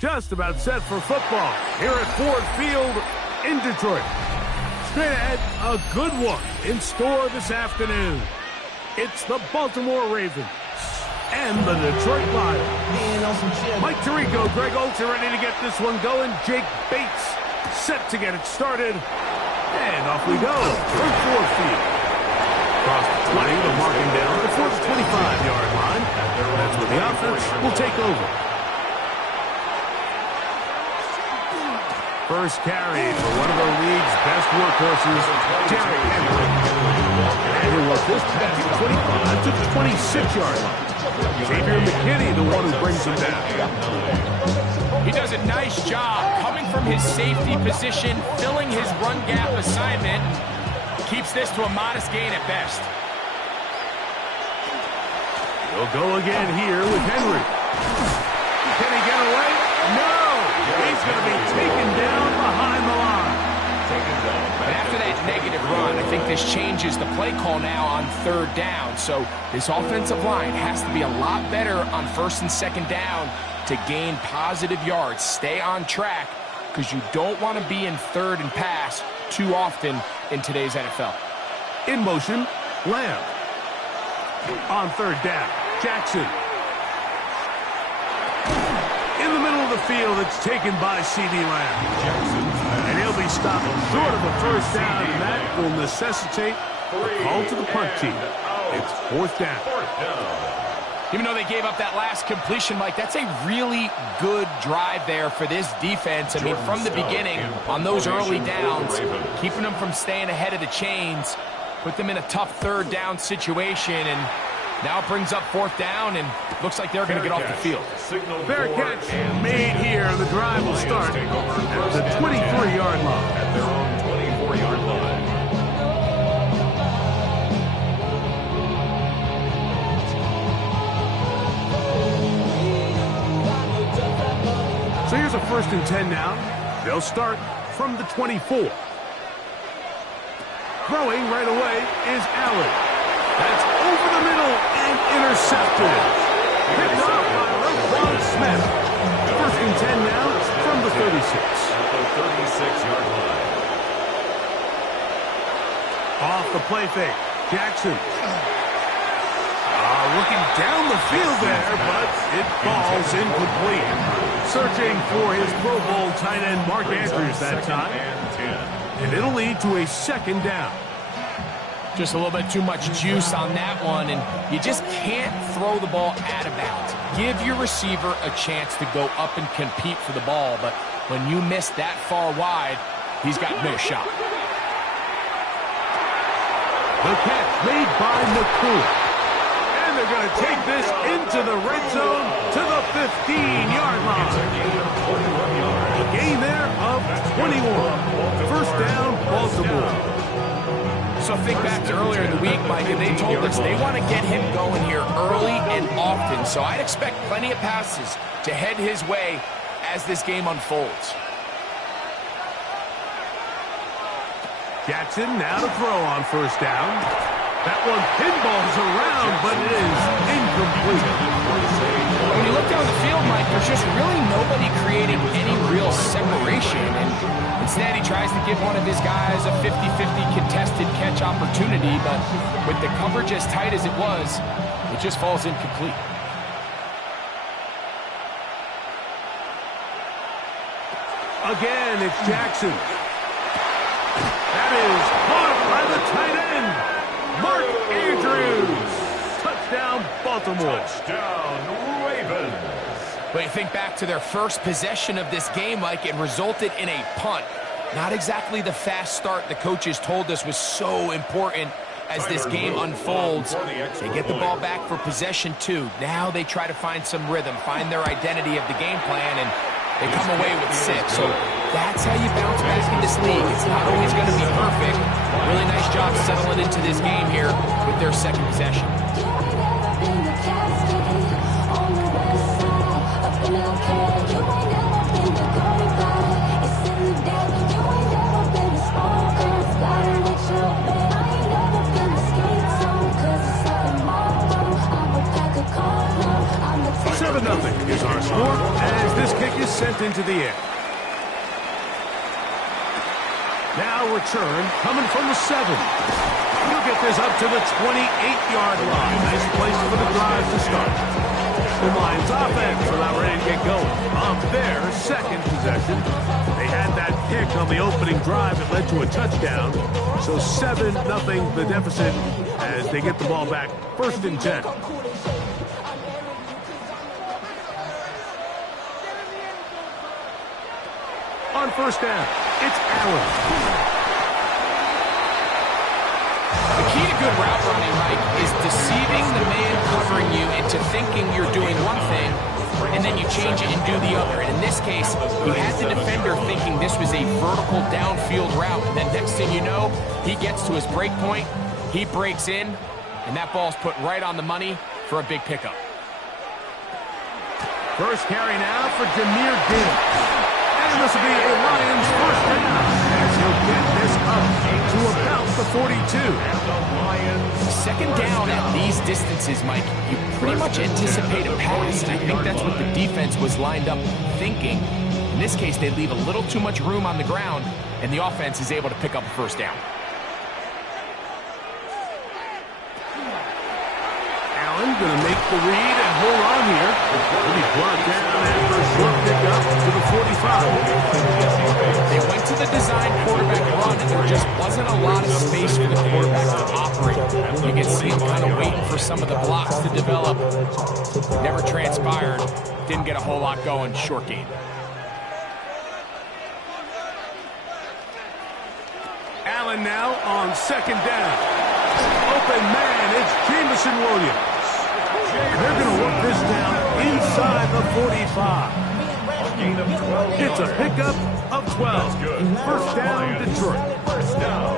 Just about set for football here at Ford Field in Detroit. Straight ahead, a good one in store this afternoon. It's the Baltimore Ravens and the Detroit Lions. Mike Tirico, Greg Olsen ready to get this one going. Jake Bates set to get it started. And off we go from Ford Field. Across the 20, the marking down before the 25-yard line. That's where the offense will take over. First carry for one of the league's best workhorses, Derrick Henry. And he'll work this back to 25 to the 26-yard line. Xavier McKinney, the one who brings him down. He does a nice job coming from his safety position, filling his run gap assignment. Keeps this to a modest gain at best. He'll go again here with Henry. Can he get away? No! He's going to be taken down behind the line. But after that negative run, I think this changes the play call now on third down. So this offensive line has to be a lot better on first and second down to gain positive yards. Stay on track because you don't want to be in third and pass too often in today's NFL. In motion, Lamb. On third down, Jackson. In the middle of the field, it's taken by C.D. Lamb. And he'll be stopped short of a first down, and that will necessitate a call to the punt team. It's fourth down. Even though they gave up that last completion, Mike, that's a really good drive there for this defense. I mean, from the beginning, on those early downs, keeping them from staying ahead of the chains, put them in a tough third down situation, and now it brings up fourth down, and looks like they're going to get off the field. Fair catch made here, and the drive will start at the 23-yard line. At their own 24-yard line. So here's a 1st and 10 now. They'll start from the 24. Throwing right away is Allen. That's over the middle and intercepted. Picked up by Roquan Smith. 1st and 10 now from the 36. At the 36-yard line. Off the play fake. Jackson. Looking down the field there, but it falls incomplete. Searching for his Pro Bowl tight end Mark Andrews that time. And it'll lead to a second down. Just a little bit too much juice on that one, and you just can't throw the ball out of bounds. Give your receiver a chance to go up and compete for the ball, but when you miss that far wide, he's got no shot. The catch made by McCool. And they're going to take this into the red zone to the 15-yard line. A gain there of 21. First down, Baltimore. So think back to earlier in the week, Mike, and they told us they want to get him going here early and often. So I'd expect plenty of passes to head his way as this game unfolds. Jackson now to throw on first down. That one pinballs around, but it is incomplete. When you look down the field, Mike, there's just really nobody creating any real separation. And instead, he tries to give one of his guys a 50-50 contested catch opportunity, but with the coverage as tight as it was, it just falls incomplete. Again, it's Jackson. That is caught by the tight end, Mark Andrews. Touchdown, Baltimore. Touchdown, Ravens. But you think back to their first possession of this game, Mike, it resulted in a punt. Not exactly the fast start the coaches told us was so important as this game unfolds. They get the ball back for possession 2. Now they try to find some rhythm, find their identity of the game plan, and they come away with 6. So that's how you bounce back in this league. It's not always going to be perfect. Really nice job settling into this game here with their second possession. Nothing is our score as this kick is sent into the air. Now return coming from the 7. He'll get this up to the 28-yard line. Nice place for the drive to start. The Lions offense are not ready to get going. On their second possession, they had that kick on the opening drive that led to a touchdown. So 7-0 the deficit as they get the ball back. First and 10. On first down, it's Allen. The key to good route running, Mike, is deceiving the man covering you into thinking you're doing one thing, and then you change it and do the other. And in this case, he had the defender thinking this was a vertical downfield route, and then next thing you know, he gets to his break point, he breaks in, and that ball's put right on the money for a big pickup. First carry now for Jahmyr Gibbs. And this will be a Lions first down as he'll get this up to about the 42. Second down at these distances, Mike, you pretty much anticipate a pass, and I think that's what the defense was lined up thinking. In this case, they leave a little too much room on the ground, and the offense is able to pick up a first down. Allen going to make the read and hold on here. He'll be brought down after a short pickup to the 45. They went to the design quarterback run, and there just wasn't a lot of space for the quarterback to operate. You can see him kind of waiting for some of the blocks to develop. Never transpired. Didn't get a whole lot going. Short gain. Allen now on second down. Open man, it's Jameson Williams. They're going to work this down inside the 45. It's a pickup of 12. First down, Detroit.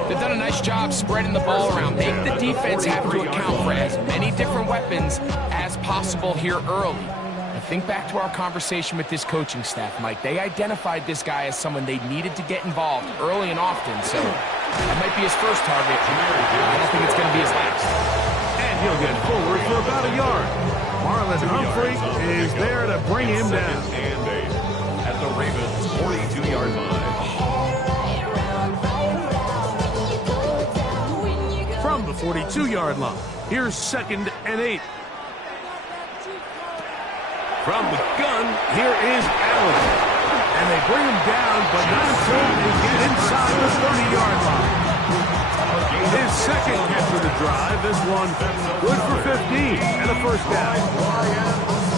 They've done a nice job spreading the ball around. Make the defense have to account for as many different weapons as possible here early. And think back to our conversation with this coaching staff, Mike. They identified this guy as someone they needed to get involved early and often, so that might be his first target. I don't think it's going to be his last. And he'll get forward for about a yard. Marlon Humphrey is there to bring him down. At the Ravens' 42-yard line. 42-yard line. Here's 2nd and 8. From the gun, here is Allen. And they bring him down, but not until they get inside the 30-yard line. His second catch of the drive. This one good for 15 and a first down.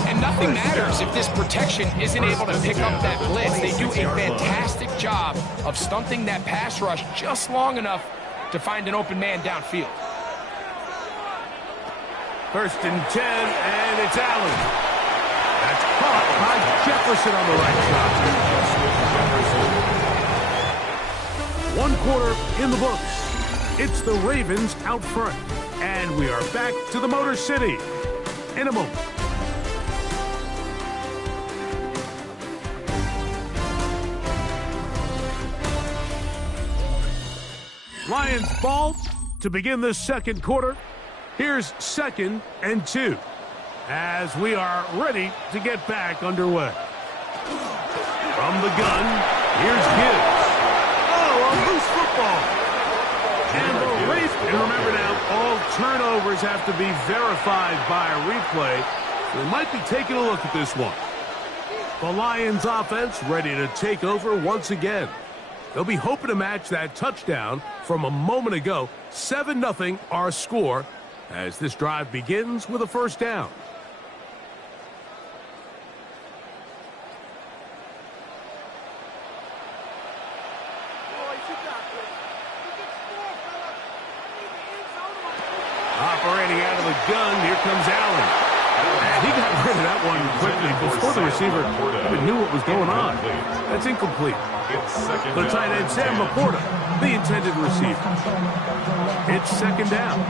And nothing matters if this protection isn't able to pick up that blitz. They do a fantastic job of stunting that pass rush just long enough to find an open man downfield. 1st and 10, and it's Allen. That's caught by Jefferson on the right side. 1 quarter in the books. It's the Ravens out front. And we are back to the Motor City in a moment. Lions ball to begin the 2nd quarter. Here's 2nd and 2 as we are ready to get back underway. From the gun, here's Gibbs. Oh, a loose football. And the Ravens, and remember now, all turnovers have to be verified by a replay. So they might be taking a look at this one. The Lions offense ready to take over once again. They'll be hoping to match that touchdown from a moment ago. 7-0 our score as this drive begins with a first down. Operating out of the gun, here comes Allen. And he got rid of that one quickly before the receiver even knew what was going on. That's incomplete. The tight end, Sam Laporta, the intended receiver. It's 2nd down.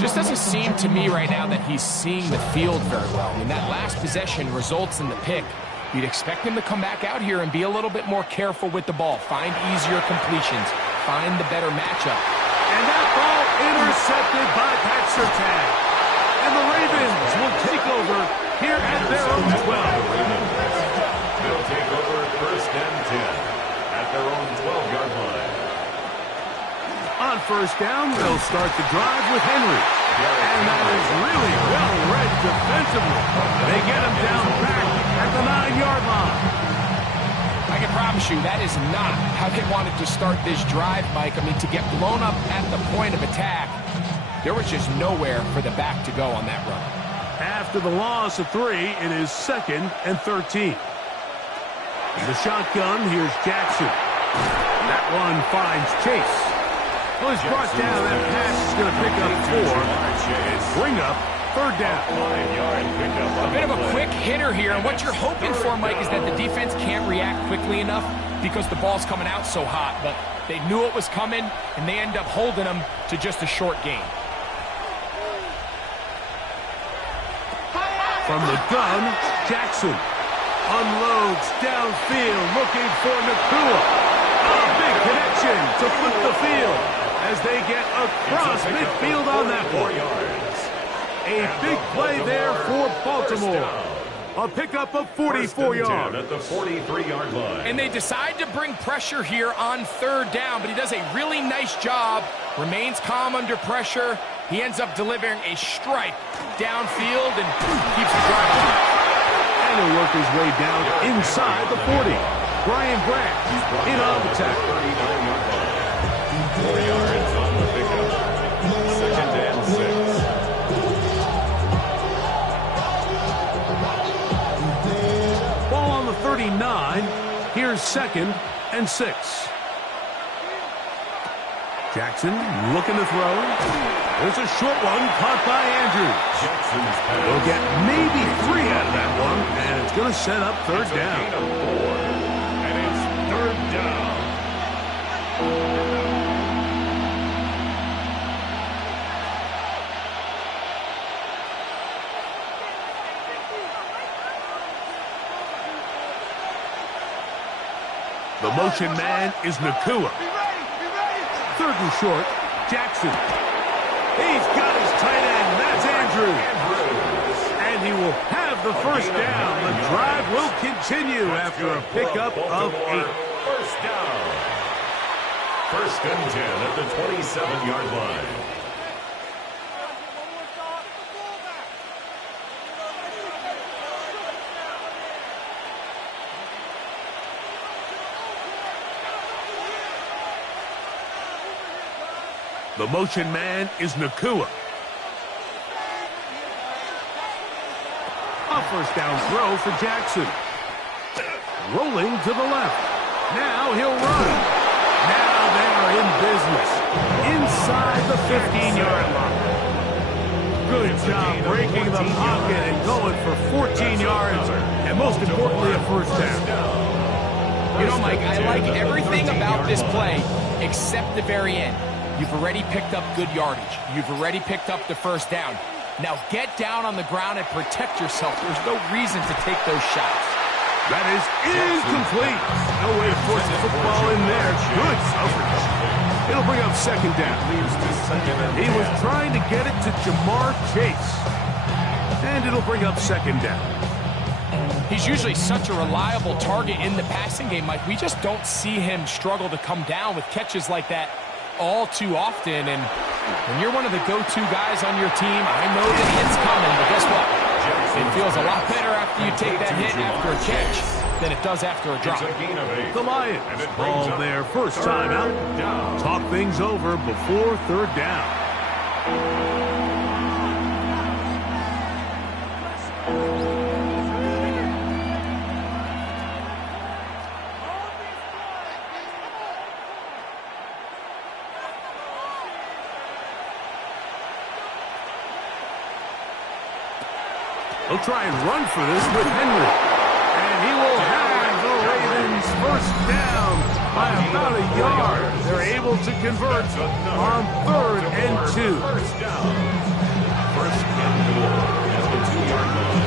Just doesn't seem to me right now that he's seeing the field very well. I mean, that last possession results in the pick. You'd expect him to come back out here and be a little bit more careful with the ball. Find easier completions. Find the better matchup. And that ball intercepted by Pat Surtain. And the Ravens will take over here at their own 12. They'll take over 1st and 10 at their own 12-yard line. On 1st down, they'll start the drive with Henry. And that is really well read defensively. They get him down back at the 9-yard line. I can promise you that is not how they wanted to start this drive, Mike. I mean, to get blown up at the point of attack, there was just nowhere for the back to go on that run. After the loss of 3, it is 2nd and 13. In the shotgun, here's Jackson. That one finds Chase. Well, he's brought down. That pass is going to pick up 4 and bring up 3rd down. A bit of a quick hitter here, and what you're hoping for, Mike, is that the defense can't react quickly enough because the ball's coming out so hot. But they knew it was coming, and they end up holding them to just a short gain. From the gun, Jackson unloads downfield looking for Nacua. A big connection to flip the field as they get across midfield on that one. A big play there for Baltimore. A pickup of 44 yards. At the 43-yard line. And they decide to bring pressure here on 3rd down, but he does a really nice job. Remains calm under pressure. He ends up delivering a stripe downfield and keeps the drive going. And he'll work his way down inside the 40. Brian Branch in on the tackle. 4 yards on the pickup. 2nd and 6. Ball on the 39. Here's 2nd and 6. Jackson looking to throw. There's a short one caught by Andrews. They'll get maybe 3 out of that one, and it's going to set up 3rd down. And it's 3rd down. The motion man is Nacua. 3rd and short, Jackson. He's got his tight end. That's Andrews. And he will have the 1st down. The drive will continue after a pickup of 8. 1st down. 1st and 10 at the 27-yard line. The motion man is Nacua. A first down throw for Jackson. Rolling to the left. Now he'll run. Now they're in business. Inside the 15-yard line. Good job breaking the pocket and going for 14 yards. And most importantly, a first down. You know, Mike, I like everything about this play except the very end. You've already picked up good yardage. You've already picked up the first down. Now get down on the ground and protect yourself. There's no reason to take those shots. That is incomplete. No way to force the football in there. Good coverage. It'll bring up second down. He was trying to get it to Jamar Chase. And it'll bring up second down. He's usually such a reliable target in the passing game, Mike. We just don't see him struggle to come down with catches like that all too often. And when you're one of the go-to guys on your team, I know the hit's coming, but guess what? It feels a lot better after you take that hit after a catch than it does after a drop. The Lions ball their first time out. Talk things over before third down. He'll try and run for this with Henry. And he will have the Ravens first down by about a yard. They're able to convert on 3rd and 2. First down. First and goal at the 2-yard line.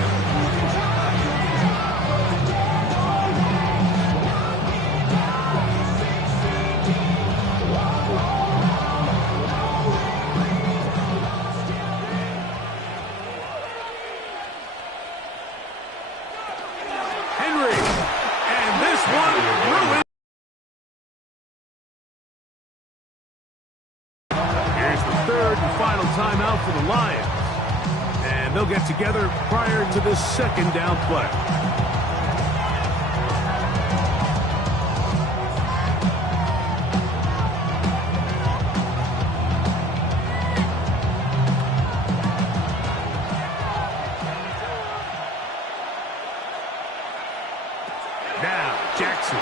Timeout for the Lions. And they'll get together prior to this second down play. Now, Jackson.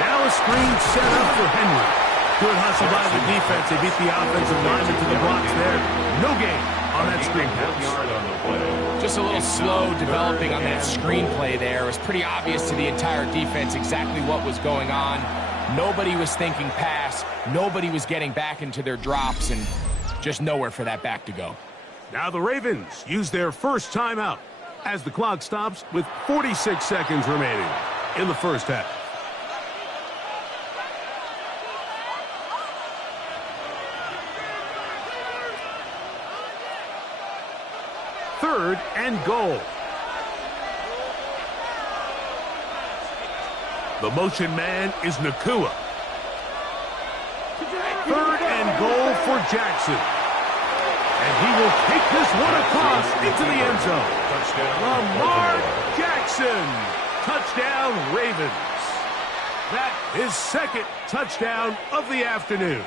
Now a screen set up for Henry. Good hustle by the defense. They beat the offensive lineman to the blocks there. No gain on that screen pass. Just a little slow developing on that screen play there. It was pretty obvious to the entire defense exactly what was going on. Nobody was thinking pass. Nobody was getting back into their drops, and just nowhere for that back to go. Now the Ravens use their first timeout as the clock stops with 46 seconds remaining in the first half. Third and goal. The motion man is Nacua. 3rd and goal for Jackson. And he will take this one across into the end zone. Lamar Jackson. Touchdown, Ravens. That is second touchdown of the afternoon.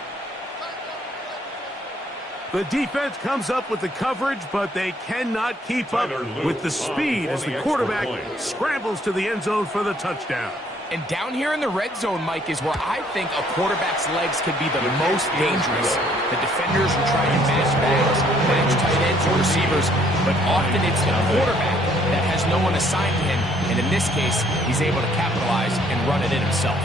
The defense comes up with the coverage, but they cannot keep up with the speed as the quarterback scrambles to the end zone for the touchdown. And down here in the red zone, Mike, is where I think a quarterback's legs could be the most dangerous. The defenders are trying to match backs, match tight ends or receivers, but often it's the quarterback that has no one assigned to him. And in this case, he's able to capitalize and run it in himself.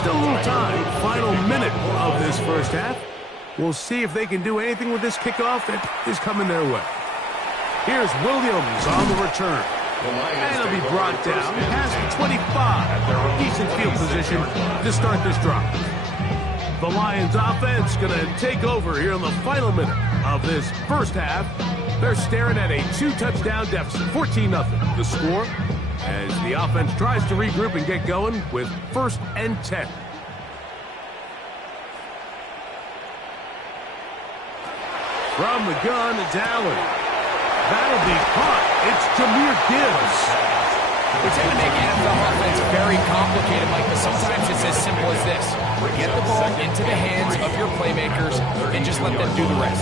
Still a little time, final minute of this first half. We'll see if they can do anything with this kickoff that is coming their way. Here's Williams on the return. And it'll be brought down past the 25. Decent field position to start this drive. The Lions offense going to take over here in the final minute of this first half. They're staring at a 2-touchdown deficit, 14-0. The score as the offense tries to regroup and get going with 1st and 10. From the gun, it's Allen. That'll be caught. It's Jahmyr Gibbs. We tend to make NFL offense very complicated, Mike, but sometimes it's as simple as this. Get the ball into the hands of your playmakers and just let them do the rest.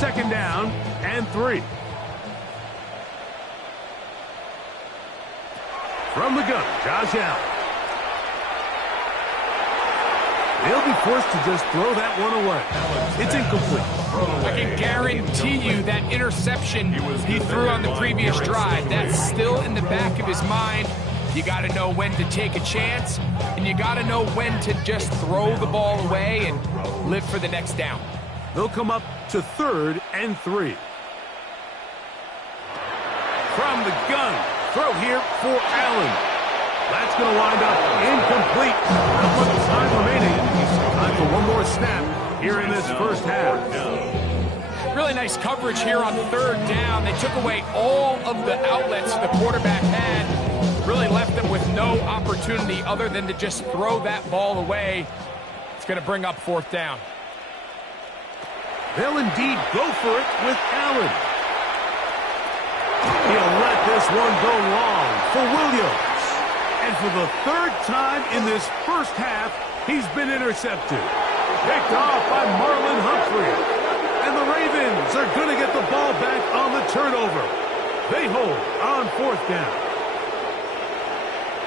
Second down and 3. From the gun, Josh Allen. They'll be forced to just throw that one away. It's incomplete. I can guarantee you that interception he threw on the previous drive, that's still in the back of his mind. You got to know when to take a chance, and you got to know when to just throw the ball away and live for the next down. They'll come up to 3rd and 3. From the gun, throw here for Allen. That's going to wind up incomplete. Not much time remaining. Time for one more snap here in this first half. Really nice coverage here on 3rd down. They took away all of the outlets the quarterback had. Really left them with no opportunity other than to just throw that ball away. It's going to bring up 4th down. They'll indeed go for it with Allen. He'll let this one go long for Williams. And for the 3rd time in this first half, he's been intercepted. Picked off by Marlon Humphrey. And the Ravens are going to get the ball back on the turnover. They hold on 4th down.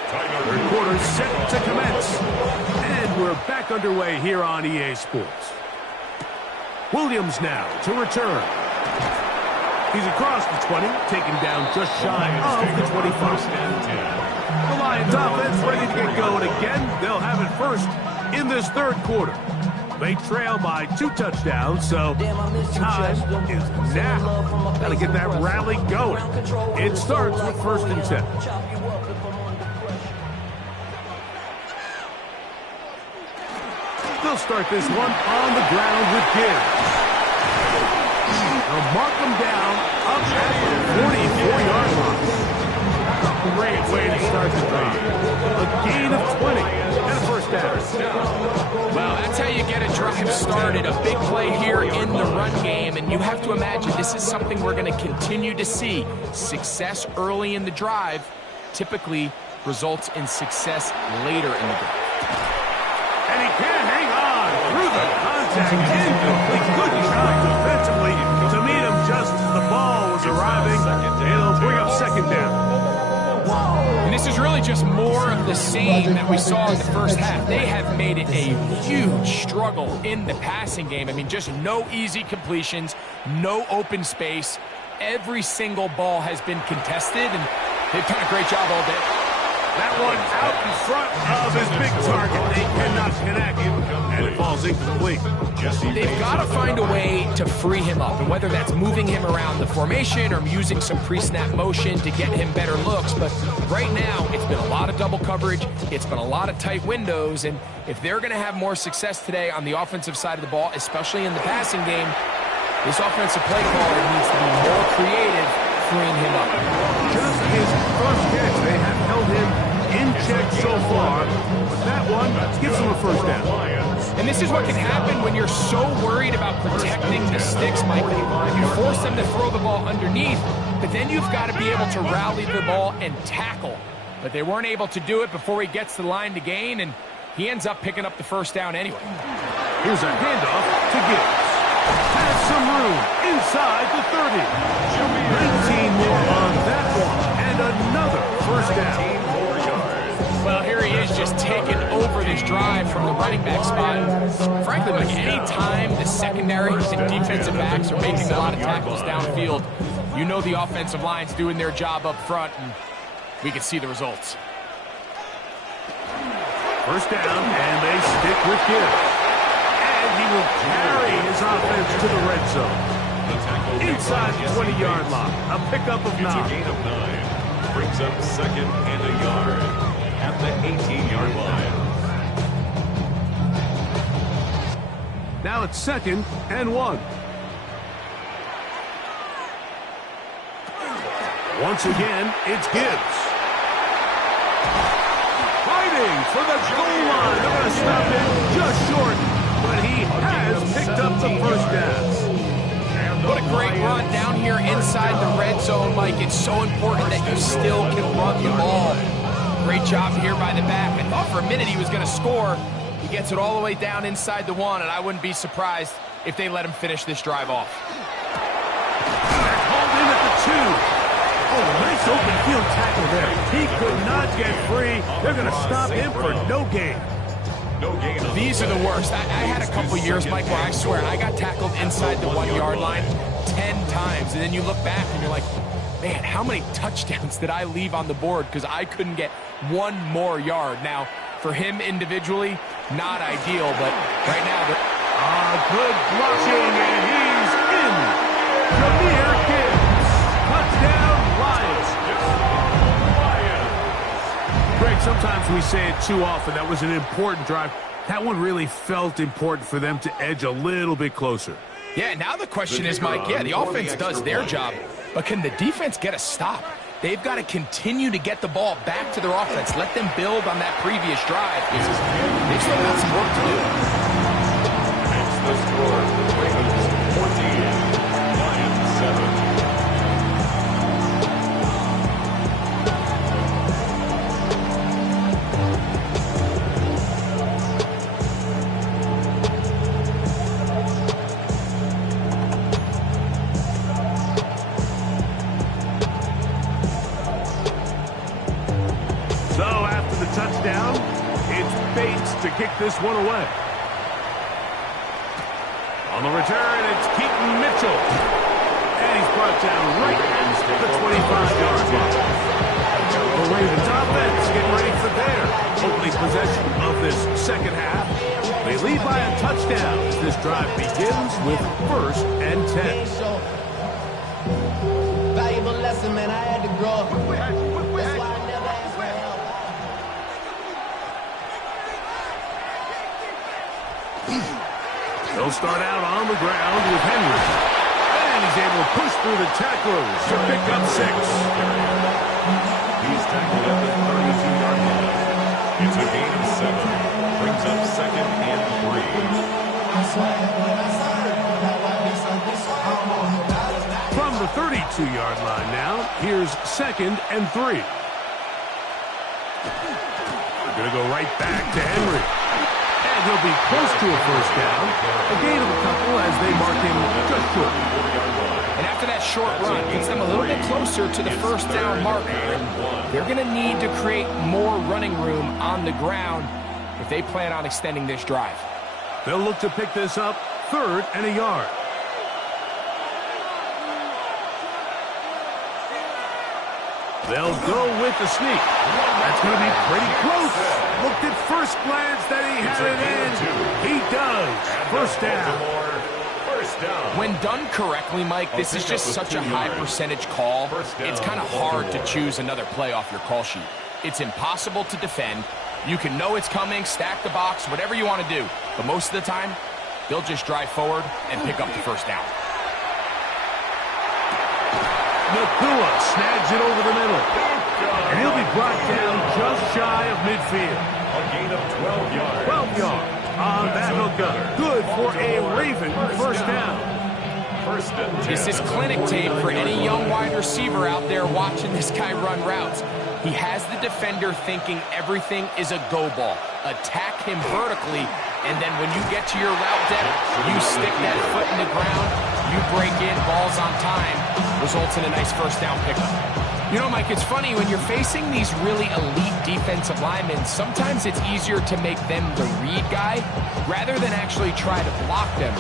3rd quarter set to commence. And we're back underway here on EA Sports. Williams now to return. He's across the 20, taken down just shy of the 25. The Lions offense ready to get going again. They'll have it first in this 3rd quarter. They trail by 2 touchdowns, so time is now. Got to get that rally going. It starts with 1st and 10. They'll start this one on the ground with Gibbs. They'll mark them down up at the 44-yard line. Great way to start the drive. A gain of 20 and a first down. Well, that's how you get a drive started. A big play here in the run game, and you have to imagine this is something we're going to continue to see. Success early in the drive typically results in success later in the drive. And he can't hang on through the contact. Incomplete. Good job defensively to meet him just as the ball was arriving. It'll bring up 2nd down. And this is really just more of the same that we saw in the first half. They have made it a huge struggle in the passing game. I mean, just no easy completions, no open space. Every single ball has been contested, and they've done a great job all day. That one out in front of his big target. They cannot connect, and it falls incomplete. They've got to find a way to free him up, and whether that's moving him around the formation or using some pre-snap motion to get him better looks. But right now, it's been a lot of double coverage. It's been a lot of tight windows, and if they're going to have more success today on the offensive side of the ball, especially in the passing game, this offensive play caller needs to be more creative, freeing him up. Just his first catch. They have held him in check so far, but that one gives him a first down. And this is what can happen when you're so worried about protecting the sticks, Mike. You force them to throw the ball underneath, but then you've got to be able to rally the ball and tackle. But they weren't able to do it before he gets to the line to gain, and he ends up picking up the first down anyway. Here's a handoff to Gibbs. Has some room inside the 30. 19 more on that one, and another first down. Well, here he is just taking over this drive from the running back spot. Frankly, like any time the secondaries and defensive backs are making a lot of tackles downfield, you know the offensive line's doing their job up front, and we can see the results. First down, and they stick with Gibbs. And he will carry his offense to the red zone. Inside the 20-yard line, a pickup of 9. It's a gain of 9. Brings up 2nd and a yard at the 18-yard line. Now it's 2nd and 1. Once again, it's Gibbs. Fighting! heading for the goal line. They're going to stop him just short, but he has picked up the first down. What a great run down here inside the red zone, Mike. It's so important that you still can run the ball. Great job here by the back. I thought for a minute he was going to score. He gets it all the way down inside the 1, and I wouldn't be surprised if they let him finish this drive off. They're called in at the 2. Oh, nice open field tackle there. He could not get free. They're going to stop him for no gain. These are the worst. I had a couple years, Mike, where I swear I got tackled inside the 1-yard line 10 times, and then you look back and you're like, man, how many touchdowns did I leave on the board because I couldn't get one more yard? Now, for him individually, not ideal, but right now, good blocking, and he's in. Jahmyr Gibbs. Touchdown, Lions. Greg, sometimes we say it too often. That was an important drive. That one really felt important for them to edge a little bit closer. Yeah, now the question is, Mike, the offense does their job, but can the defense get a stop? They've got to continue to get the ball back to their offense. Let them build on that previous drive. They've still got some work to do. That's the score. Ravens 14, Lions 7. Touchdown. It's Bates to kick this one away. On the return, it's Keaton Mitchell. And he's brought down right at the 25-yard line. The Ravens offense getting ready for their opening possession of this second half. They lead by a touchdown as this drive begins with 1st and 10. Valuable lesson, man. I had to grow up. That's why I never asked for help. He'll start out on the ground with Henry. And he's able to push through the tacklers to pick up 6. He's tackled at the 32-yard line. It's a gain of 7. Brings up 2nd and 3. From the 32-yard line now, here's 2nd and 3. They're going to go right back to Henry. And he'll be close to a first down. A gain of a couple as they mark him just short. And after that short run, gets them a little bit closer to the first down marker. They're going to need to create more running room on the ground if they plan on extending this drive. They'll look to pick this up 3rd and a yard. They'll go with the sneak. That's going to be pretty close. Looked at first glance that he had it in. He does. First down. When done correctly, Mike, this is just such a high percentage call. It's kind of hard to choose another play off your call sheet. It's impossible to defend. You can know it's coming, stack the box, whatever you want to do. But most of the time, they'll just drive forward and pick up the first down. Nakua snags it over the middle. And he'll be brought down just shy of midfield. A gain of 12 yards. 12 yards on that hookup. Good for a Raven first down. First and 10. This is clinic tape for any young wide receiver out there watching this guy run routes. He has the defender thinking everything is a go ball. Attack him vertically, and then when you get to your route depth, you stick that foot in the ground, you break in, balls on time, results in a nice first down pickup. You know, Mike, it's funny, when you're facing these really elite defensive linemen, sometimes it's easier to make them the read guy rather than actually try to block them.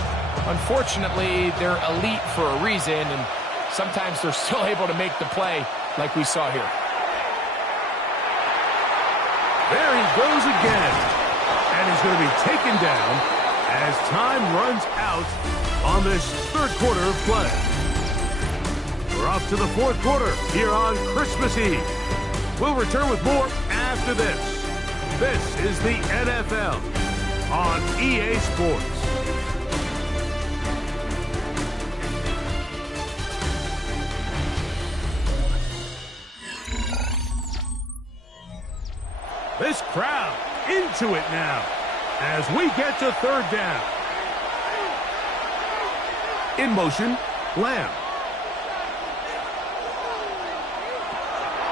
Unfortunately, they're elite for a reason, and sometimes they're still able to make the play like we saw here. There he goes again. And he's going to be taken down as time runs out on this third quarter of play. We're off to the fourth quarter here on Christmas Eve. We'll return with more after this. This is the NFL on EA Sports. This crowd into it now as we get to third down. In motion, Lamb.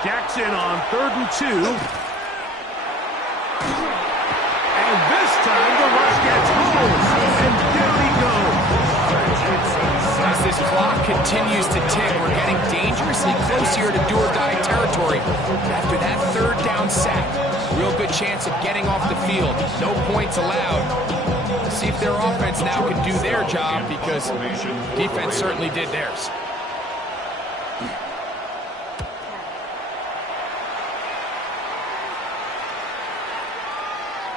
Jackson on 3rd and 2. And this time the rush gets home. And there he goes. As this clock continues to tick, we're getting dangerously close here to do-or-die territory. After that 3rd down sack, real good chance of getting off the field. No points allowed. Let's see if their offense now can do their job, because defense certainly did theirs.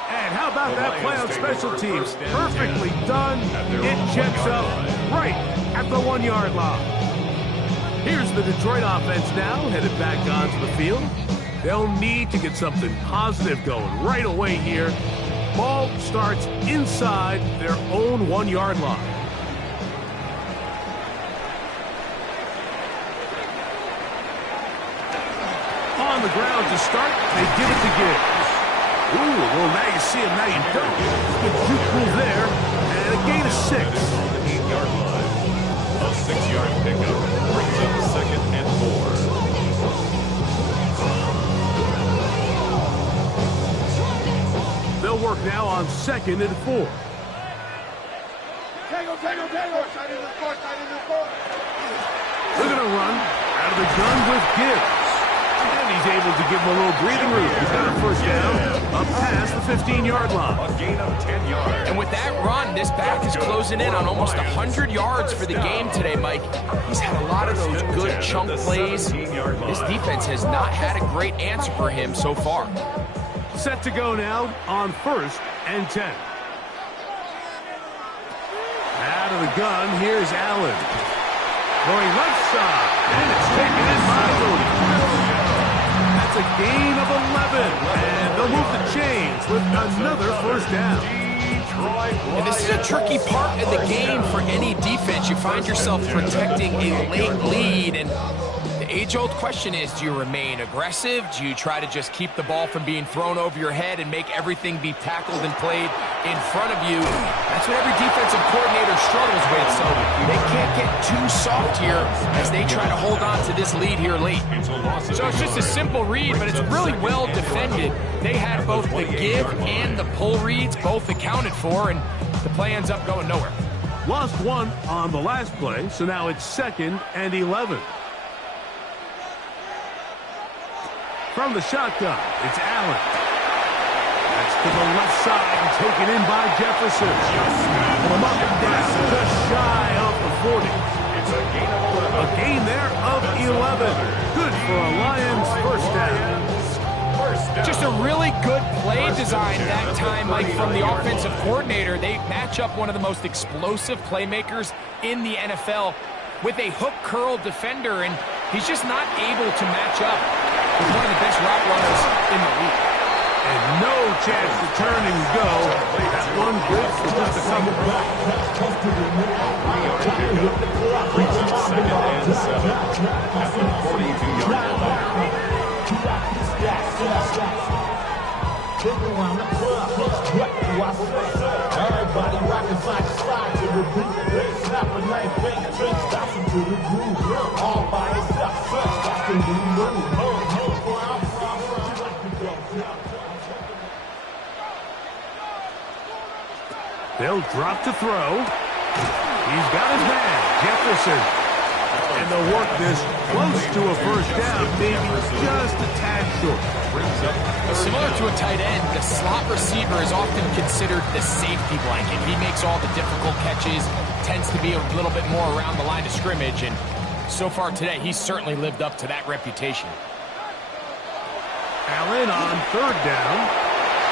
And how about that play on special teams? Perfectly done. It checks up right at the 1-yard line. Here's the Detroit offense now, headed back onto the field. They'll need to get something positive going right away here. Ball starts inside their own 1-yard line. On the ground to start, they give it to Gibbs. Ooh, well, now you see him, now you don't. Good juke move there, and a gain of 6. On the 8-yard line. A 6-yard pickup brings up 2nd and 4. They'll work now on 2nd and 4. They're going to run out of the gun with Gibbs. And he's able to give him a little breathing room. He's got a 1st down up past the 15-yard line. A gain of 10 yards. And with that run, this back is closing in on almost 100 yards for the game today, Mike. He's had a lot of those good chunk plays. This defense has not had a great answer for him so far. Set to go now on 1st and 10. Out of the gun, here's Allen. Going left side, and it's taken in by Moody. That's a gain of 11, and they'll move the chains with another 1st down. And this is a tricky part of the game for any defense. You find yourself protecting a late lead, and the age-old question is, do you remain aggressive? Do you try to just keep the ball from being thrown over your head and make everything be tackled and played in front of you? That's what every defensive coordinator struggles with, so they can't get too soft here as they try to hold on to this lead here late. So it's just a simple read, but it's really well defended. They had both the give and the pull reads both accounted for, and the play ends up going nowhere. Lost 1 on the last play, so now it's 2nd and 11. From the shotgun, it's Allen. That's to the left side and taken in by Jefferson. Pull him up and down, just shy of the 40. It's a gain of 11. A gain there of 11. Good for a Lions 1st down. Just a really good play design that time, Mike, from the offensive coordinator. They match up one of the most explosive playmakers in the NFL with a hook curl defender, and he's just not able to match up with one of the best route runners in the league. And no chance to turn and go. That one good for just a couple. 3-yard pickup brings up 2nd and 7 at the 42-yard line. Everybody rockin' side to side to the beat. They snapping like fake tricks, dancing to the groove. All by itself, that's the new move. They'll drop to throw. He's got his man, Jefferson. And they'll work this close to a 1st down, maybe just a tad short. Similar to a tight end, the slot receiver is often considered the safety blanket. He makes all the difficult catches, tends to be a little bit more around the line of scrimmage, and so far today, he's certainly lived up to that reputation. Allen on 3rd down.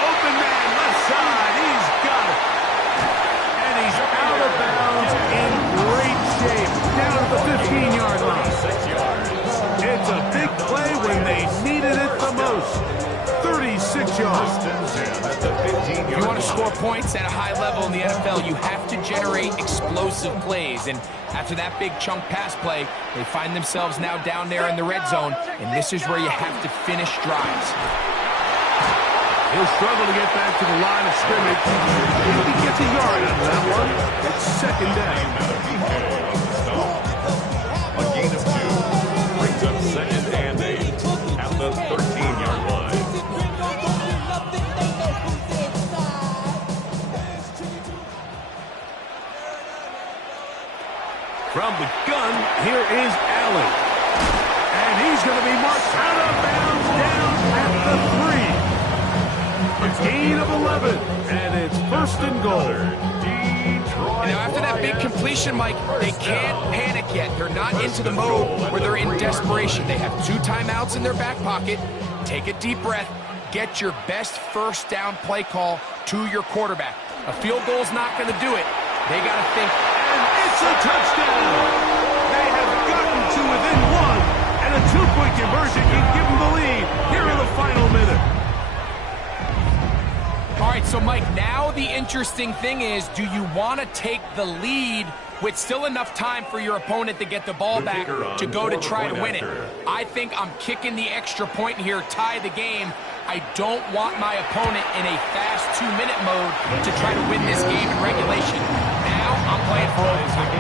Open man, left side, he's got it. And he's out of bounds in great shape, down at the 15-yard line. 6 yards. It's a big play when they needed it the most. 36 yards. If you want to score points at a high level in the NFL, you have to generate explosive plays. And after that big chunk pass play, they find themselves now down there in the red zone, and this is where you have to finish drives. He'll struggle to get back to the line of scrimmage. If he gets a yard out of that one, it's second down. A gain of 2 brings up second and 8 at the 13-yard line. From the gun, here is Allen. And he's going to be marked out of bounds down at the 3. A gain of 11, and it's first and goal. And now after that big completion, Mike, they can't panic yet. They're not into the mode where they're in desperation. They have 2 timeouts in their back pocket. Take a deep breath. Get your best first down play call to your quarterback. A field goal's not going to do it. They got to think. And it's a touchdown. They have gotten to within 1, and a 2-point conversion can give them the lead here in the final minute. All right, so Mike, now the interesting thing is, do you want to take the lead with still enough time for your opponent to get the ball back to go to try to win it? I think I'm kicking the extra point here, tie the game. I don't want my opponent in a fast 2-minute mode to try to win this game in regulation. Now I'm playing for overtime.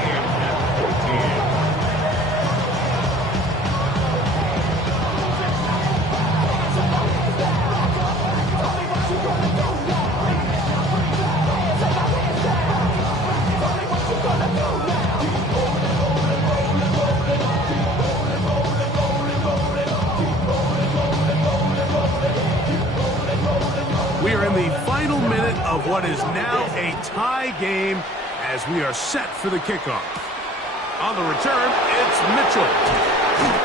We are in the final minute of what is now a tie game as we are set for the kickoff. On the return, it's Mitchell.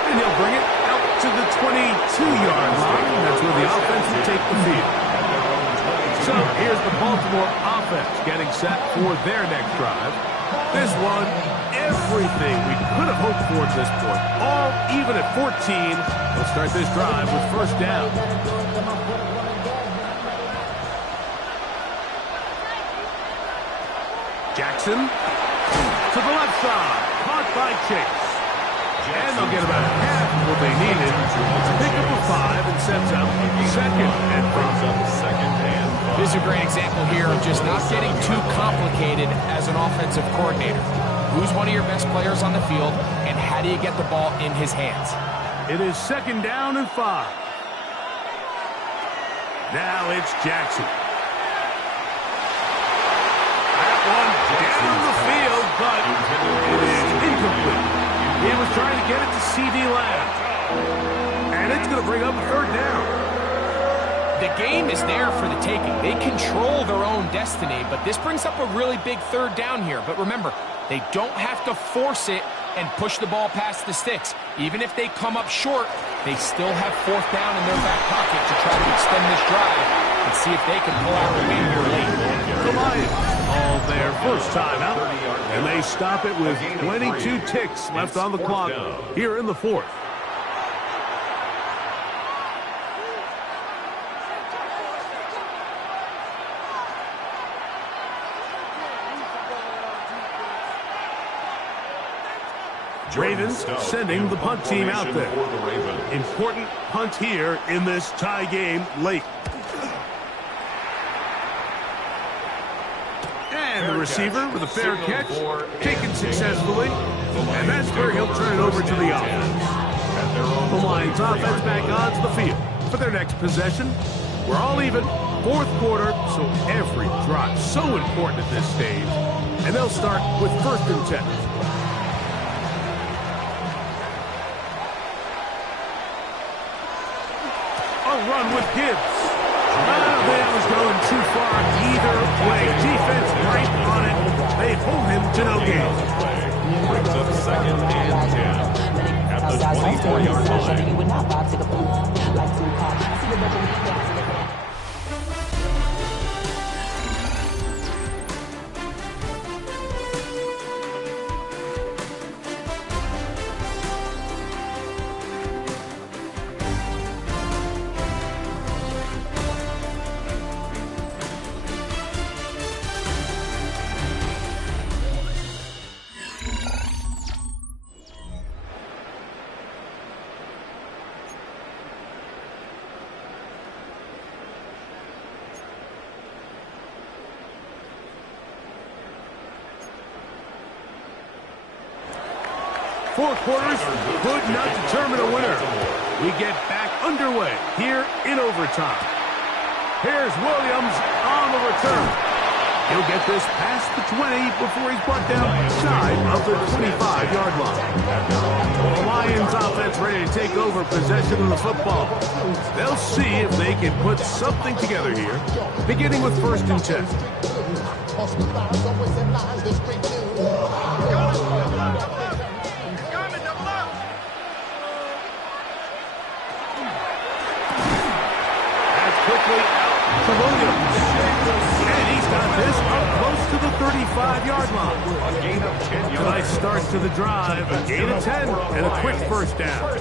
And he'll bring it out to the 22-yard line. That's where the offense will take the field. So here's the Baltimore offense getting set for their next drive. This one, everything we could have hoped for at this point. All even at 14. They'll start this drive with first down. Jackson to the left side, caught by Chase. And they'll get about half of what they needed to pick up a 5 and sets up second and 5. This is a great example here of just not getting too complicated as an offensive coordinator. Who's one of your best players on the field, and how do you get the ball in his hands? It is second down and 5. Now it's Jackson. One down the field, but it is incomplete. He was trying to get it to C.D. Lamb. And it's going to bring up a third down. The game is there for the taking. They control their own destiny, but this brings up a really big third down here. But remember, they don't have to force it and push the ball past the sticks. Even if they come up short, they still have fourth down in their back pocket to try to extend this drive and see if they can pull out a win here late. The Lions all their first time out, and they stop it with 22 ticks left on the clock here in the fourth. Ravens sending the punt team out there. Important punt here in this tie game late. And the receiver with a fair catch, taken successfully. And that's where he'll turn it over to the offense. The Lions offense back onto the field for their next possession. We're all even, fourth quarter, so every drive so important at this stage. And they'll start with first and 10. Run with Gibbs. That was going too far either way. Defense right on it. They hold him to no gain. Brings up second and 10 at the 24-yard line. 4 quarters could not determine a winner. We get back underway here in overtime. Here's Williams on the return. He'll get this past the 20 before he's brought down shy of the 25-yard line. The Lions offense ready to take over possession of the football. They'll see if they can put something together here, beginning with 1st and 10. That's quickly out to Williams. And he's got this up close to the 35-yard line. A gain of 10 yards. Nice start to the drive. A gain of 10 and a quick first down.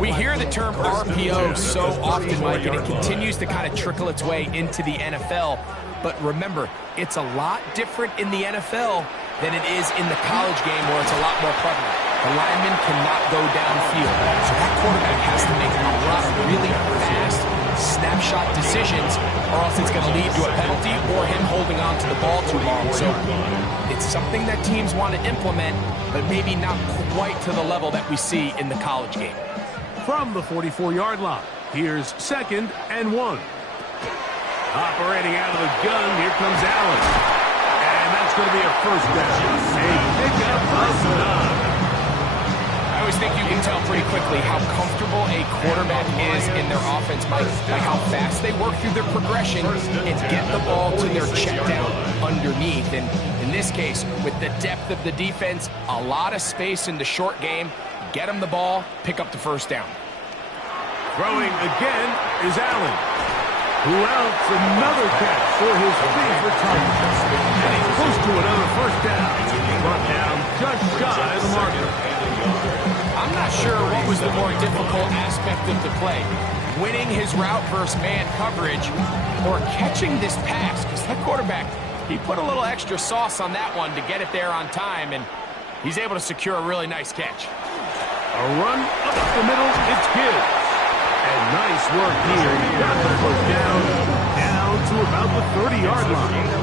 We hear the term RPO so often, Mike, and it continues to kind of trickle its way into the NFL. But remember, it's a lot different in the NFL than it is in the college game where it's a lot more prevalent. The lineman cannot go downfield. So that quarterback has to make a lot of really fast snapshot decisions, or else it's going to lead to a penalty or him holding on to the ball too long. So it's something that teams want to implement, but maybe not quite to the level that we see in the college game. From the 44-yard line, here's 2nd and 1. Operating out of the gun, here comes Allen. And that's going to be a first down. A pickup of 9. I always think you can tell pretty quickly how comfortable a quarterback is in their offense, Mike, by how fast they work through their progression and get the ball to their check down underneath. And in this case, with the depth of the defense, a lot of space in the short game, get them the ball, pick up the first down. Throwing again is Allen, who else another catch for his favorite target. And he's close to another first down. Brought down just shy of the marker. I'm not sure what was the more difficult aspect of the play, winning his route versus man coverage or catching this pass, because that quarterback, he put a little extra sauce on that one to get it there on time, and he's able to secure a really nice catch. A run up the middle, it's Gibbs. And nice work here. He got the first down to about the 30-yard line.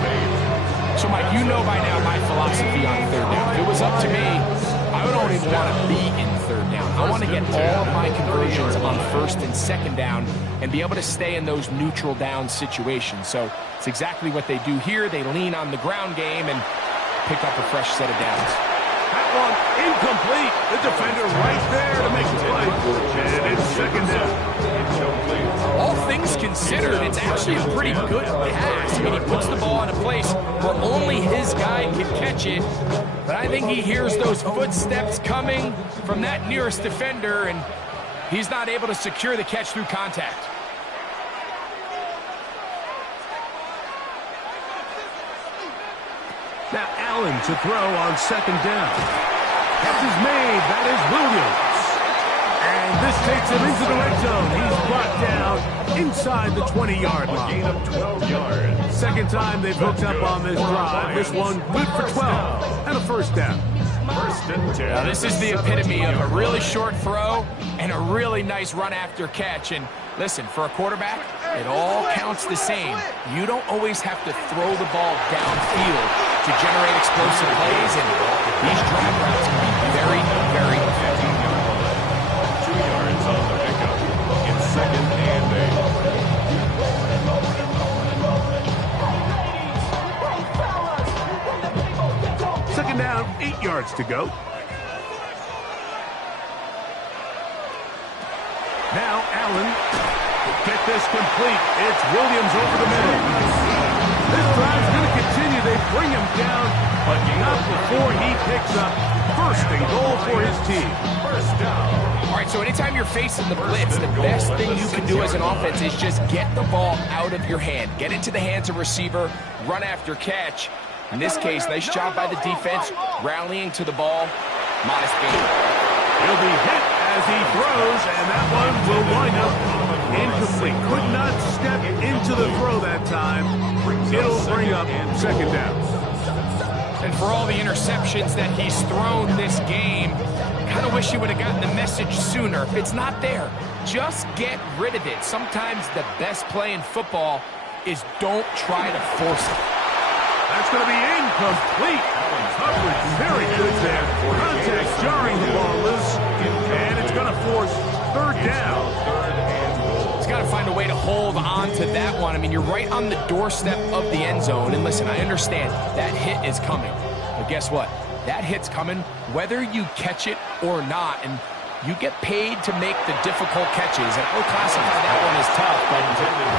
So, Mike, you know by now my philosophy on 3rd down. If it was up to me, I don't even want to be in 3rd down. I want to get all of my conversions on 1st and 2nd down and be able to stay in those neutral down situations. So it's exactly what they do here. They lean on the ground game and pick up a fresh set of downs. That one incomplete. The defender right there to make the play. And it's 2nd down. All things considered, it's actually a pretty good pass. I mean, he puts the ball in a place where only his guy can catch it. But I think he hears those footsteps coming from that nearest defender, and he's not able to secure the catch through contact. Now Allen to throw on 2nd down. Catch is made. That is Williams. And this takes him into the red zone. He's brought down inside the 20-yard line. Gain of 12 yards. Second time they've hooked up on this drive. This one good for 12 and a first down. 1st and 10. Now, this is the epitome of a really short throw and a really nice run after catch. And listen, for a quarterback, it all counts the same. You don't always have to throw the ball downfield to generate explosive plays, and these drag routes can be very, very effective. 2 yards on the pickup. It's 2nd and 8. 2nd down, 8 yards to go. Now Allen, get this complete. It's Williams over the middle. This drive's going to continue. They bring him down, but not before he picks up 1st and goal for his team. 1st down. All right, so anytime you're facing the blitz, the best thing you can do as an offense is just get the ball out of your hand. Get into the hands of receiver, run after catch. In this case, nice job by the defense, rallying to the ball. Modest gain. He'll be hit as he throws, and that one will wind up incomplete. Could not step into the throw that time. It'll bring up 2nd down. And for all the interceptions that he's thrown this game, kind of wish he would have gotten the message sooner. If it's not there, just get rid of it. Sometimes the best play in football is don't try to force it. That's going to be incomplete. Coverage very good there. Contact jarring the ball loose, and it's going to force third down. He's got to find a way to hold on to that one. I mean, you're right on the doorstep of the end zone. And listen, I understand that hit is coming. But guess what? That hit's coming whether you catch it or not. And you get paid to make the difficult catches. And I'll classify that one as tough, but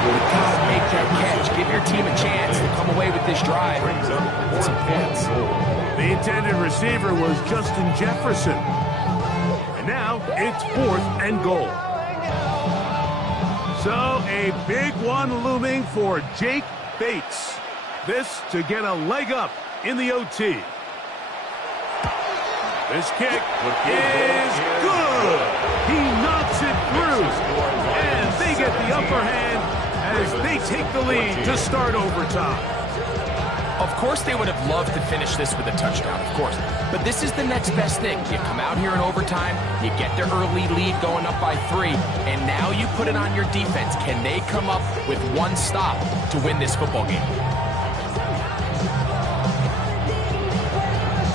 you gotta make that catch. Give your team a chance to come away with this drive with some points. The intended receiver was Justin Jefferson. And now it's 4th and goal. So a big one looming for Jake Bates. This to get a leg up in the OT. This kick is good. He knocks it through. And they get the upper hand as they take the lead to start overtime. Of course they would have loved to finish this with a touchdown, of course. But this is the next best thing. You come out here in overtime, you get the early lead going up by 3, and now you put it on your defense. Can they come up with one stop to win this football game?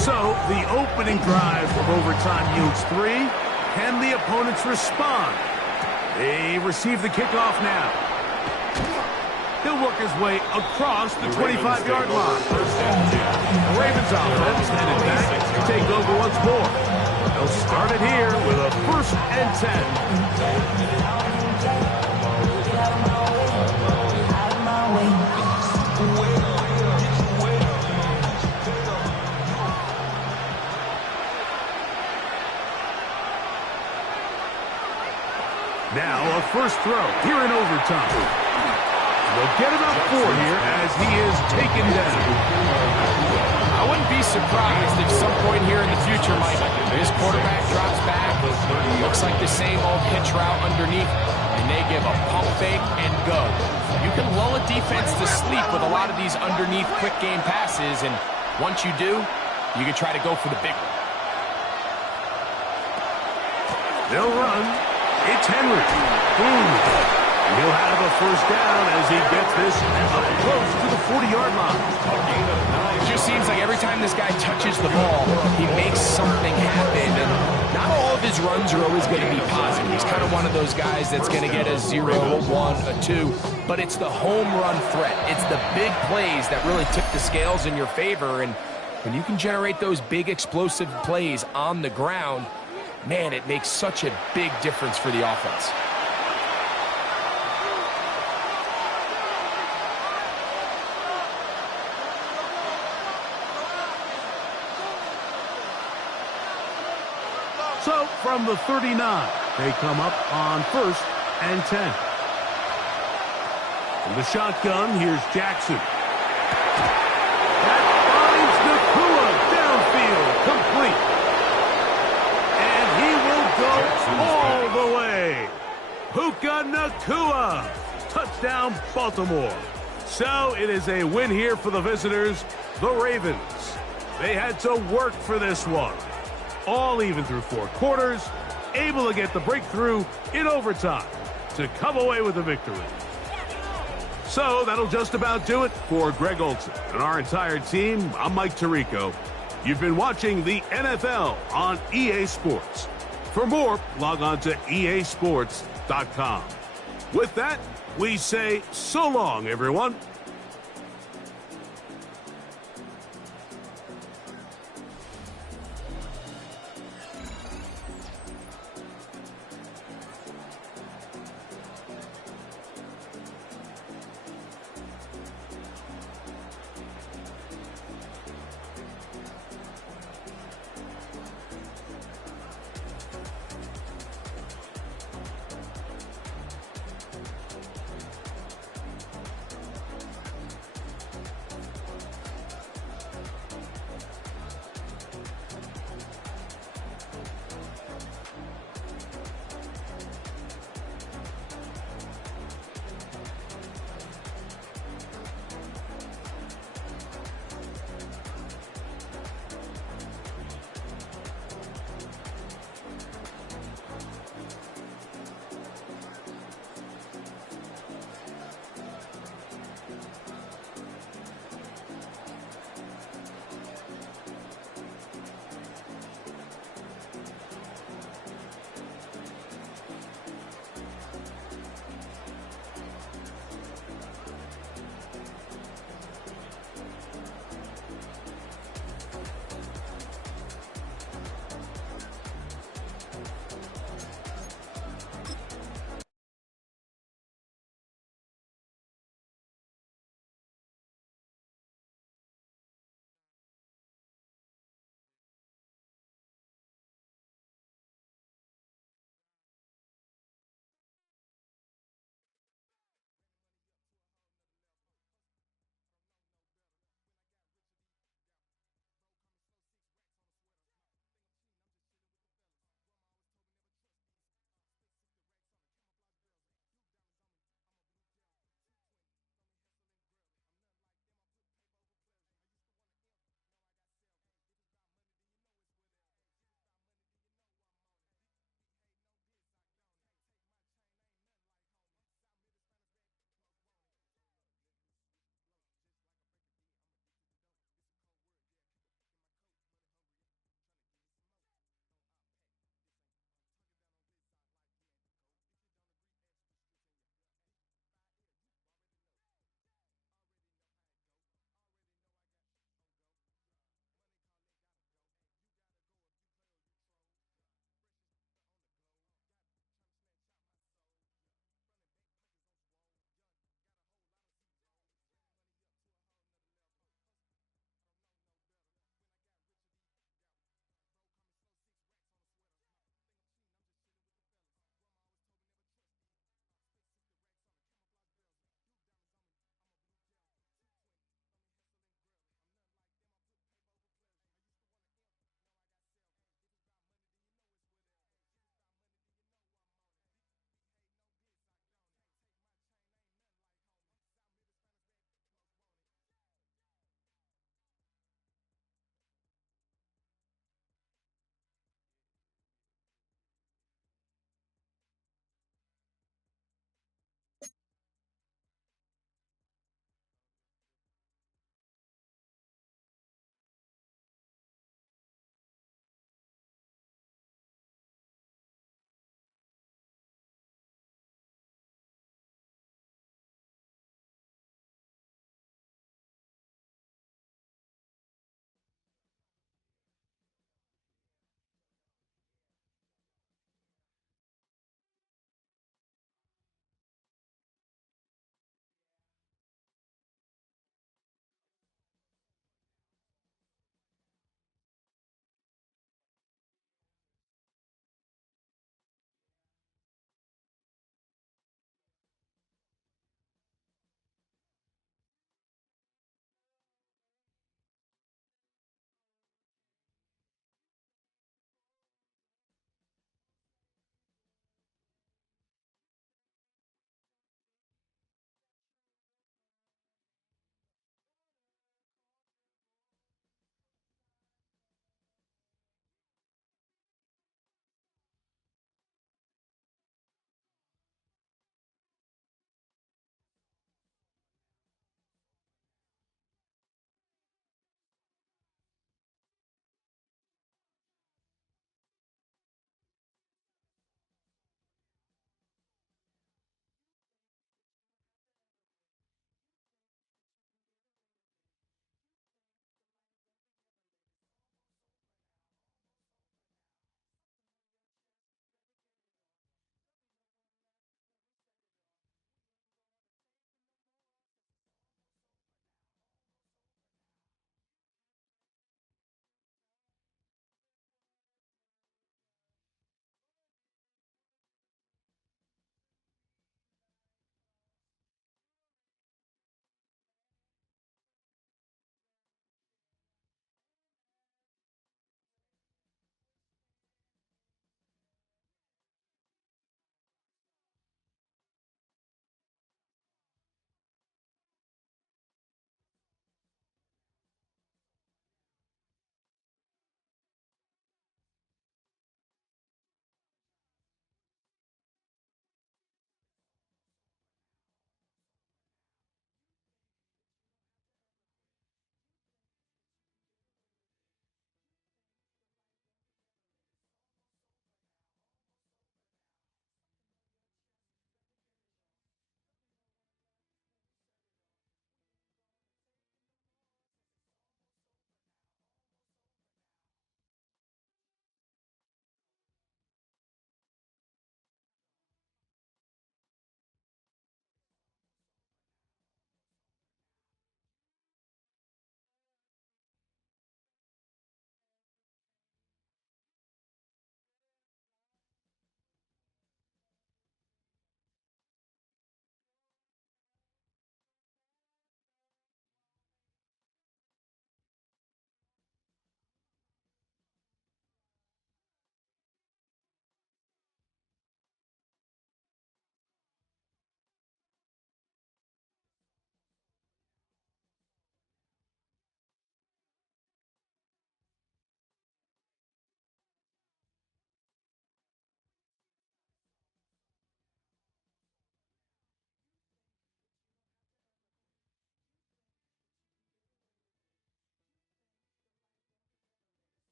So, the opening drive of overtime yields 3. Can the opponents respond? They receive the kickoff now. He'll work his way across the 25-yard line. The Ravens offense headed back to take over once more. They'll start it here with a 1st and 10. Now a first throw here in overtime. They'll get about 4 here as he is taken down. I wouldn't be surprised if some point here in the future, Mike, this quarterback drops back, looks like the same old pitch route underneath, and they give a pump fake and go. You can lull a defense to sleep with a lot of these underneath quick game passes, and once you do, you can try to go for the big one. They'll run. It's Henry. He'll have a first down as he gets this up close to the 40-yard line. It just seems like every time this guy touches the ball, he makes something happen. And not all of his runs are always going to be positive. He's kind of one of those guys that's going to get a 0, a 1, a 2. But it's the home run threat. It's the big plays that really tip the scales in your favor. And when you can generate those big explosive plays on the ground, man, it makes such a big difference for the offense. So, from the 39, they come up on 1st and 10. From the shotgun, here's Jackson. That finds Nakua, downfield, complete. And he will go all the way. Puka Nakua, touchdown Baltimore. So, it is a win here for the visitors, the Ravens. They had to work for this one. All even through 4 quarters, able to get the breakthrough in overtime to come away with the victory. So that'll just about do it for Greg Olsen and our entire team. I'm Mike Tirico. You've been watching the NFL on EA Sports. For more, log on to easports.com. With that, we say so long, everyone.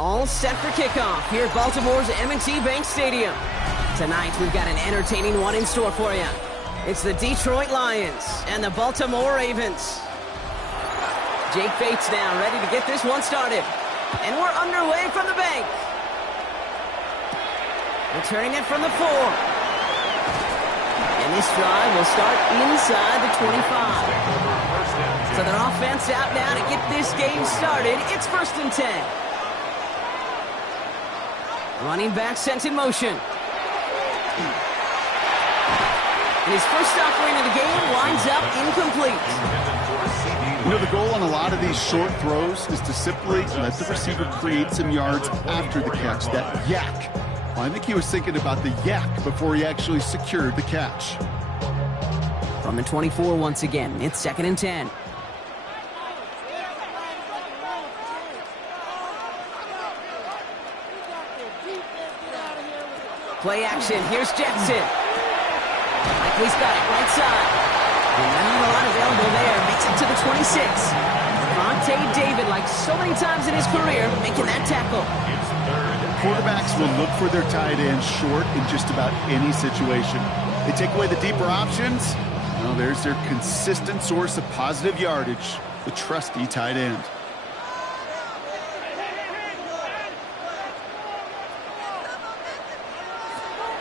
All set for kickoff here at Baltimore's M&T Bank Stadium. Tonight, we've got an entertaining one in store for you. It's the Detroit Lions and the Baltimore Ravens. Jake Bates now ready to get this one started. And we're underway from the bank. Returning it from the 4. And this drive will start inside the 25. So their offense out now to get this game started. It's 1st and 10. Running back sent in motion. And his first offering of the game winds up incomplete. You know, the goal on a lot of these short throws is to simply let the receiver create some yards after the catch, that yak. Well, I think he was thinking about the yak before he actually secured the catch. From the 24 once again, it's 2nd and 10. Play action. Here's Jackson. Likely's got it right side. And not a lot available there. Makes it to the 26. Vontae David, like so many times in his career, making that tackle. Quarterbacks will look for their tight end short in just about any situation. They take away the deeper options. Well, there's their consistent source of positive yardage, the trusty tight end.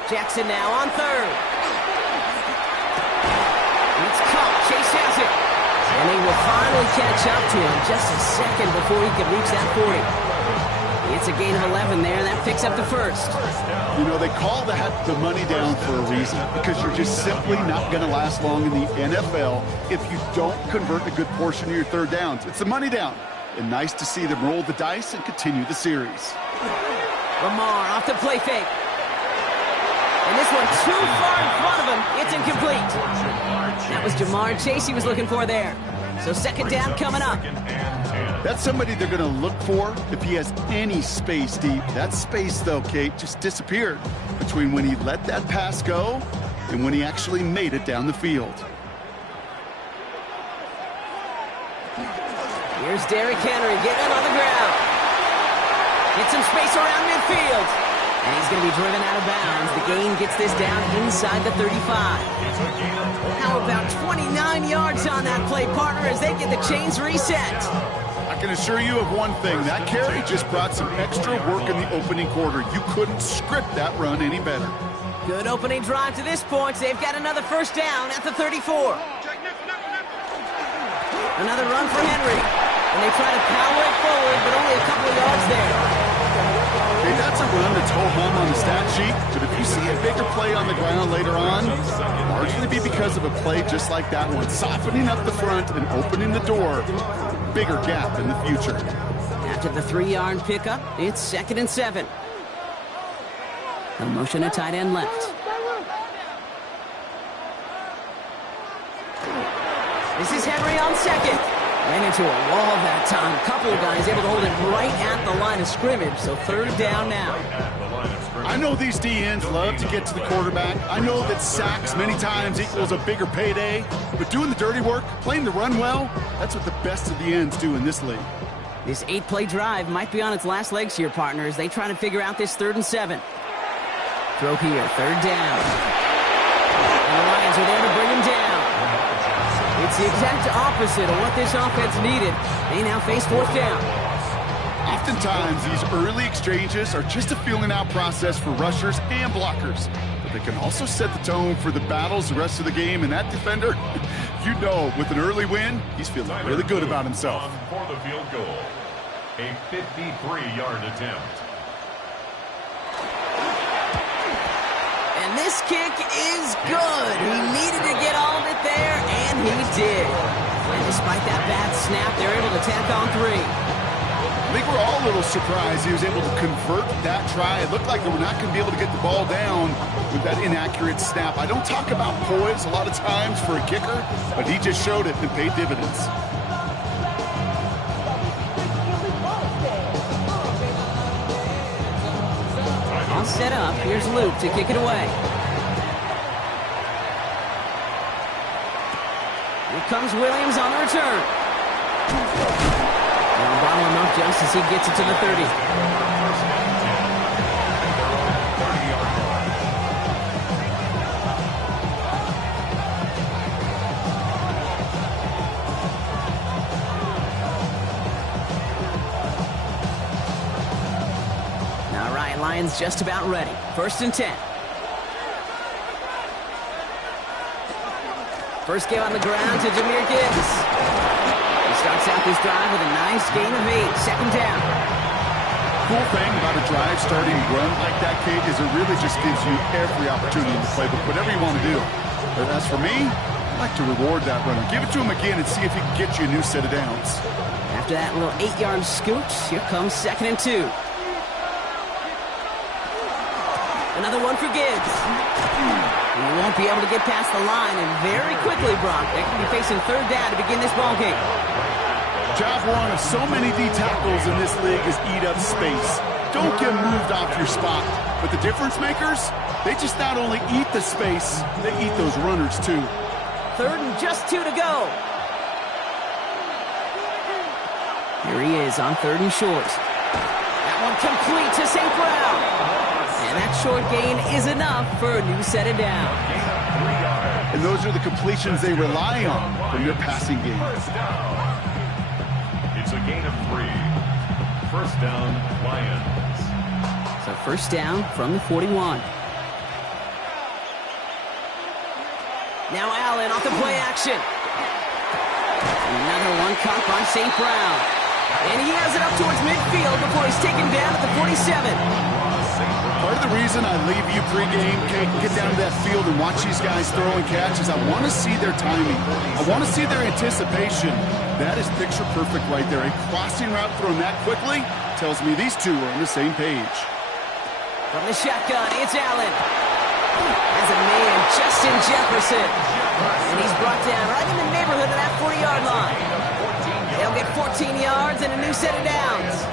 Jackson now on 3rd. It's caught. Chase has it. And they will finally catch up to him just a second before he can reach that 40. It's a gain of 11 there. That picks up the 1st. You know, they call that the money down for a reason, because you're just simply not going to last long in the NFL if you don't convert a good portion of your 3rd downs. It's the money down. And nice to see them roll the dice and continue the series. Lamar off the play fake. And this one too far in front of him. It's incomplete. That was Jamar Chase he was looking for there. So 2nd down coming up. That's somebody they're going to look for if he has any space deep. That space, though, Kate, just disappeared between when he let that pass go and when he actually made it down the field. Here's Derrick Henry getting on the ground. Get some space around midfield. And he's going to be driven out of bounds. The gain gets this down inside the 35. How about 29 yards on that play, partner, as they get the chains reset? I can assure you of one thing. That carry just brought some extra work in the opening quarter. You couldn't script that run any better. Good opening drive to this point. They've got another 1st down at the 34. Another run for Henry. And they try to power it forward, but only a couple of yards there. Hey, that's a run that's ho-hum on the stat sheet, but if you see a bigger play on the ground later on, largely be because of a play just like that one, softening up the front and opening the door, bigger gap in the future. After the 3-yard pickup, it's 2nd and 7. No motion, a tight end left. This is Henry on 2nd. Ran into a wall that time. A couple of guys able to hold it right at the line of scrimmage, so 3rd down now. I know these DNs love to get to the quarterback. I know that sacks many times equals a bigger payday, but doing the dirty work, playing the run well, that's what the best of the ends do in this league. This 8-play drive might be on its last legs here, partners. They try to figure out this 3rd and 7. Throw here, 3rd down. And the Lions are there to bring him down. It's the exact opposite of what this offense needed. They now face 4th down. Oftentimes, these early exchanges are just a feeling-out process for rushers and blockers. But they can also set the tone for the battles the rest of the game. And that defender, you know, with an early win, he's feeling really good about himself. For the field goal, a 53-yard attempt. And this kick is good. He needed to get all of it there, and he did. And despite that bad snap, they're able to tack on 3. I think we're all a little surprised he was able to convert that try. It looked like they were not going to be able to get the ball down with that inaccurate snap. I don't talk about poise a lot of times for a kicker, but he just showed it and paid dividends. All set up. Here's Luke to kick it away. Here comes Williams on the return. And bottle enough just as he gets it to the 30. All right, Lions just about ready. 1st and 10. First game on the ground to Jahmyr Gibbs. He starts out this drive with a nice gain of 8. 2nd down. Cool thing about a drive starting run like that, Kate, is it really just gives you every opportunity in the playbook, whatever you want to do. But as for me, I like to reward that runner. Give it to him again and see if he can get you a new set of downs. After that little 8-yard scooch, here comes 2nd and 2. Another one for Gibbs. He won't be able to get past the line, and very quickly, Brock, they're going to be facing 3rd down to begin this ball game. Job one of so many D tackles in this league is eat up space. Don't get moved off your spot. But the difference makers, they just not only eat the space, they eat those runners too. 3rd and just 2 to go. Here he is on 3rd and short. That one complete to St. Brown. And that short gain is enough for a new set of downs. And those are the completions they rely on from their passing game. It's a gain of 3. 1st down, Lions. So 1st down from the 41. Now Allen off the play action. Another one caught by St. Brown. And he has it up towards midfield before he's taken down at the 47. Part of the reason I leave you pregame, Kate, get down to that field and watch these guys throw and catch is I want to see their timing. I want to see their anticipation. That is picture perfect right there. A crossing route thrown that quickly tells me these two are on the same page. From the shotgun, it's Allen. As a man, Justin Jefferson. And he's brought down right in the neighborhood of that 40-yard line. They'll get 14 yards and a new set of downs.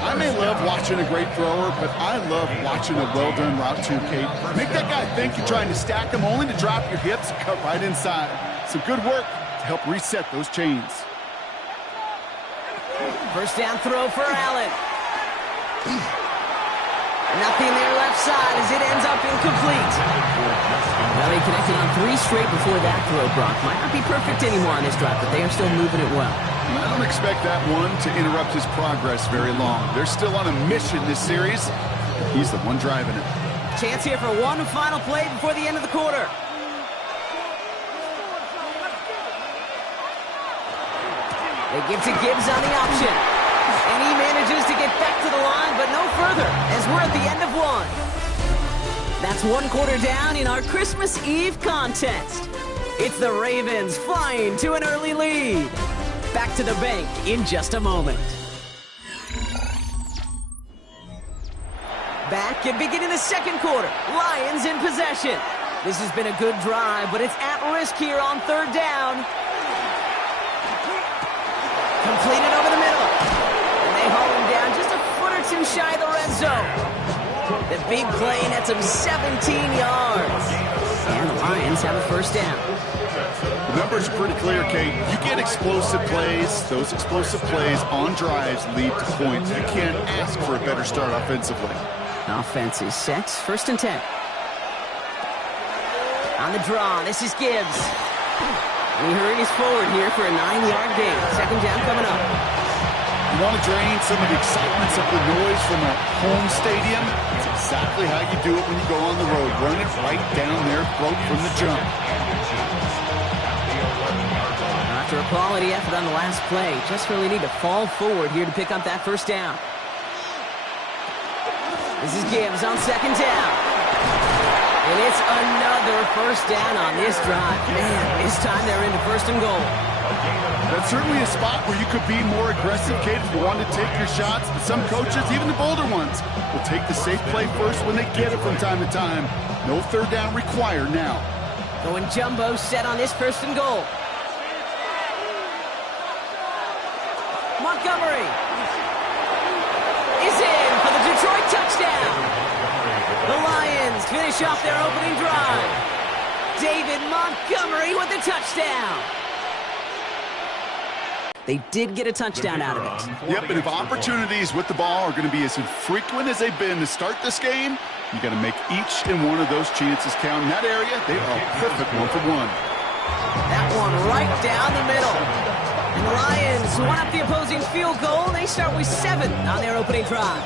I may love watching a great thrower, but I love watching a well-done route too, Kate. Make that guy think you're trying to stack him only to drop your hips and cut right inside. Some good work to help reset those chains. 1st down throw for Allen. Nothing there left side as it ends up incomplete. Well, they connected on 3 straight before that throw, Brock. Might not be perfect anymore on this drive, but they are still moving it well. I don't expect that one to interrupt his progress very long. They're still on a mission this series. He's the one driving it. Chance here for one final play before the end of the quarter. They give to Gibbs on the option. And he manages to get back to the line, but no further, as we're at the end of 1. That's 1 quarter down in our Christmas Eve contest. It's the Ravens flying to an early lead. Back to the bank in just a moment. Back and beginning the 2nd quarter. Lions in possession. This has been a good drive, but it's at risk here on 3rd down. Completed over the middle. And they haul him down just a foot or two shy of the red zone. The big play nets him 17 yards. And the Lions have a 1st down. The numbers are pretty clear, Kate. You get explosive plays. Those explosive plays on drives lead to points. You can't ask for a better start offensively. Offense is set. 1st and 10. On the draw, this is Gibbs. And he hurries forward here for a 9-yard gain. 2nd down coming up. You want to drain some of the excitement, some of the noise from a home stadium? That's exactly how you do it when you go on the road. Run it right down their throat from the jump. After a quality effort on the last play, just really need to fall forward here to pick up that 1st down. This is Gibbs on 2nd down. And it's another 1st down on this drive. Man, this time they're into 1st and goal. That's certainly a spot where you could be more aggressive, Kate, if you want to take your shots. But some coaches, even the bolder ones, will take the safe play first when they get it from time to time. No 3rd down required now. Going jumbo set on this 1st and goal. Montgomery is in for the Detroit touchdown. The Lions finish off their opening drive. David Montgomery with the touchdown. They did get a touchdown out of it. Yep, and if opportunities with the ball are going to be as infrequent as they've been to start this game, you got to make each and one of those chances count. In that area, they are perfect 1-for-1. That one right down the middle. And the Lions one up the opposing field goal. They start with 7 on their opening drive.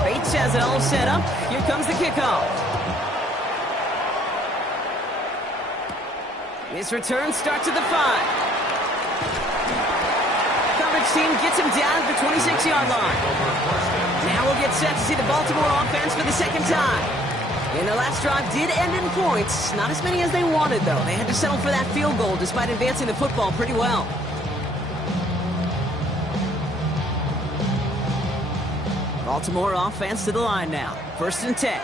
Bates has it all set up. Here comes the kickoff. This return starts at the 5. Coverage team gets him down at the 26-yard line. Now we'll get set to see the Baltimore offense for the second time. And their last drive did end in points. Not as many as they wanted, though. They had to settle for that field goal despite advancing the football pretty well. Baltimore offense to the line now. 1st and 10.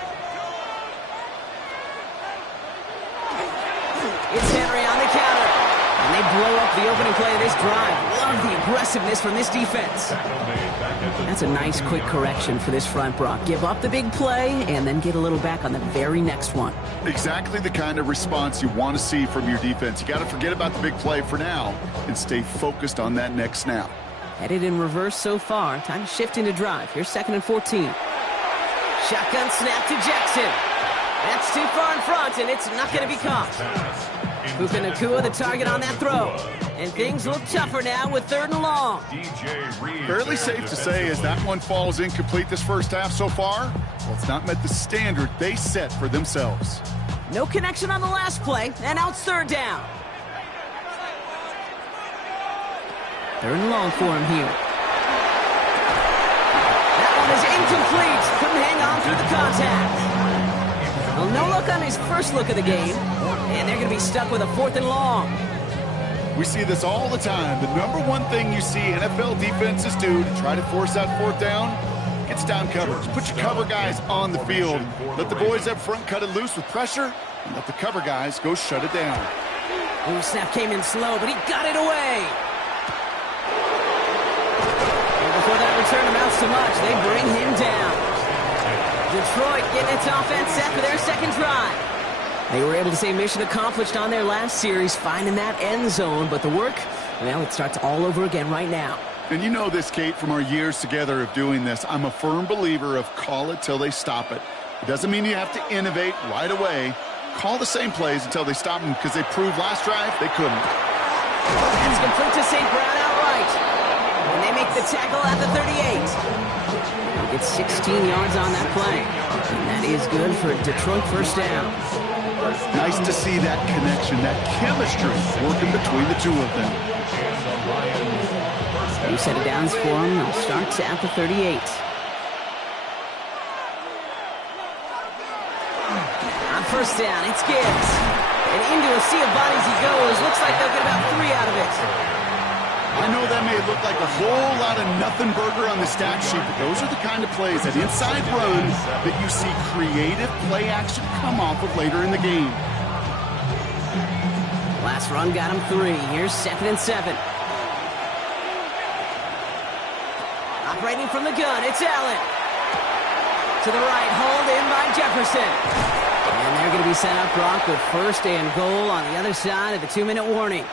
It's Henry on the counter. And they blow up the opening play of this drive. Love the aggressiveness from this defense. That's a nice quick correction for this front, Brock. Give up the big play and then get a little back on the very next one. Exactly the kind of response you want to see from your defense. You got to forget about the big play for now and stay focused on that next snap. Headed in reverse so far. Time to shift into drive. Here's 2nd and 14. Shotgun snap to Jackson. That's too far in front, and it's not going to be caught. Puka Nacua the target on that throw. And things look tougher now with 3rd and long. Fairly safe to say as that one falls incomplete this first half so far, well, it's not met the standard they set for themselves. No connection on the last play, and now it's 3rd down. 3rd and long for him here. That one is incomplete. Couldn't hang on through the contact. Well, no look on his first look of the game, and they're going to be stuck with a 4th and long. We see this all the time. The number one thing you see NFL defenses do to try to force that 4th down, gets down coverage. Put your cover guys on the field. Let the boys up front cut it loose with pressure, and let the cover guys go shut it down. Ooh, snap came in slow, but he got it away. And before that return amounts to much, they bring him down. Detroit getting its offense set for their second drive. They were able to say mission accomplished on their last series, finding that end zone, but the work, well, it starts all over again right now. And you know this, Kate, from our years together of doing this. I'm a firm believer of call it till they stop it. It doesn't mean you have to innovate right away. Call the same plays until they stop them, because they proved last drive they couldn't. It's complete to St. Brown outright. And they make the tackle at the 38. They get 16 yards on that play. And that is good for Detroit 1st down. Nice to see that connection, that chemistry working between the two of them. New set of downs for him. They'll start at the 38. On 1st down, it's Gibbs. And into a sea of bodies he goes. Looks like they'll get about 3 out of it. I know that may look like a whole lot of nothing burger on the stat sheet, but those are the kind of plays, that inside run, that you see creative play action come off of later in the game. Last run got him 3. Here's 2nd and 7. Operating from the gun, it's Allen. To the right, hauled in by Jefferson. And they're going to be set up, Brock, with 1st and goal on the other side of the 2-minute warning.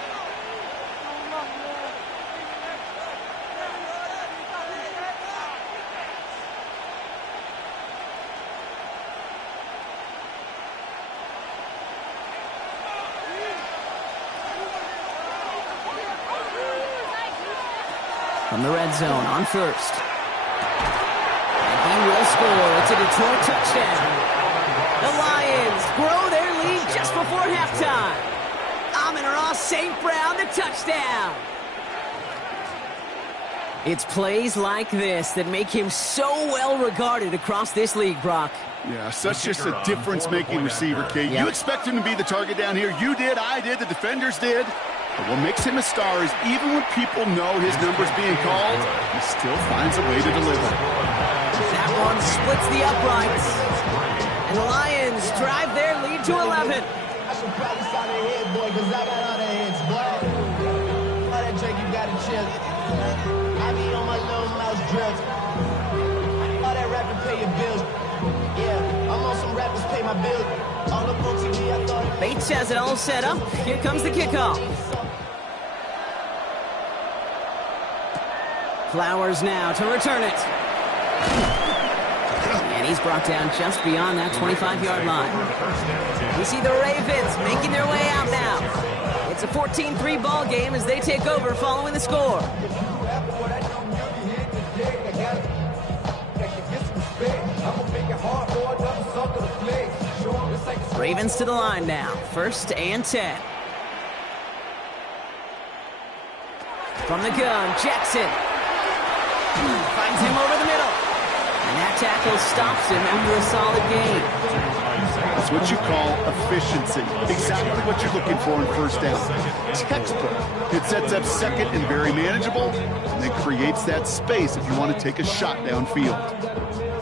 From the red zone on 1st. And he will score. It's a Detroit touchdown. The Lions grow their lead just before halftime. Amon-Ra St. Brown, the touchdown. It's plays like this that make him so well regarded across this league, Brock. Yeah, such just a difference-making receiver, Kate. Yep. You expect him to be the target down here. You did, I did, the defenders did. But what makes him a star is even when people know his number's being called, he still finds a way to deliver. That one splits the uprights. And the Lions drive their lead to 11. should probably sign a hit, boy, because I got all the hits, boy. All that Drake, you gotta chill. I be on my little mouse drills. All that rapping pay your bills. Yeah, I'm on some rappers pay my bills. All up on TV, I thought. Bates has it all set up. Here comes the kickoff. Flowers now to return it. And he's brought down just beyond that 25-yard line. We see the Ravens making their way out now. It's a 14-3 ball game as they take over following the score. Ravens to the line now. 1st and 10. From the gun, Jackson. Finds him over the middle. And that tackle stops him after a solid gain. That's what you call efficiency. Exactly what you're looking for in 1st down. Textbook. It sets up 2nd and very manageable, and then creates that space if you want to take a shot downfield.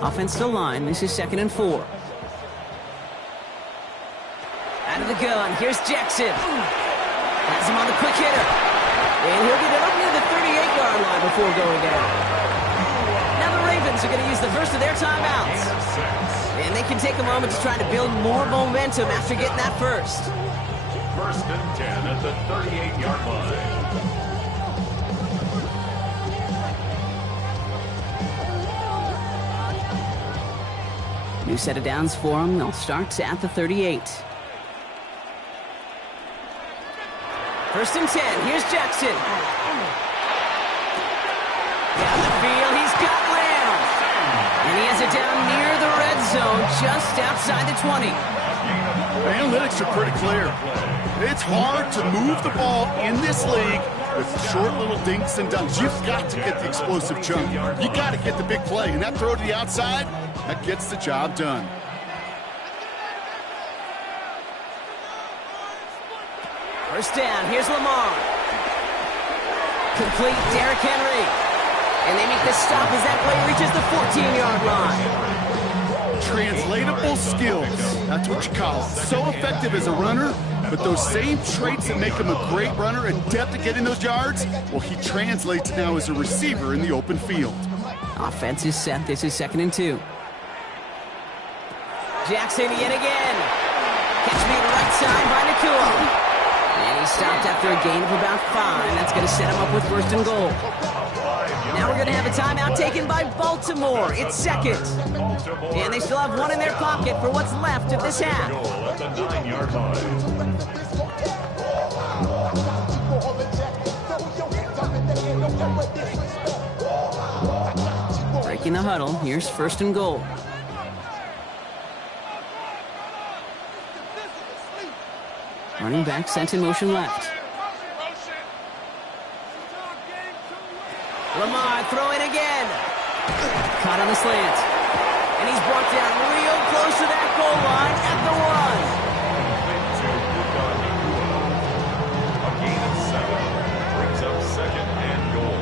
Offense to line. This is 2nd and 4. Out of the gun. Here's Jackson. Has him on the quick hitter. And he'll get it up near the 38-yard line before going down. Now the Ravens are going to use the first of their timeouts. And they can take a moment to try to build more momentum after getting that first. 1st and 10 at the 38-yard line. New set of downs for them. They'll start at the 38. 1st and 10. Here's Jackson. Down the field. He's got Lamb. And he has it down near the red zone, just outside the 20. The analytics are pretty clear. It's hard to move the ball in this league with short little dinks and dunks. You've got to get the explosive chunk. You got to get the big play. And that throw to the outside, that gets the job done. First down, here's Lamar. Complete, Derrick Henry. And they make the stop as that play reaches the 14-yard line. Translatable skills, that's what you call it. So effective as a runner, but those same traits that make him a great runner, adept at getting those yards, well, he translates now as a receiver in the open field. Offense is set. This is 2nd and 2. Jackson yet again. Catch me to the right side by Nakua. And he stopped after a gain of about 5. That's going to set him up with 1st and goal. Now we're going to have a timeout taken by Baltimore. It's 2nd. And they still have one in their pocket for what's left of this half. At the 9-yard line. Breaking the huddle. Here's 1st and goal. Running back sent in motion left. Lamar throwing again. Caught on the slant. And he's brought down real close to that goal line at the 1. A gain of 7 brings up 2nd and goal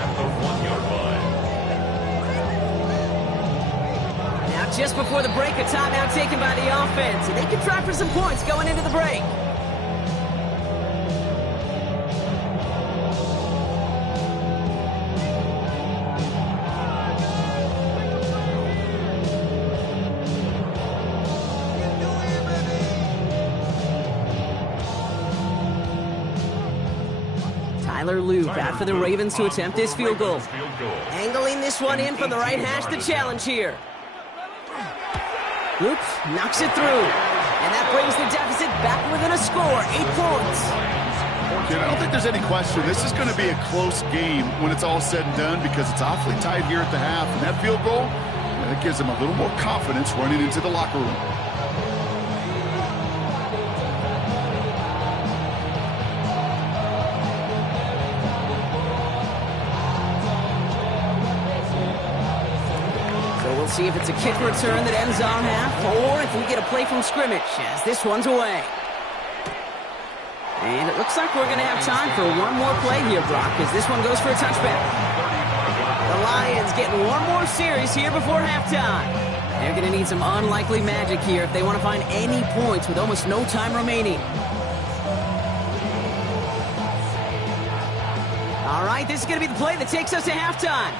at the 1-yard line. Now just before the break, a timeout taken by the offense. And they can try for some points going into the break. Tyler Loop out for the Ravens to attempt this field goal. Angling this one in from the right hash, the challenge here. Loop knocks it through. And that brings the deficit back within a score, 8 points. Kid, I don't think there's any question. This is going to be a close game when it's all said and done because it's awfully tight here at the half. And that field goal, that gives them a little more confidence running into the locker room. See if it's a kick return that ends our half, or if we get a play from scrimmage, as this one's away. And it looks like we're going to have time for one more play here, Brock, as this one goes for a touchback. The Lions getting one more series here before halftime. They're going to need some unlikely magic here if they want to find any points with almost no time remaining. All right, this is going to be the play that takes us to halftime.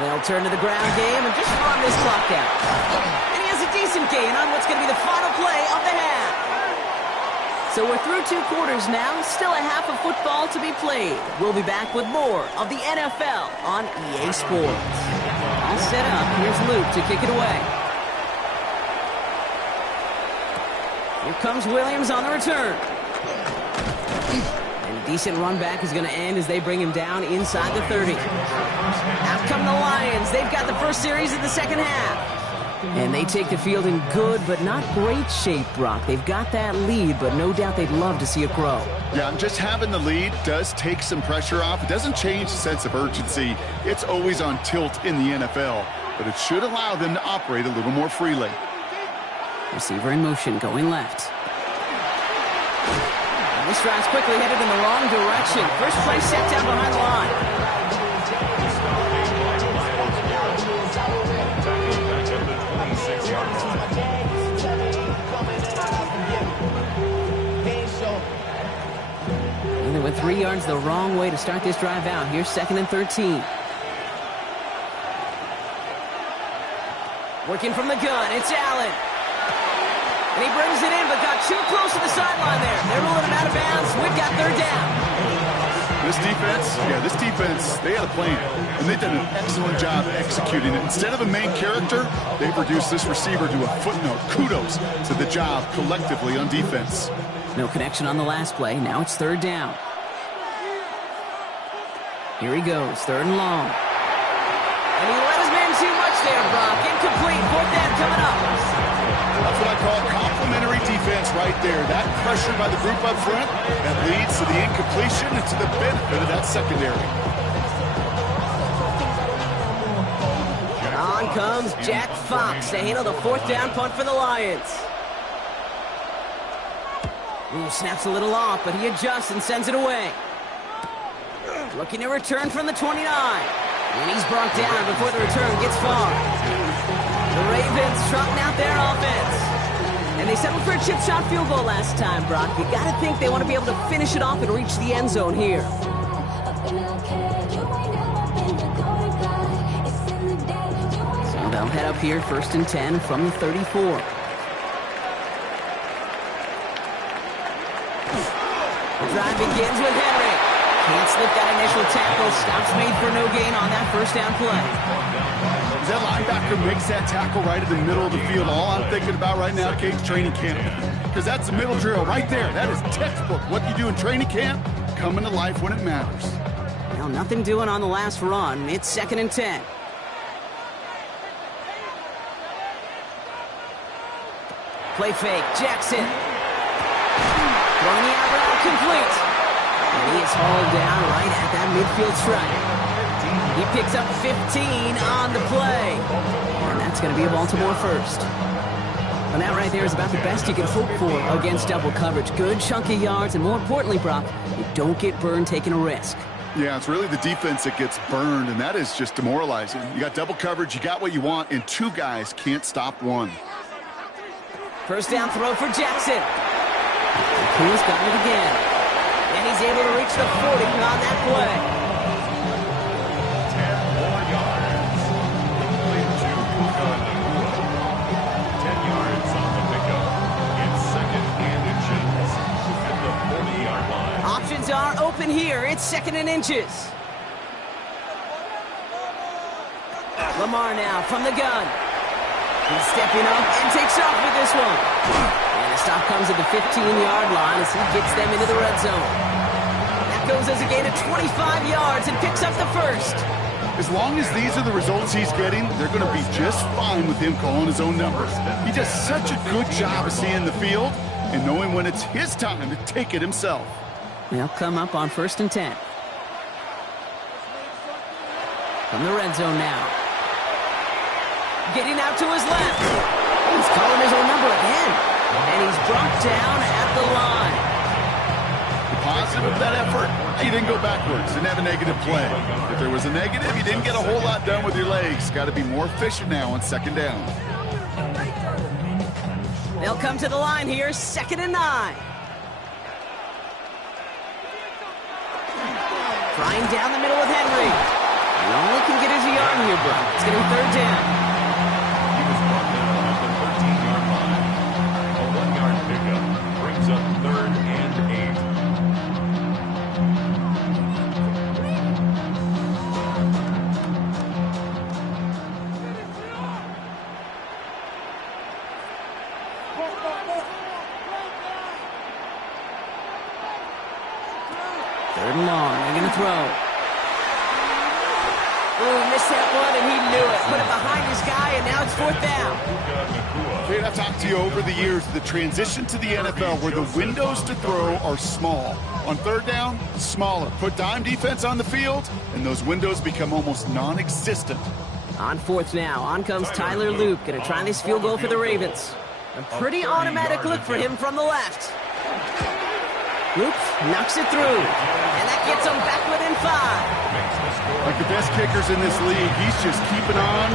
They'll turn to the ground game and just run this clock out. And he has a decent gain on what's going to be the final play of the half. So we're through 2 quarters now, still a half of football to be played. We'll be back with more of the NFL on EA Sports. All set up, here's Luke to kick it away. Here comes Williams on the return. And a decent run back is going to end as they bring him down inside the 30. Out come the Lions. They've got the first series of the second half. And they take the field in good but not great shape, Brock. They've got that lead, but no doubt they'd love to see it grow. Yeah, and just having the lead does take some pressure off. It doesn't change the sense of urgency. It's always on tilt in the NFL, but it should allow them to operate a little more freely. Receiver in motion, going left. And this drive's quickly headed in the wrong direction. First play set down behind the line. And they went 3 yards the wrong way to start this drive out. Here's 2nd and 13. Working from the gun, it's Allen. And he brings it in, but got too close to the sideline there. They're rolling him out of bounds. We've got 3rd down. This defense, they had a plan, and they've done an excellent job executing it. Instead of a main character, they've reduced this receiver to a footnote. Kudos to the job collectively on defense. No connection on the last play. Now it's 3rd down. Here he goes, 3rd and long. And he let his man too much there, Brock. Incomplete. 4th down coming up. That's what I call complementary defense right there. That pressure by the group up front, that leads to the incompletion and to the benefit of that secondary. On comes Jack Fox to handle the 4th down punt for the Lions. Ooh, snaps a little off, but he adjusts and sends it away. Looking to return from the 29. And he's brought down before the return gets far. The Ravens trotting out their offense. And they settled for a chip shot field goal last time, Brock. You got to think they want to be able to finish it off and reach the end zone here. So they'll head up here, 1st and 10 from the 34. The drive begins with Henry. Can't slip that initial tackle. Stops made for no gain on that 1st down play. That linebacker makes that tackle right in the middle of the field. All I'm thinking about right now, Kate's training camp. Because that's the middle drill right there. That is textbook. What you do in training camp, coming to life when it matters. Well, nothing doing on the last run. It's 2nd and 10. Play fake. Jackson. Throwing the out route complete. And he is hauled down right at that midfield stripe. He picks up 15 on the play. And that's going to be a Baltimore first. And that right there is about the best you can hope for against double coverage. Good chunky yards, and more importantly, Brock, you don't get burned taking a risk. Yeah, it's really the defense that gets burned, and that is just demoralizing. You got double coverage, you got what you want, and 2 guys can't stop one. 1st down throw for Jackson. He's got it again. And he's able to reach the 40 on that play. Options are open here. It's 2nd and inches. Lamar now from the gun. He's stepping up and takes off with this one. And the stop comes at the 15-yard line as he gets them into the red zone. That goes as a gain of 25 yards and picks up the 1st. As long as these are the results he's getting, they're going to be just fine with him calling his own numbers. He does such a good job of seeing the field and knowing when it's his time to take it himself. They'll come up on 1st and 10. From the red zone now. Getting out to his left. He's calling his own number again. And he's brought down at the line. Positive of that effort. you didn't go backwards, didn't have a negative play. If there was a negative, you didn't get a whole lot done with your legs. Got to be more efficient now on second down. They'll come to the line here, 2nd and 9. Flying down the middle with Henry. He only can get his yard here, bro. It's going to be 3rd down. He was brought down at the 13-yard line. A 1-yard pickup brings up 3rd and 8. Third and long. They're going to throw. Ooh, missed that one, and he knew it. Put it behind his guy, and now it's 4th down. Wade, I've talked to you over the years, the transition to the NFL where the windows to throw are small. On 3rd down, smaller. Put dime defense on the field, and those windows become almost non-existent. On 4th now, on comes Tyler Luke. Going to try this field goal for the Ravens. A pretty automatic look for him from the left. Luke knocks it through, and that gets him back within 5. Like the best kickers in this league, he's just keeping on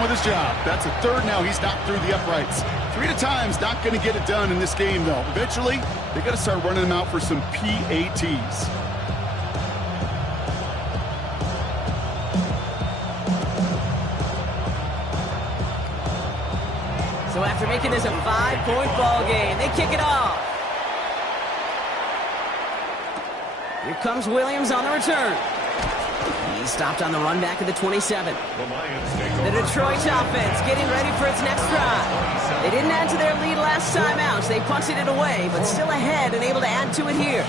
with his job. That's a 3rd now. He's knocked through the uprights. 3 at a time's not going to get it done in this game, though. Eventually, they got to start running them out for some PATs. So after making this a 5-point ball game, they kick it off. Here comes Williams on the return. He's stopped on the run back of the 27. The Detroit offense getting ready for its next drive. They didn't add to their lead last time out, so they punted it away, but still ahead and able to add to it here.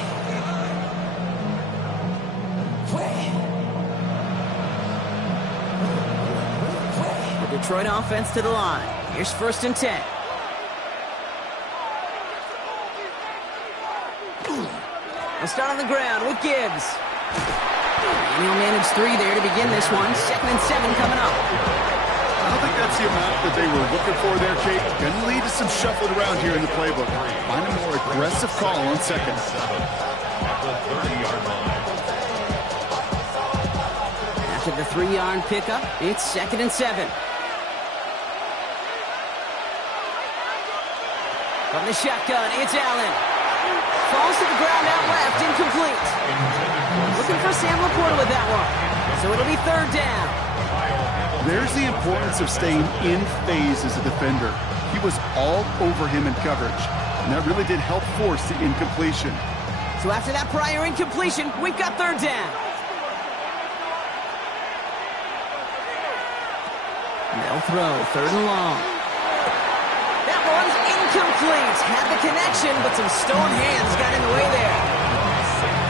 The Detroit offense to the line. Here's 1st and 10. They'll start on the ground with Gibbs. And he'll manage 3 there to begin this one. 2nd and 7 coming up. I don't think that's the amount that they were looking for there, Kate. Going to lead to some shuffling around here in the playbook. Find a more aggressive call on 2nd. After the 3-yard pickup, it's 2nd and 7. From the shotgun, it's Allen. Falls to the ground out left, incomplete. Looking for Sam Laporta with that one. So it'll be 3rd down. There's the importance of staying in phase as a defender. He was all over him in coverage, and that really did help force the incompletion. So after that prior incompletion, we've got 3rd down. They'll throw 3rd and long. That one's incomplete. Had the connection, but some stone hands got in the way there.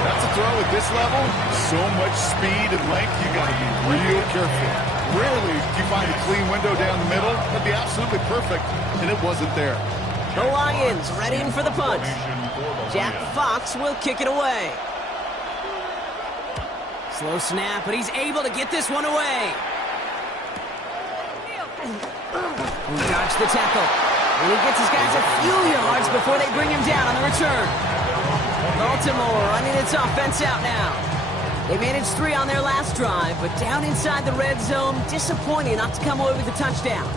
That's a throw at this level. So much speed and length, you got to be real careful. Rarely do you find a clean window down the middle. That'd be absolutely perfect, and it wasn't there. The Lions ready in for the punch. Jack Fox will kick it away. Slow snap, but he's able to get this one away. He dodged the tackle. And he gets his guys a few yards before they bring him down on the return. Baltimore running its offense out now. They managed 3 on their last drive, but down inside the red zone, disappointing not to come away with a touchdown.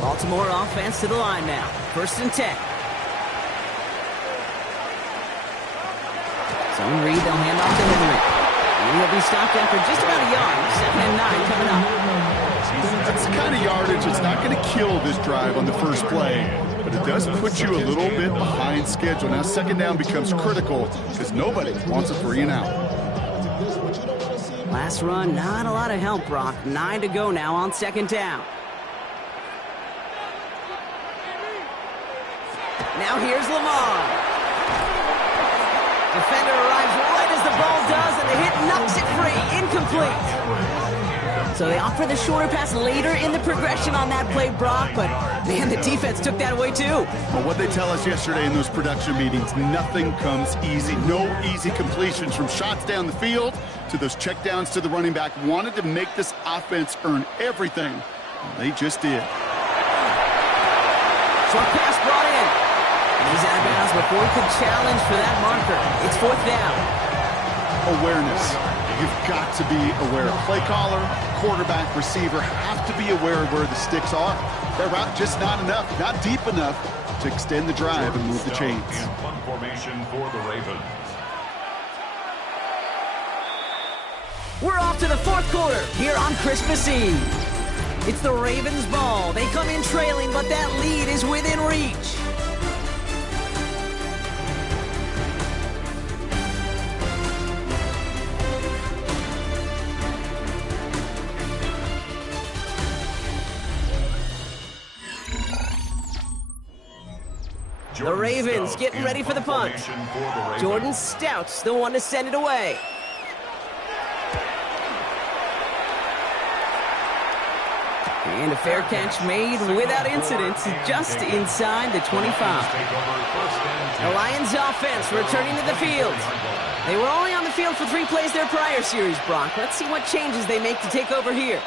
Baltimore offense to the line now. 1st and 10. Zone read, they'll hand off to Henry. And he'll be stopped after just about a yard. 2nd and 9 coming up. That's the kind of yardage that's not going to kill this drive on the first play, but it does put you a little bit behind schedule. Now 2nd down becomes critical because nobody wants a 3 and out. Last run, not a lot of help, Brock. 9 to go now on 2nd down. Now here's Lamar. Defender arrives right as the ball does, and the hit knocks it free. Incomplete. So they offer the shorter pass later in the progression on that play, Brock, but, man, the defense took that away, too. Well, what they tell us yesterday in those production meetings, nothing comes easy. No easy completions from shots down the field to those checkdowns to the running back. Wanted to make this offense earn everything, and they just did. Short pass brought in. He's out of bounds before he could challenge for that marker. It's 4th down. Awareness. You've got to be aware. Play caller, quarterback, receiver have to be aware of where the sticks are. That route just not enough, not deep enough to extend the drive and move the chains. In punt formation for the Ravens. We're off to the 4th quarter here on Christmas Eve. It's the Ravens' ball. They come in trailing, but that lead is within reach. The Ravens getting ready for the punt. Jordan Stout's the one to send it away. And a fair catch made without incident, just inside the 25. The Lions offense returning to the field. They were only on the field for 3 plays their prior series, Brock. Let's see what changes they make to take over here.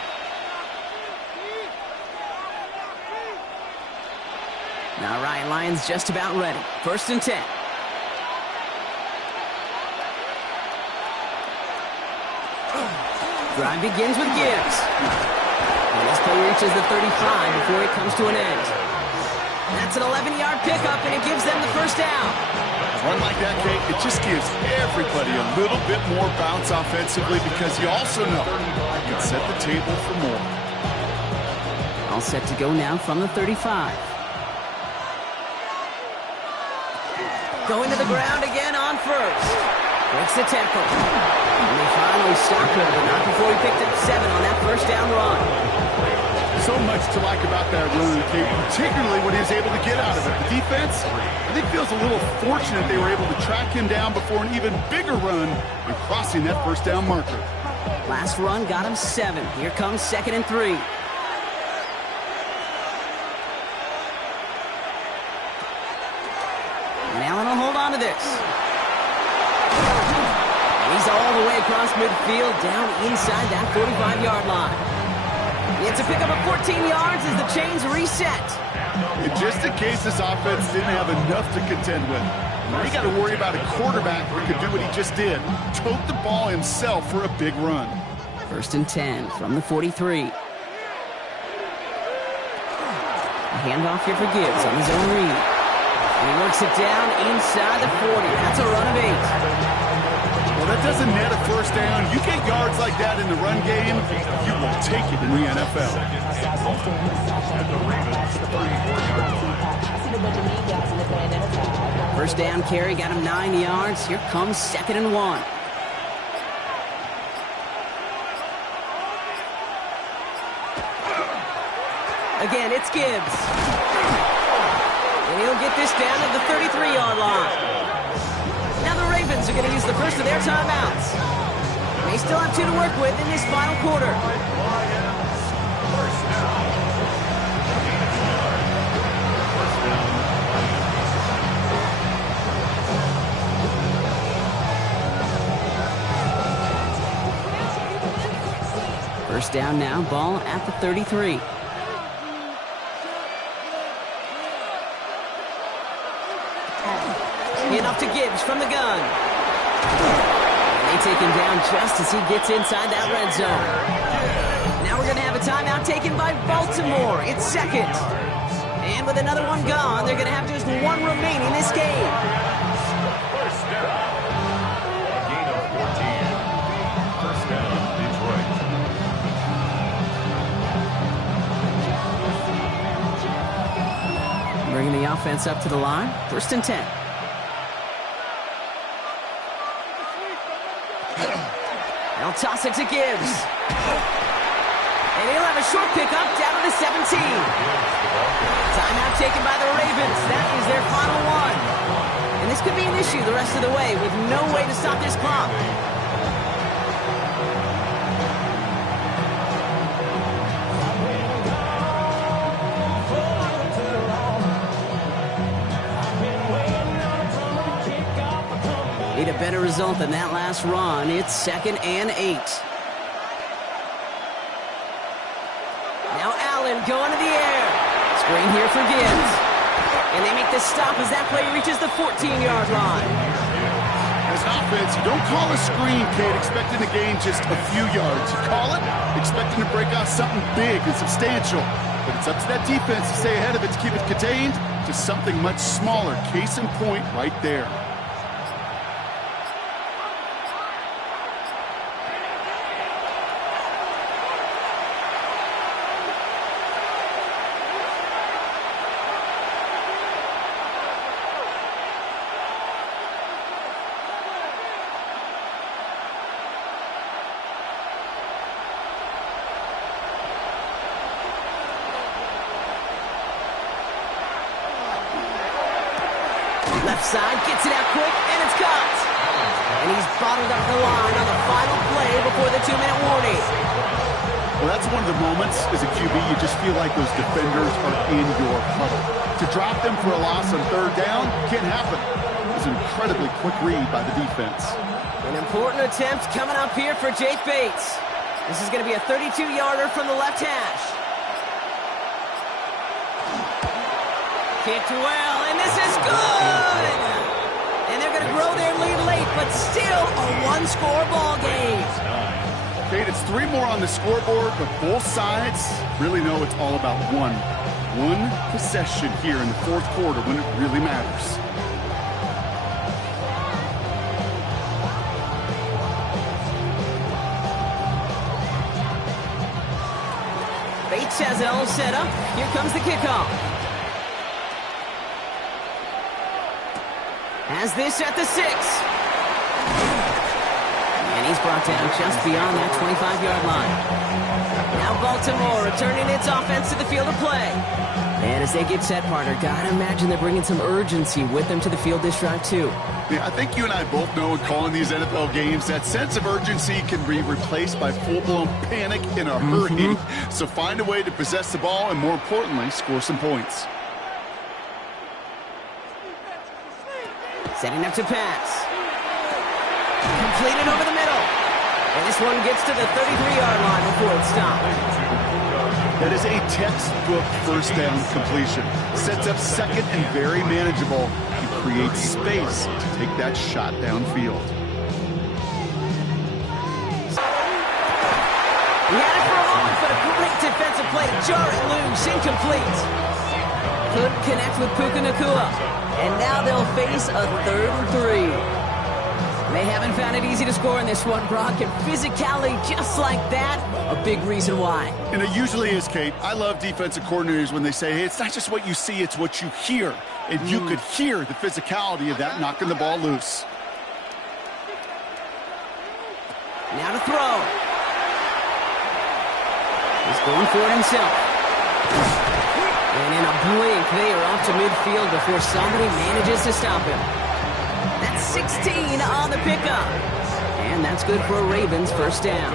Now Ryan Lyons just about ready. 1st and 10. Drive begins with Gibbs. And this play reaches the 35 before it comes to an end. That's an 11-yard pickup, and it gives them the 1st down. Run like that, Kate, it just gives everybody a little bit more bounce offensively because you also know you can set the table for more. All set to go now from the 35. Going to the ground again on 1st. Breaks the tackle. And they finally stopped him, but not before he picked up 7 on that 1st down run. So much to like about that run, Kate, particularly when he was able to get out of it. The defense, I think, feels a little fortunate they were able to track him down before an even bigger run and crossing that 1st down marker. Last run got him 7. Here comes 2nd and 3. And Allen will hold on to this. And he's all the way across midfield, down inside that 45-yard line. It's a pickup of 14 yards as the chains reset. And just in case this offense didn't have enough to contend with, now you got to worry about a quarterback who could do what he just did. Tote the ball himself for a big run. 1st and 10 from the 43. A handoff here for Gibbs on his own read. And he works it down inside the 40. That's a run of 8. Well, that doesn't net a 1st down. You get yards like that in the run game, you will take it in the NFL. First down carry got him 9 yards. Here comes 2nd and 1. Again, it's Gibbs. And he'll get this down to the 33-yard line. Now the Ravens are going to use the first of their timeouts. They still have 2 to work with in this final quarter. First down now, ball at the 33. Enough to Gibbs from the gun. And they take him down just as he gets inside that red zone. Now we're going to have a timeout taken by Baltimore. It's 2nd. And with another one gone, they're going to have just 1 remaining in this game. First down. A gain of 14. First down, Detroit. Bringing the offense up to the line. 1st and 10. They'll toss it to Gibbs. And he'll have a short pickup down to the 17. Timeout taken by the Ravens. That is their final one. And this could be an issue the rest of the way with no way to stop this clock. Need a better result than that last run. It's 2nd and 8. Now Allen going to the air. Screen here for Gibbs. And they make the stop as that play reaches the 14-yard line. As an offense, you don't call a screen, Kate, expecting to gain just a few yards. You call it expecting to break out something big and substantial. But it's up to that defense to stay ahead of it, to keep it contained to something much smaller. Case in point right there. Left side, gets it out quick, and it's caught. And he's bottled up the line on the final play before the 2-minute warning. Well, that's one of the moments as a QB, you just feel like those defenders are in your huddle. To drop them for a loss on third down can't happen. It was an incredibly quick read by the defense. An important attempt coming up here for Jake Bates. This is going to be a 32-yarder from the left hash. Kicked well, and this is good! And they're going to grow their lead late, but still a one-score ball game. Kate, it's 3 more on the scoreboard, but both sides really know it's all about one possession here in the fourth quarter when it really matters. Bates has it all set up. Here comes the kickoff. Has this at the 6. And he's brought down just beyond that 25-yard line. Now Baltimore returning its offense to the field of play. And as they get set, partner, gotta imagine they're bringing some urgency with them to the field this drive, too. Yeah, I think you and I both know in calling these NFL games, that sense of urgency can be replaced by full-blown panic in a hurry. So find a way to possess the ball and, more importantly, score some points. Setting up to pass. Completed over the middle. And this one gets to the 33-yard line before it's stopped. That is a textbook first down completion. Sets up second and very manageable. You create space to take that shot downfield. He had it for a moment, but a great defensive play to jar it loose. Incomplete. Couldn't connect with Puka Nacua. And now they'll face a 3rd and 3. They haven't found it easy to score in this one, Brock, and physicality just like that, a big reason why. And it usually is, Kate. I love defensive coordinators when they say, hey, it's not just what you see, it's what you hear. And you could hear the physicality of that knocking the ball loose. Now to throw. He's going for it himself. And in a blink, they are off to midfield before somebody manages to stop him. That's 16 on the pickup. And that's good for a Ravens first down.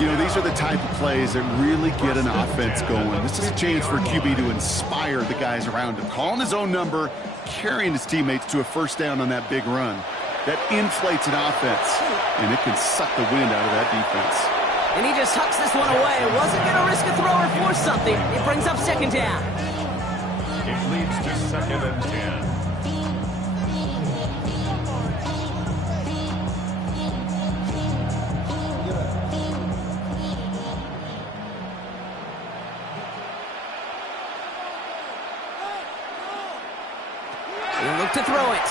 You know, these are the type of plays that really get an offense going. This is a chance for QB to inspire the guys around him. Calling his own number, carrying his teammates to a first down on that big run. That inflates an offense, and it can suck the wind out of that defense. And he just hucks this one away. Wasn't going to risk a throw or force something. It brings up second down. It leads to 2nd and 10. To throw it.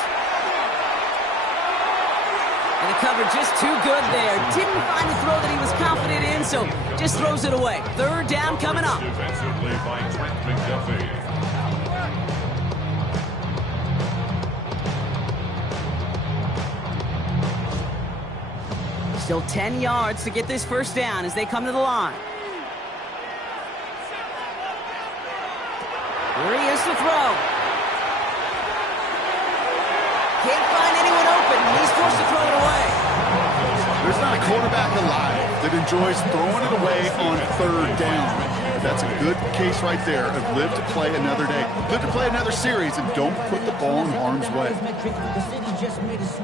And the cover just too good there. Didn't find the throw that he was confident in, so just throws it away. 3rd down coming up. Defensively by Trent McDuffie. Still 10 yards to get this first down as they come to the line. Here he is to throw. Can't find anyone open. He's forced to throw it away. There's not a quarterback alive that enjoys throwing it away on 3rd down. That's a good case right there of live to play another day. Live to play another series and don't put the ball in harm's way.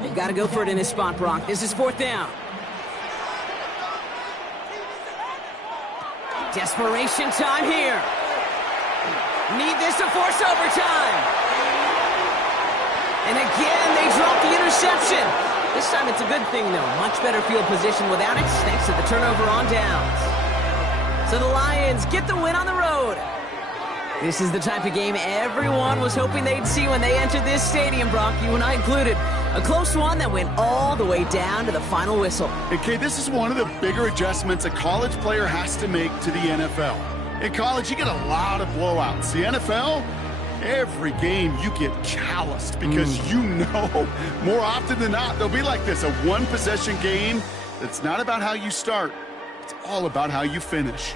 They've got to go for it in this spot, Brock. This is 4th down. Desperation time here. Need this to force overtime. And again, they drop the interception. This time it's a good thing, though. Much better field position without it, thanks to the turnover on downs. So the Lions get the win on the road. This is the type of game everyone was hoping they'd see when they entered this stadium, Brock, you and I included. A close one that went all the way down to the final whistle. Okay, this is one of the bigger adjustments a college player has to make to the NFL. In college, you get a lot of blowouts. The NFL, every game you get calloused because you know more often than not they'll be like this, a one-possession game that's not about how you start. It's all about how you finish.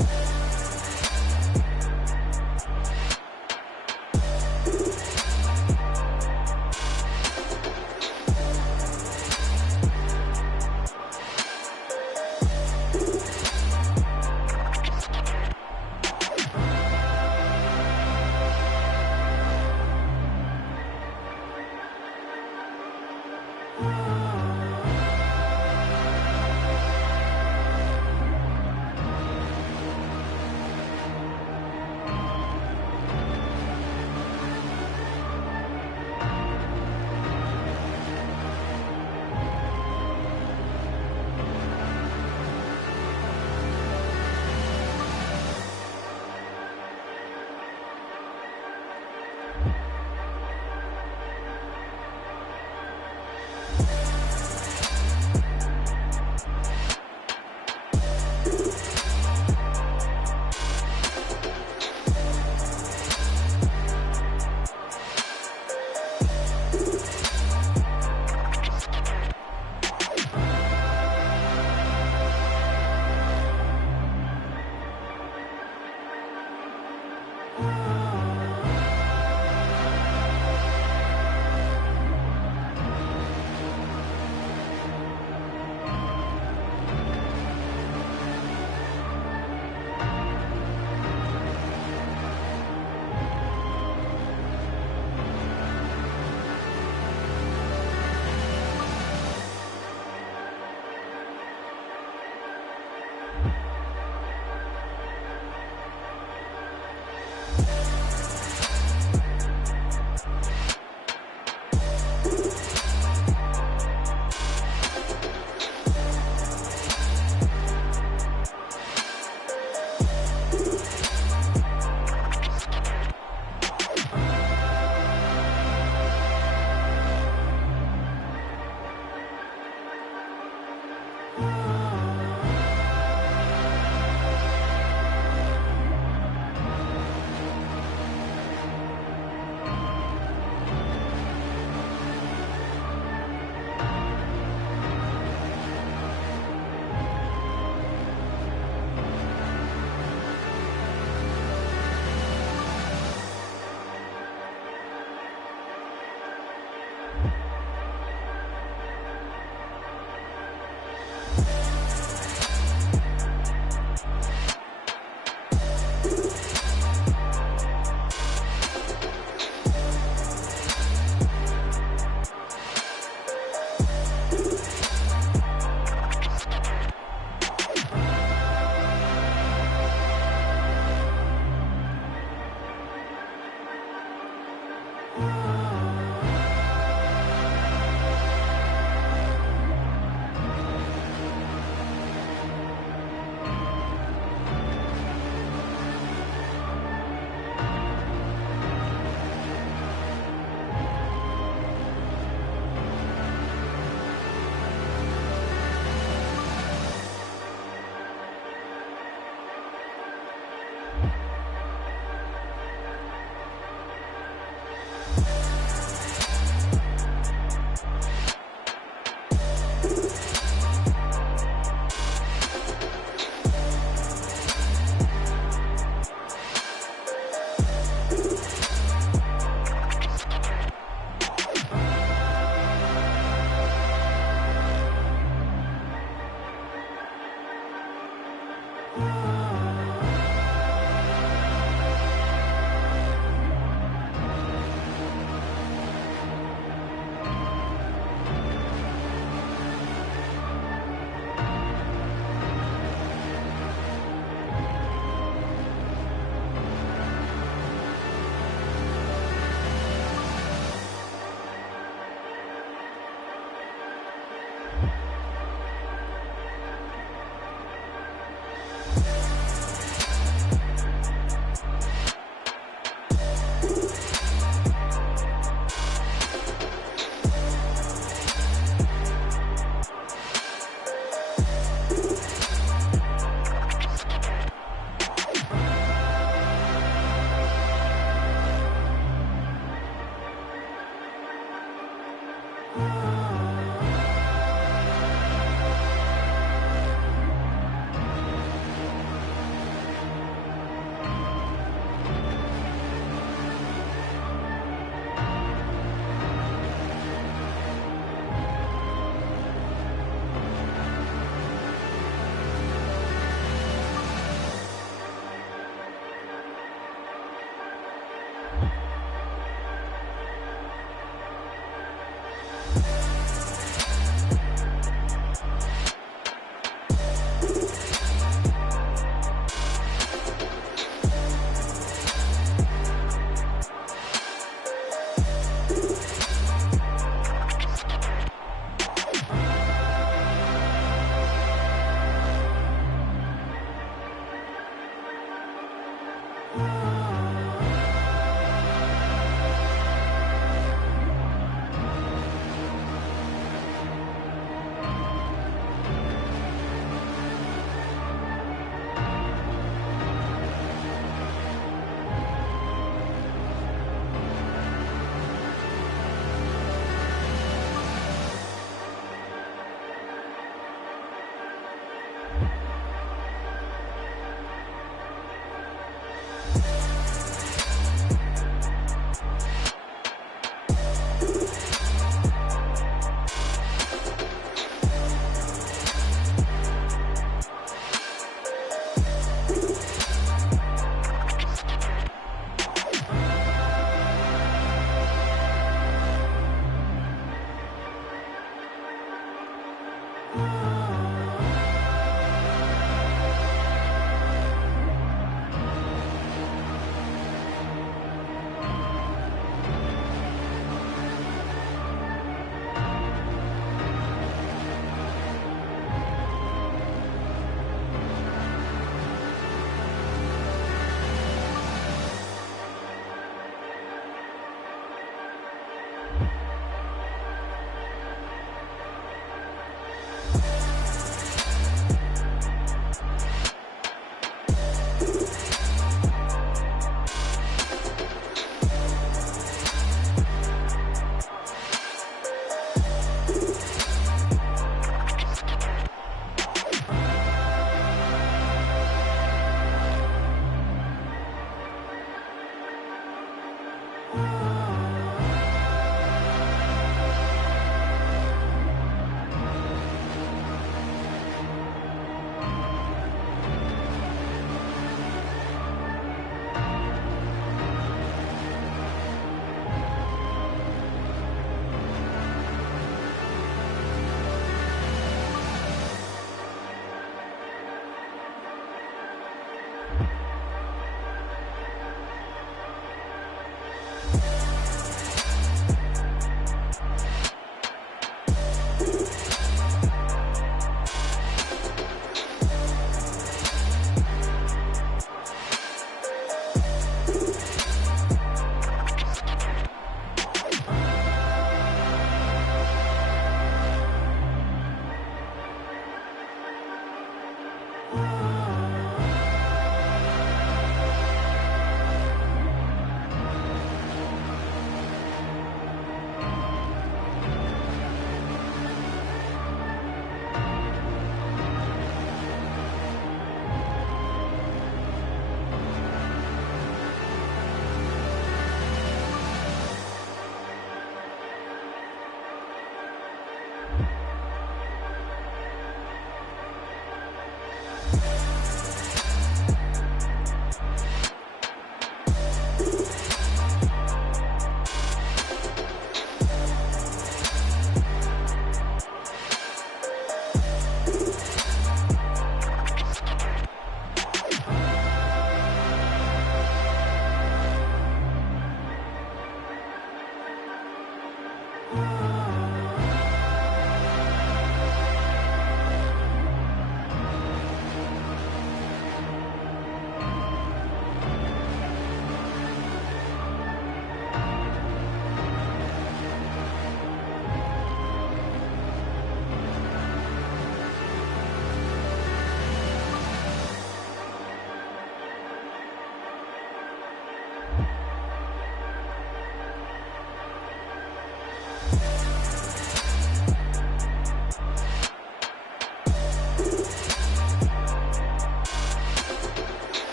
you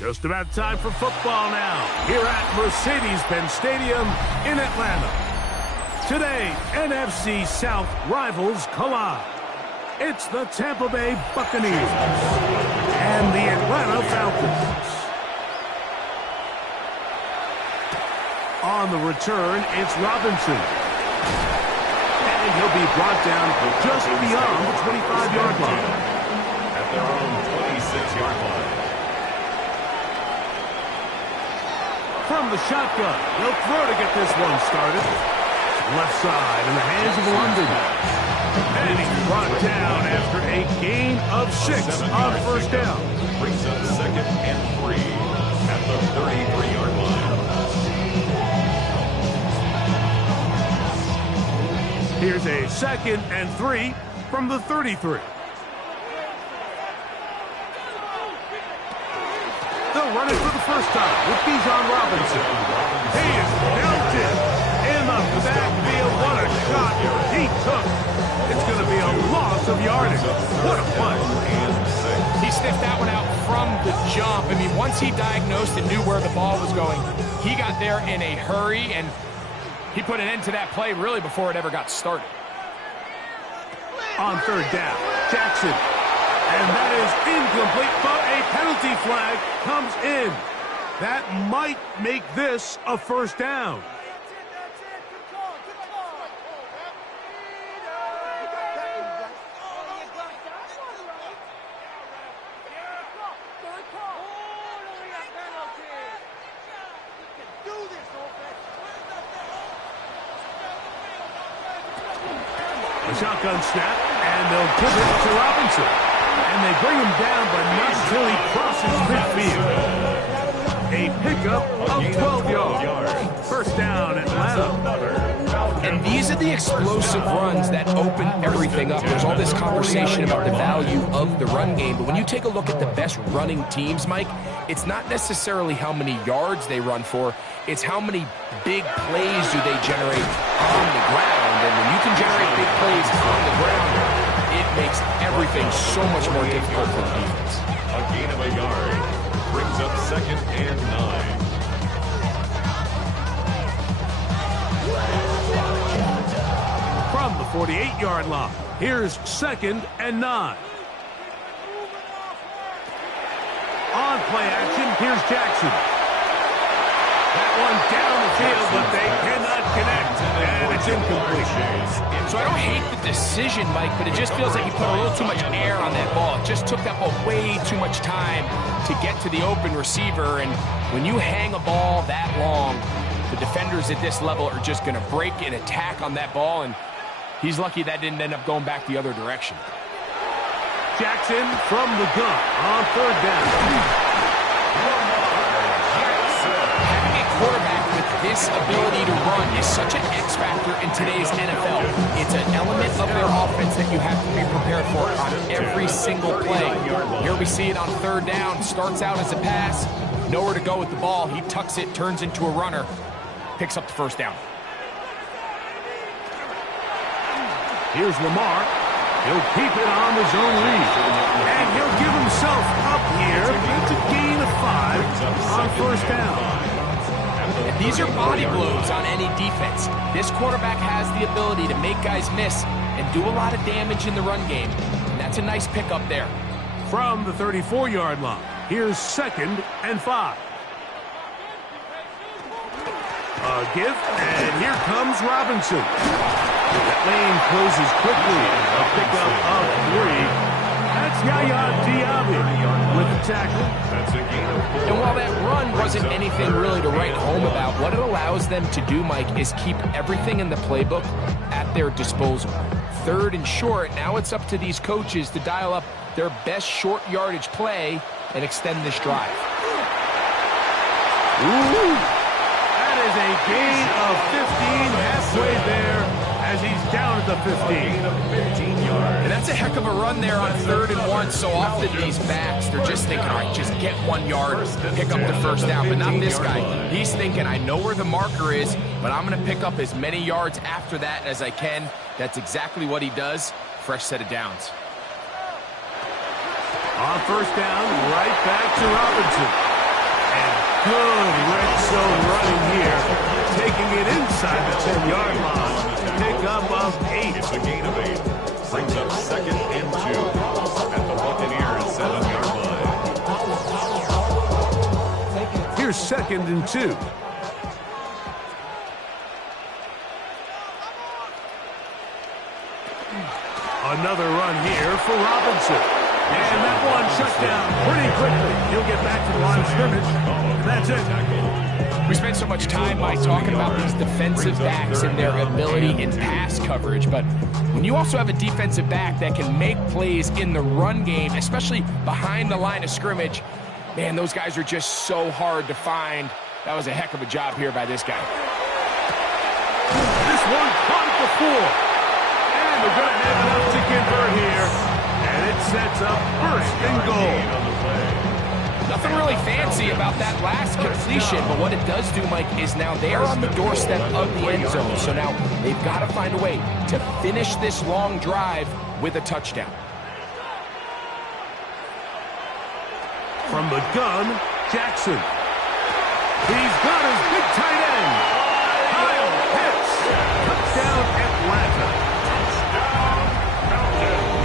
Just about time for football now, here at Mercedes-Benz Stadium in Atlanta. Today, NFC South rivals collide. It's the Tampa Bay Buccaneers and the Atlanta Falcons. On the return, it's Robinson. And he'll be brought down just beyond the 25-yard line. At their own 26-yard line. From the shotgun, they'll throw to get this one started. Left side in the hands of London. And he's brought down after a gain of 6 on first down. Brings up 2nd and 3 at the 33-yard line. Here's a 2nd and 3 from the 33. They'll run it for the first time with Bijan Robinson. He is belted in the backfield. What a shot he took. It's going to be a loss of yardage. What a play. He sniffed that one out from the jump. I mean, once he diagnosed and knew where the ball was going, he got there in a hurry, and he put an end to that play really before it ever got started. On third down, Jackson. And that is incomplete, but a penalty flag comes in. That might make this a first down. The shotgun snap, and they'll give it to Robinson. And they bring him down, but not until he crosses midfield. A pickup of 12 yards. First down, Atlanta. And these are the explosive runs that open everything up. There's all this conversation about the value of the run game, but when you take a look at the best running teams, Mike, it's not necessarily how many yards they run for, it's how many big plays do they generate on the ground. And when you can generate big plays on the ground, it makes everything so much more difficult for the defense. A gain of a yard brings up 2nd and 9. From the 48-yard line, here's 2nd and 9. On play action, here's Jackson. That one down the field, but they cannot connect, and it's incomplete. So I don't hate the decision, Mike, but it just feels like you put a little too much air on that ball. It just took that ball way too much time to get to the open receiver, and when you hang a ball that long, the defenders at this level are just going to break and attack on that ball, and he's lucky that didn't end up going back the other direction. Jackson from the gun on third down. Having a quarterback with this ability to run is such an X factor in today's NFL. It's an element of their offense that you have to be prepared for on every single play. Here we see it on third down. Starts out as a pass. Nowhere to go with the ball. He tucks it, turns into a runner, picks up the first down. Here's Lamar. He'll keep it on his own lead. And he'll give himself up here. It's a gain of 5 on first down. And these are body blows on any defense. This quarterback has the ability to make guys miss and do a lot of damage in the run game. And that's a nice pickup there. From the 34-yard line, here's 2nd and 5. A give, and here comes Robinson. That lane closes quickly. A pickup of 3. That's Yaya Diaby with the tackle. That's a gain of 4. And while that run wasn't anything really to write home about, what it allows them to do, Mike, is keep everything in the playbook at their disposal. 3rd and short, now it's up to these coaches to dial up their best short yardage play and extend this drive. Ooh, that is a gain of 15 halfway there as he's down at the 15. And that's a heck of a run there on 3rd and 1. So often these backs, they're just thinking, all right, just get 1 yard, pick up the first down. But not this guy. He's thinking, I know where the marker is, but I'm going to pick up as many yards after that as I can. That's exactly what he does. Fresh set of downs. On first down, right back to Robinson. And good red zone running here. Taking it inside the 10-yard line. Pickup of 8. It's a gain of 8. Brings up 2nd and 2 at the Buccaneers 7-yard line. Here's 2nd and 2. Another run here for Robinson. And that one shut down pretty quickly. He'll get back to the line of scrimmage. That's it. We spent so much time, Mike, talking about these defensive backs and their ability in pass coverage. But when you also have a defensive back that can make plays in the run game, especially behind the line of scrimmage, man, those guys are just so hard to find. That was a heck of a job here by this guy. This one caught at the 4. And they're going to have enough to convert here. And it sets up 1st and goal. Nothing really fancy about that last completion, but what it does do, Mike, is now they're on the doorstep of the end zone. So now they've got to find a way to finish this long drive with a touchdown. From the gun, Jackson. He's got his big tight end. Kyle Pitts. Touchdown, Atlanta.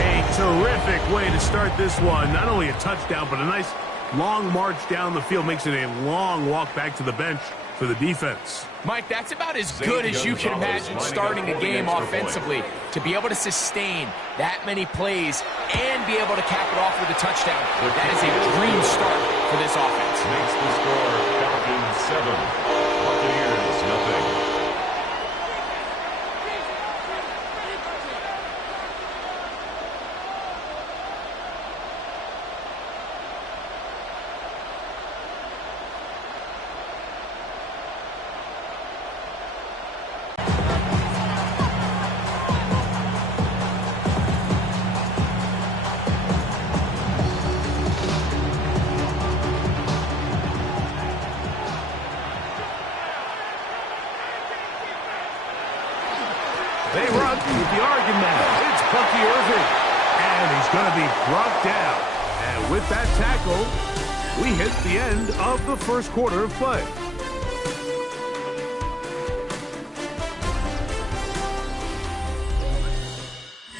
A terrific way to start this one. Not only a touchdown, but a nice long march down the field. Makes it a long walk back to the bench for the defense. Mike, that's about as good as you can imagine starting a game offensively. To be able to sustain that many plays and be able to cap it off with a touchdown, that is a dream start for this offense. Makes the score Falcons 7, Buccaneers 0. They run with the argument. It's Bucky Irving. And he's going to be brought down. And with that tackle, we hit the end of the first quarter of play.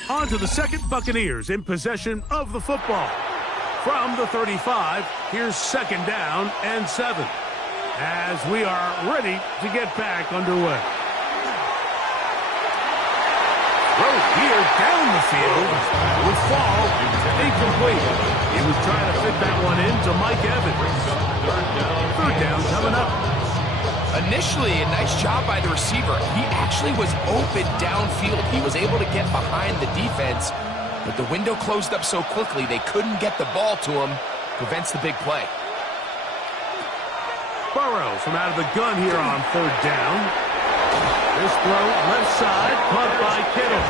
On to the second. Buccaneers in possession of the football. From the 35, here's 2nd down and 7. As we are ready to get back underway. Throw here down the field would fall incomplete. He was trying to fit that one into Mike Evans. 3rd down coming up. Initially, a nice job by the receiver. He actually was open downfield. He was able to get behind the defense, but the window closed up so quickly they couldn't get the ball to him. Prevents the big play. Burrows from out of the gun here on 3rd down. This throw left side, caught by Kittle.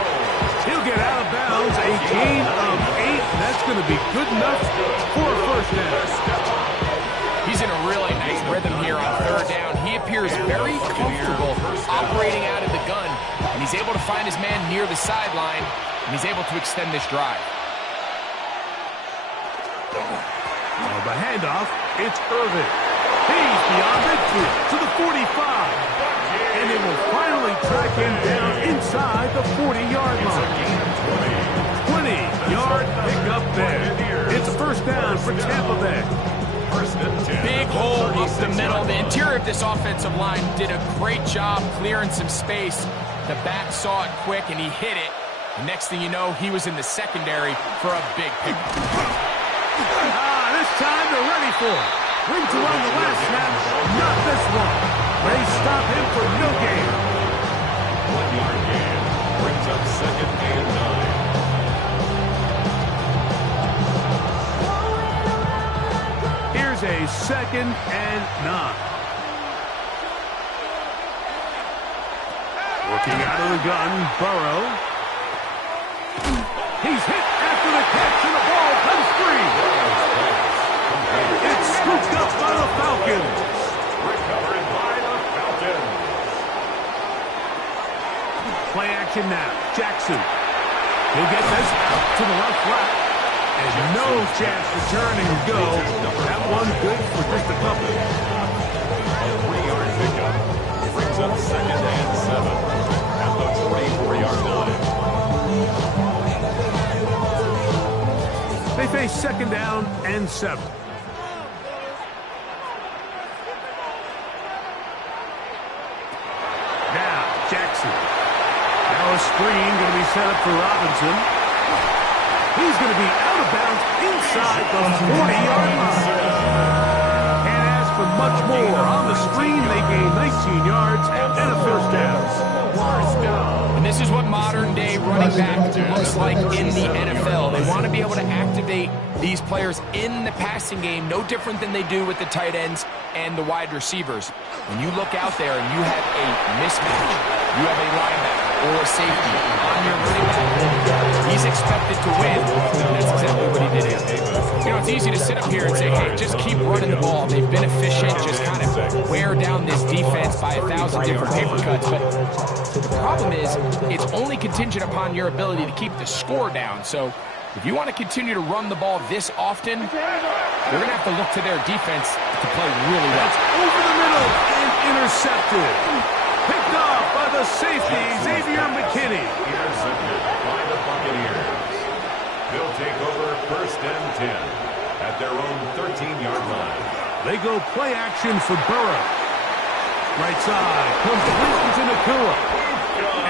He'll get out of bounds, a gain of 8. That's going to be good enough for a 1st down. He's in a really nice rhythm here on third down. He appears very comfortable operating out of the gun, and he's able to find his man near the sideline, and he's able to extend this drive. On the handoff, it's Irvin. He's beyond midfield to the 45. And they will finally track him down inside the 40-yard line. 20-yard pickup there. It's a first down for Tampa Bay. Big hole up the middle. The interior of this offensive line did a great job clearing some space. The back saw it quick, and he hit it. The next thing you know, he was in the secondary for a big pick. This time they're ready for it. Wing to run the last snap, not this one. They stop him for no gain. 1-yard gain brings up 2nd and 9. Here's a 2nd and 9. Working out of the gun, Burrow. He's hit after the catch, and the ball comes free. It's scooped up by the Falcons. Recovered by the Falcons. Play action now. Jackson. He'll get this out to the left flat. And no chance to turn and go. That one good for just a couple. A 3-yard pickup brings up 2nd and 7 at the 44-yard line. They face 2nd down and 7. Now, Jackson. Now a screen going to be set up for Robinson. He's going to be out of bounds inside the 40-yard line. Can't ask for much more. On the screen, they gain 19 yards and a first down. And this is what modern-day running back looks like in the NFL. They want to be able to activate these players in the passing game, no different than they do with the tight ends and the wide receivers. When you look out there and you have a mismatch, you have a linebacker or a safety on your running back, he's expected to win, and that's exactly what he did here. You know, it's easy to sit up here and say, hey, just keep running the ball. They've been efficient, just kind of wear down this defense by 1,000 different paper cuts. But the problem is, it's only contingent upon your ability to keep the score down. So if you want to continue to run the ball this often, you're going to have to look to their defense to play really well. That's over the middle and intercepted. Picked off by the safety, Xavier McKinney. Intercepted by the Buccaneers. They'll take over 1st and 10 at their own 13-yard line. They go play action for Burrow. Right side, completion to Nakua.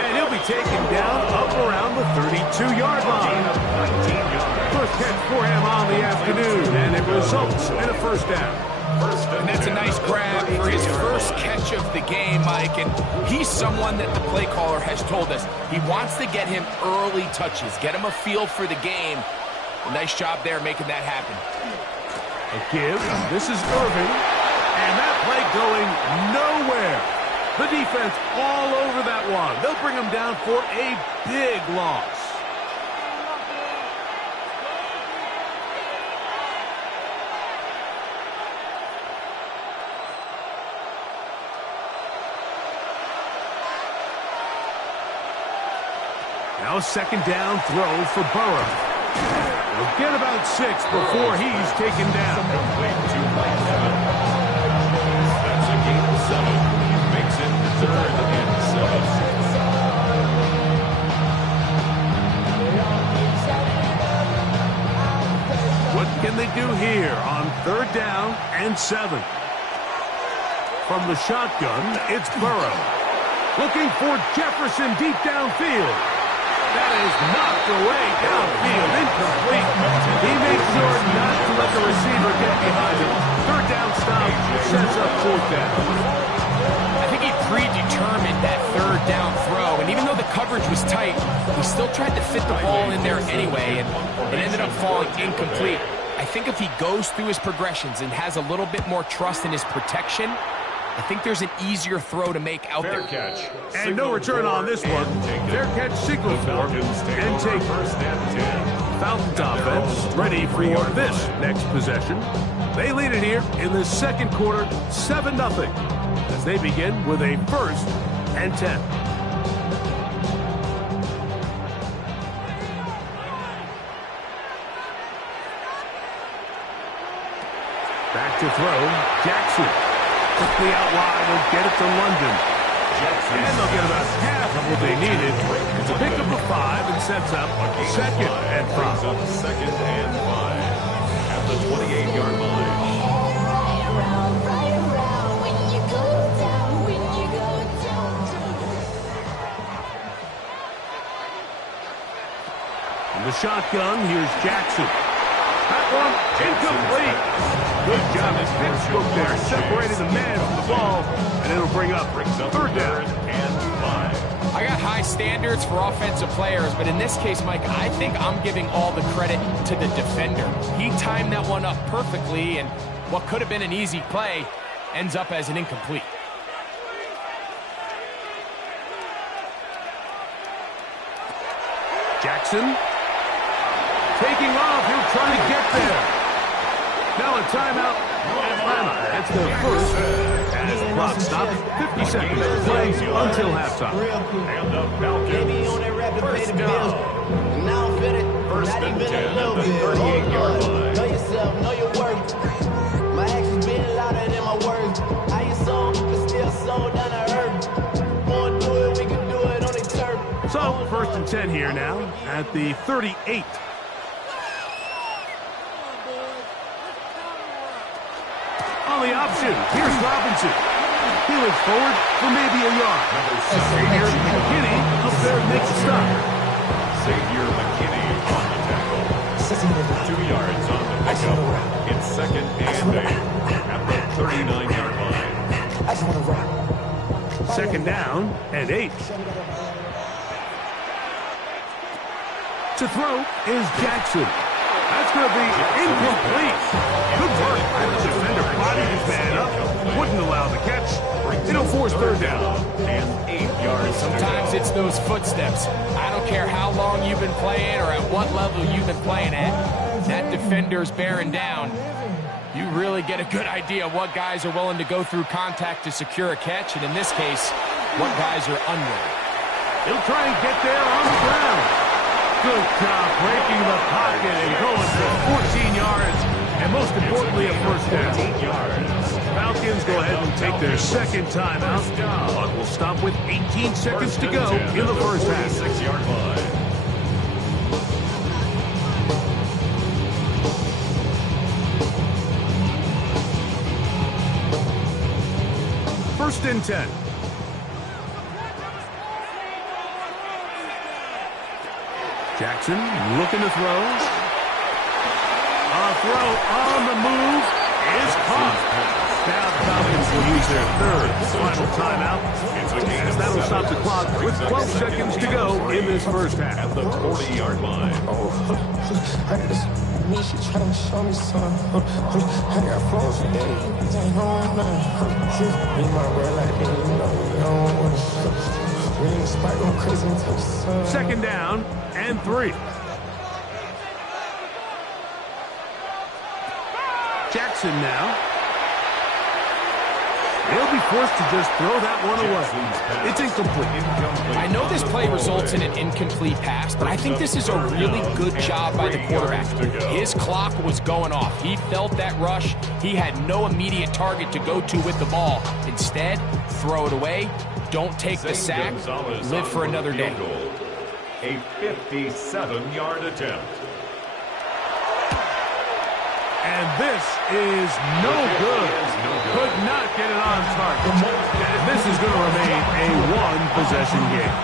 And he'll be taken down up around the 32-yard line. 19 yards. First catch for him on the afternoon, and it results in a first down. And that's a nice grab for his first catch of the game, Mike. And he's someone that the play caller has told us he wants to get him early touches, get him a feel for the game. A nice job there making that happen. A give. This is Irvin. And that play going nowhere. The defense all over that one. They'll bring him down for a big loss. Now a 2nd down throw for Burrow. We'll get about 6 before he's taken down. Complete to Mike Evans. That's a gain of 7. Makes it 3rd and 7. What can they do here on 3rd down and 7? From the shotgun, it's Burrow. Looking for Jefferson deep downfield. That is knocked away downfield, incomplete. He makes sure not to let the receiver get behind him. 3rd down stop sets up 4th down. I think he predetermined that 3rd down throw, and even though the coverage was tight, he still tried to fit the ball in there anyway, and it ended up falling incomplete. I think if he goes through his progressions and has a little bit more trust in his protection, I think there's an easier throw to make out there. Catch. And no return on this one. Fair catch, signal for and take 1st and 10. Falcons offense ready for this next possession. They lead it here in the second quarter, 7-0, as they begin with a 1st and 10. Back to throw, Jackson. Quickly out wide, will get it to London. And they'll get about half of what they needed to pick up the 5 and sets up 2nd and 5. Second and 5 at the 28-yard line. In the shotgun, here's Jackson. That one incomplete. Good job as Pittsburgh there, separating the man from the ball, and it'll bring up 3rd down and 5. I got high standards for offensive players, but in this case, Mike, I think I'm giving all the credit to the defender. He timed that one up perfectly, and what could have been an easy play ends up as an incomplete. Jackson taking off. He'll try to get there. Now a timeout. Atlanta. That's their 1st. As the clock stops, 50 seconds to play until halftime. And the Falcons. First down. Now I'm fitted. First Not and even 10 a little at the bit. 38-yard line. Know yourself, know your worth. My actions being louder than my words. I ain't sold, but still sold down to earth. Wanna do it, we can do it on the turf. So, 1st and 10 here now at the 38. On the option, here's Robinson. He looks forward for maybe a yard. Xavier McKinney up there makes a stop. Xavier McKinney on the tackle. 2 yards on the pickup. It's 2nd and 8 at the 39-yard line. 2nd down and 8. To throw is Jackson. That's going to be incomplete. Good work by the defender. Bodied his man up. Wouldn't allow the catch. It'll force 3rd down. And 8 yards. Sometimes it's those footsteps. I don't care how long you've been playing or at what level you've been playing at. That defender's bearing down. You really get a good idea of what guys are willing to go through contact to secure a catch, and in this case, what guys are unwilling. He'll try and get there on the ground. Good job breaking the pocket and going for 14 yards, and most importantly, a 1st down. 8 yards. Falcons go ahead and take their 2nd timeout. Clock will stop with 18 seconds to go in the 1st half. 6-yard line. First and 10. Jackson looking to throw. A throw on the move is caught. Now the Falcons will use their 3rd final timeout. As that'll stop the clock with 12 seconds to go in this 1st half. At the 40-yard line. Me, she tryna show me something. I got flows for days, ain't knowing nothing. Me, my real like me, you know, you don't wanna we in the spot going crazy until the sun. 2nd down and 3. Jackson now. He'll be forced to just throw that one away. It's incomplete. I know this play results in an incomplete pass, but I think this is a really good job by the quarterback. His clock was going off. He felt that rush. He had no immediate target to go to with the ball. Instead, throw it away. Don't take the sack. Live for another day. A 57-yard attempt. And this is no good. Could not get it on target. And this is going to remain a one-possession game.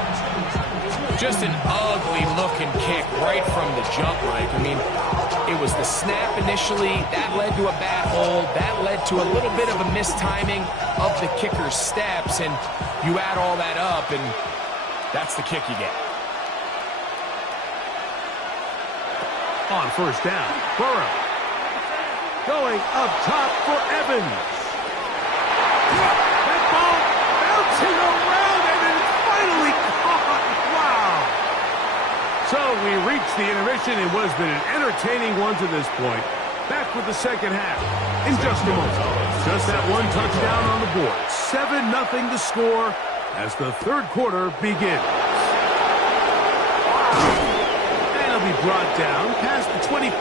Just an ugly-looking kick right from the jump, Mike. I mean, it was the snap initially. That led to a bad hold. That led to a little bit of a mistiming of the kicker's steps. And you add all that up, and that's the kick you get. On 1st down, Burrow. Going up top for Evans. That ball bouncing around and it's finally caught. Wow. So we reached the intermission. It was been an entertaining one to this point. Back with the 2nd half. in just a moment. Just that one touchdown on the board. 7-0 to score as the third quarter begins. And he'll be brought down past the 25.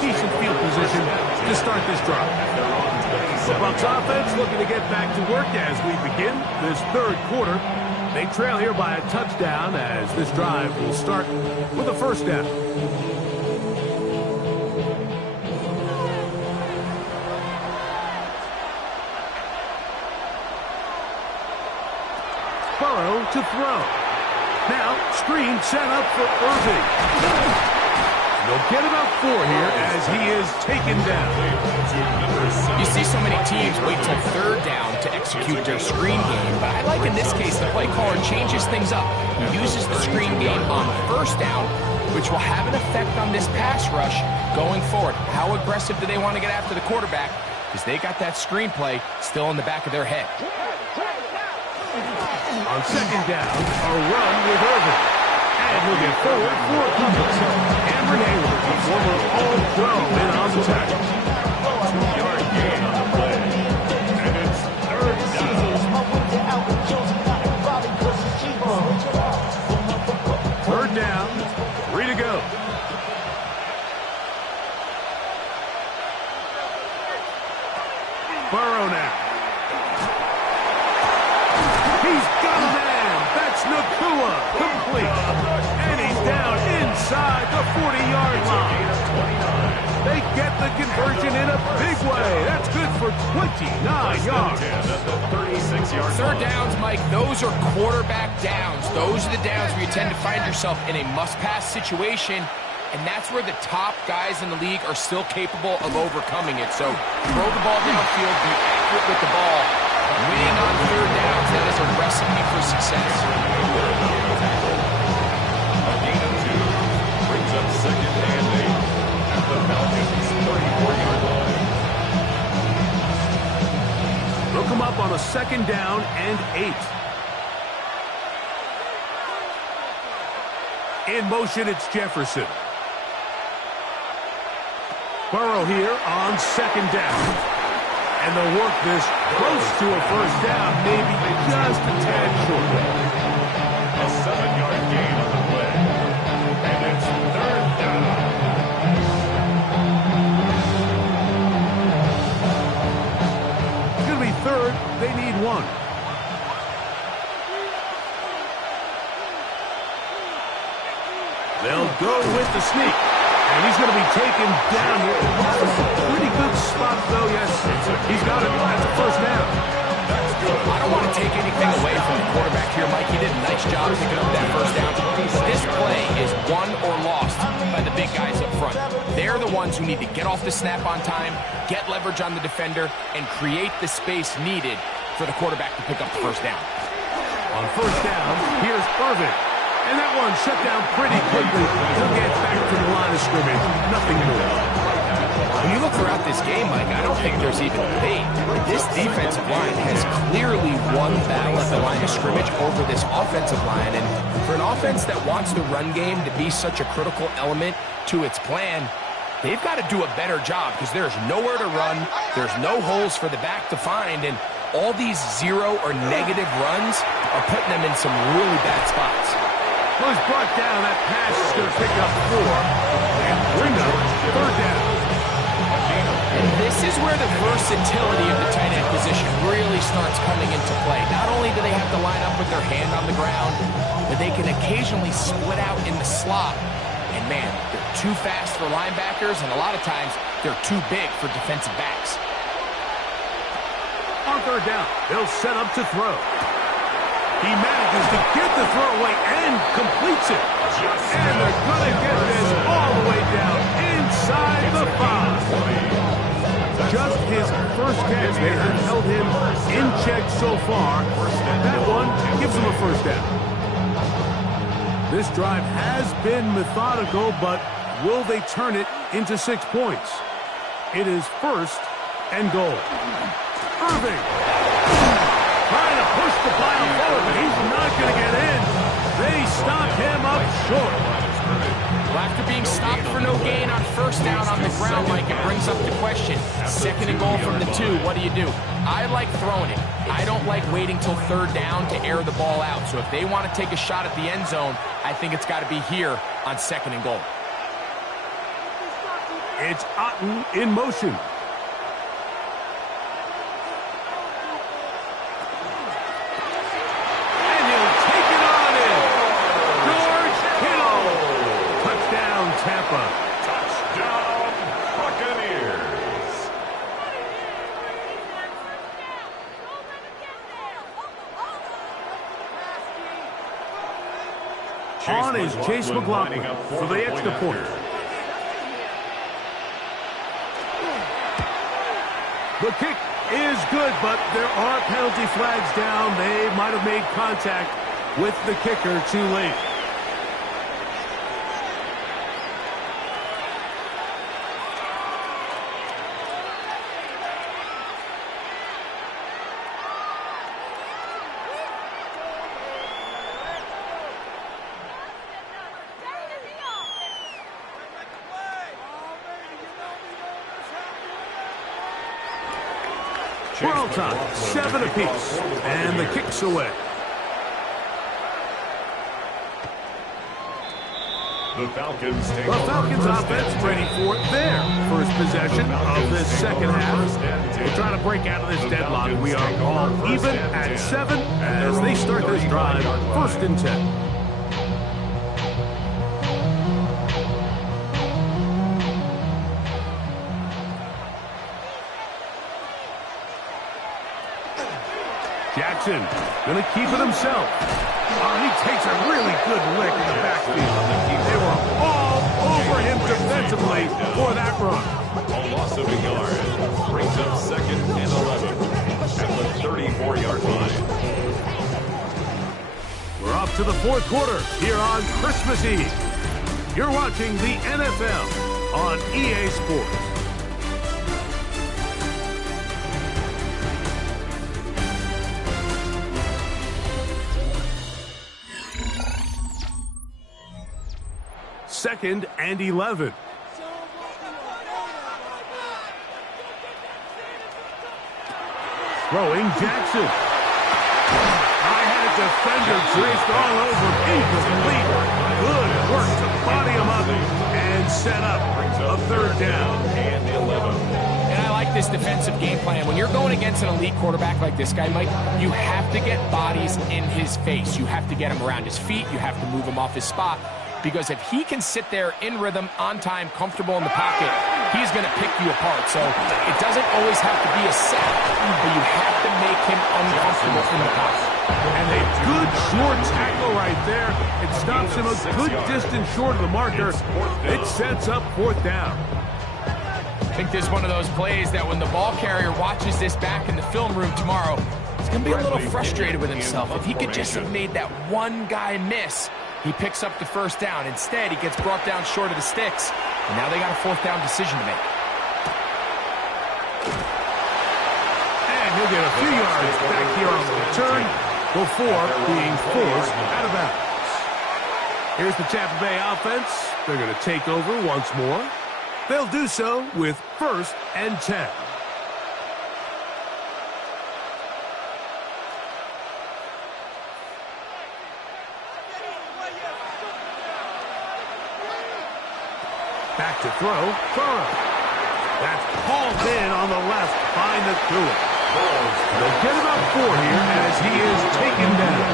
Decent field position to start this drive. The Bucs offense looking to get back to work as we begin this third quarter. They trail here by a touchdown as this drive will start with a first down. Burrow to throw. Now, screen set up for Irving. They'll get about 4 here as he is taken down. You see so many teams wait till third down to execute their screen game, but I like in this case the play caller changes things up. He uses the screen game on first down, which will have an effect on this pass rush going forward. How aggressive do they want to get after the quarterback? Because they got that screenplay still in the back of their head. On second down, a run with Irving. And he'll get forward for Columbus. Cameron Hayward, a former All-Pro in on the tackle. 2-yard gain on the play. And it's third down. Third down, 3 to go. Burrow now. He's got a man. That's Nacua. Complete. And he's down inside the 40-yard line. They get the conversion in a big way. That's good for 29 yards. Third downs, Mike, those are quarterback downs. Those are the downs where you tend to find yourself in a must-pass situation, and that's where the top guys in the league are still capable of overcoming it. So throw the ball downfield, be accurate with the ball. Winning on third downs, that is a recipe for success. A gain of 2 brings up second and 8 at the Falcons' 34-yard line. They'll come up on a second down and 8. In motion, it's Jefferson. Burrow here on second down. And they'll work this close to a first down, maybe just a tad short. A 7-yard gain on the play. And it's third down. It's going to be third. They need 1. They'll go with the sneak. And he's going to be taken down here. Pretty good spot, though, yes. He's got it. That's a first down. I don't want to take anything away from the quarterback here, Mike. He did a nice job picking up that first down. This play is won or lost by the big guys up front. They're the ones who need to get off the snap on time, get leverage on the defender, and create the space needed for the quarterback to pick up the first down. On first down, here's Irving. And that one shut down pretty quickly. He'll get back to the line of scrimmage. Nothing more. When you look throughout this game, Mike, I don't think there's even debate. This defensive line has clearly won the battle at the line of scrimmage over this offensive line. And for an offense that wants the run game to be such a critical element to its plan, they've got to do a better job because there's nowhere to run. There's no holes for the back to find. And all these 0 or negative runs are putting them in some really bad spots. Well, he's brought down. That pass is going to pick up 4 and bring up third down. And this is where the versatility of the tight end position really starts coming into play. Not only do they have to line up with their hand on the ground, but they can occasionally split out in the slot. And man, they're too fast for linebackers, and a lot of times they're too big for defensive backs. On third down, they'll set up to throw. He manages to get the throw away and completes it. And they're going to get this all the way down inside the 5. Just his first catch. They have held him in check so far. That one gives him a first down. This drive has been methodical, but will they turn it into 6 points? It is first and goal. Irving trying to push the pile forward, but he's not going to get in. They stop him up short. Will have to be being stopped for no gain on first down on the ground, Mike, it brings up the question. 2nd and goal from the 2, what do? I like throwing it. I don't like waiting till 3rd down to air the ball out. So if they want to take a shot at the end zone, I think it's got to be here on 2nd and goal. It's Otten in motion. And he'll take it on in. George Kittle. Touchdown, Tampa. Touchdown, Buccaneers. On is Chase McLaughlin for the extra point. The kick is good, but there are penalty flags down. They might have made contact with the kicker too late. We're all tied, 7 apiece, and the kick's away. The Falcons offense ready for their first possession of this second half. We're trying to break out of this deadlock. We are all even at 7 as they start this drive, 1st and 10. Jackson going to keep it himself. He takes a really good lick in the backfield. They were all over him defensively for that run. A loss of a yard brings up 2nd and 11 at the 34-yard line. We're off to the 4th quarter here on Christmas Eve. You're watching the NFL on EA Sports. Second and 11. Throwing Jackson. I had a defender traced all over. Incomplete. Good work to body him up and set up a 3rd down. And 11. And I like this defensive game plan. When you're going against an elite quarterback like this guy, Mike, you have to get bodies in his face. You have to get him around his feet. You have to move him off his spot. Because if he can sit there in rhythm, on time, comfortable in the pocket, he's going to pick you apart. So it doesn't always have to be a sack, but you have to make him uncomfortable in the pocket. And a good short tackle right there. It stops him a good distance short of the marker. It sets up 4th down. I think this is one of those plays that when the ball carrier watches this back in the film room tomorrow, he's going to be a little frustrated with himself. If he could just have made that one guy miss, he picks up the 1st down. Instead, he gets brought down short of the sticks. And now they got a 4th down decision to make. And he'll get a few yards back here on the return before being forced out of bounds. Here's the Tampa Bay offense. They're going to take over once more. They'll do so with 1st and 10. Back to throw, Burrow. That's hauled in on the left by Nakua. They'll get about 4 here as he is taken down.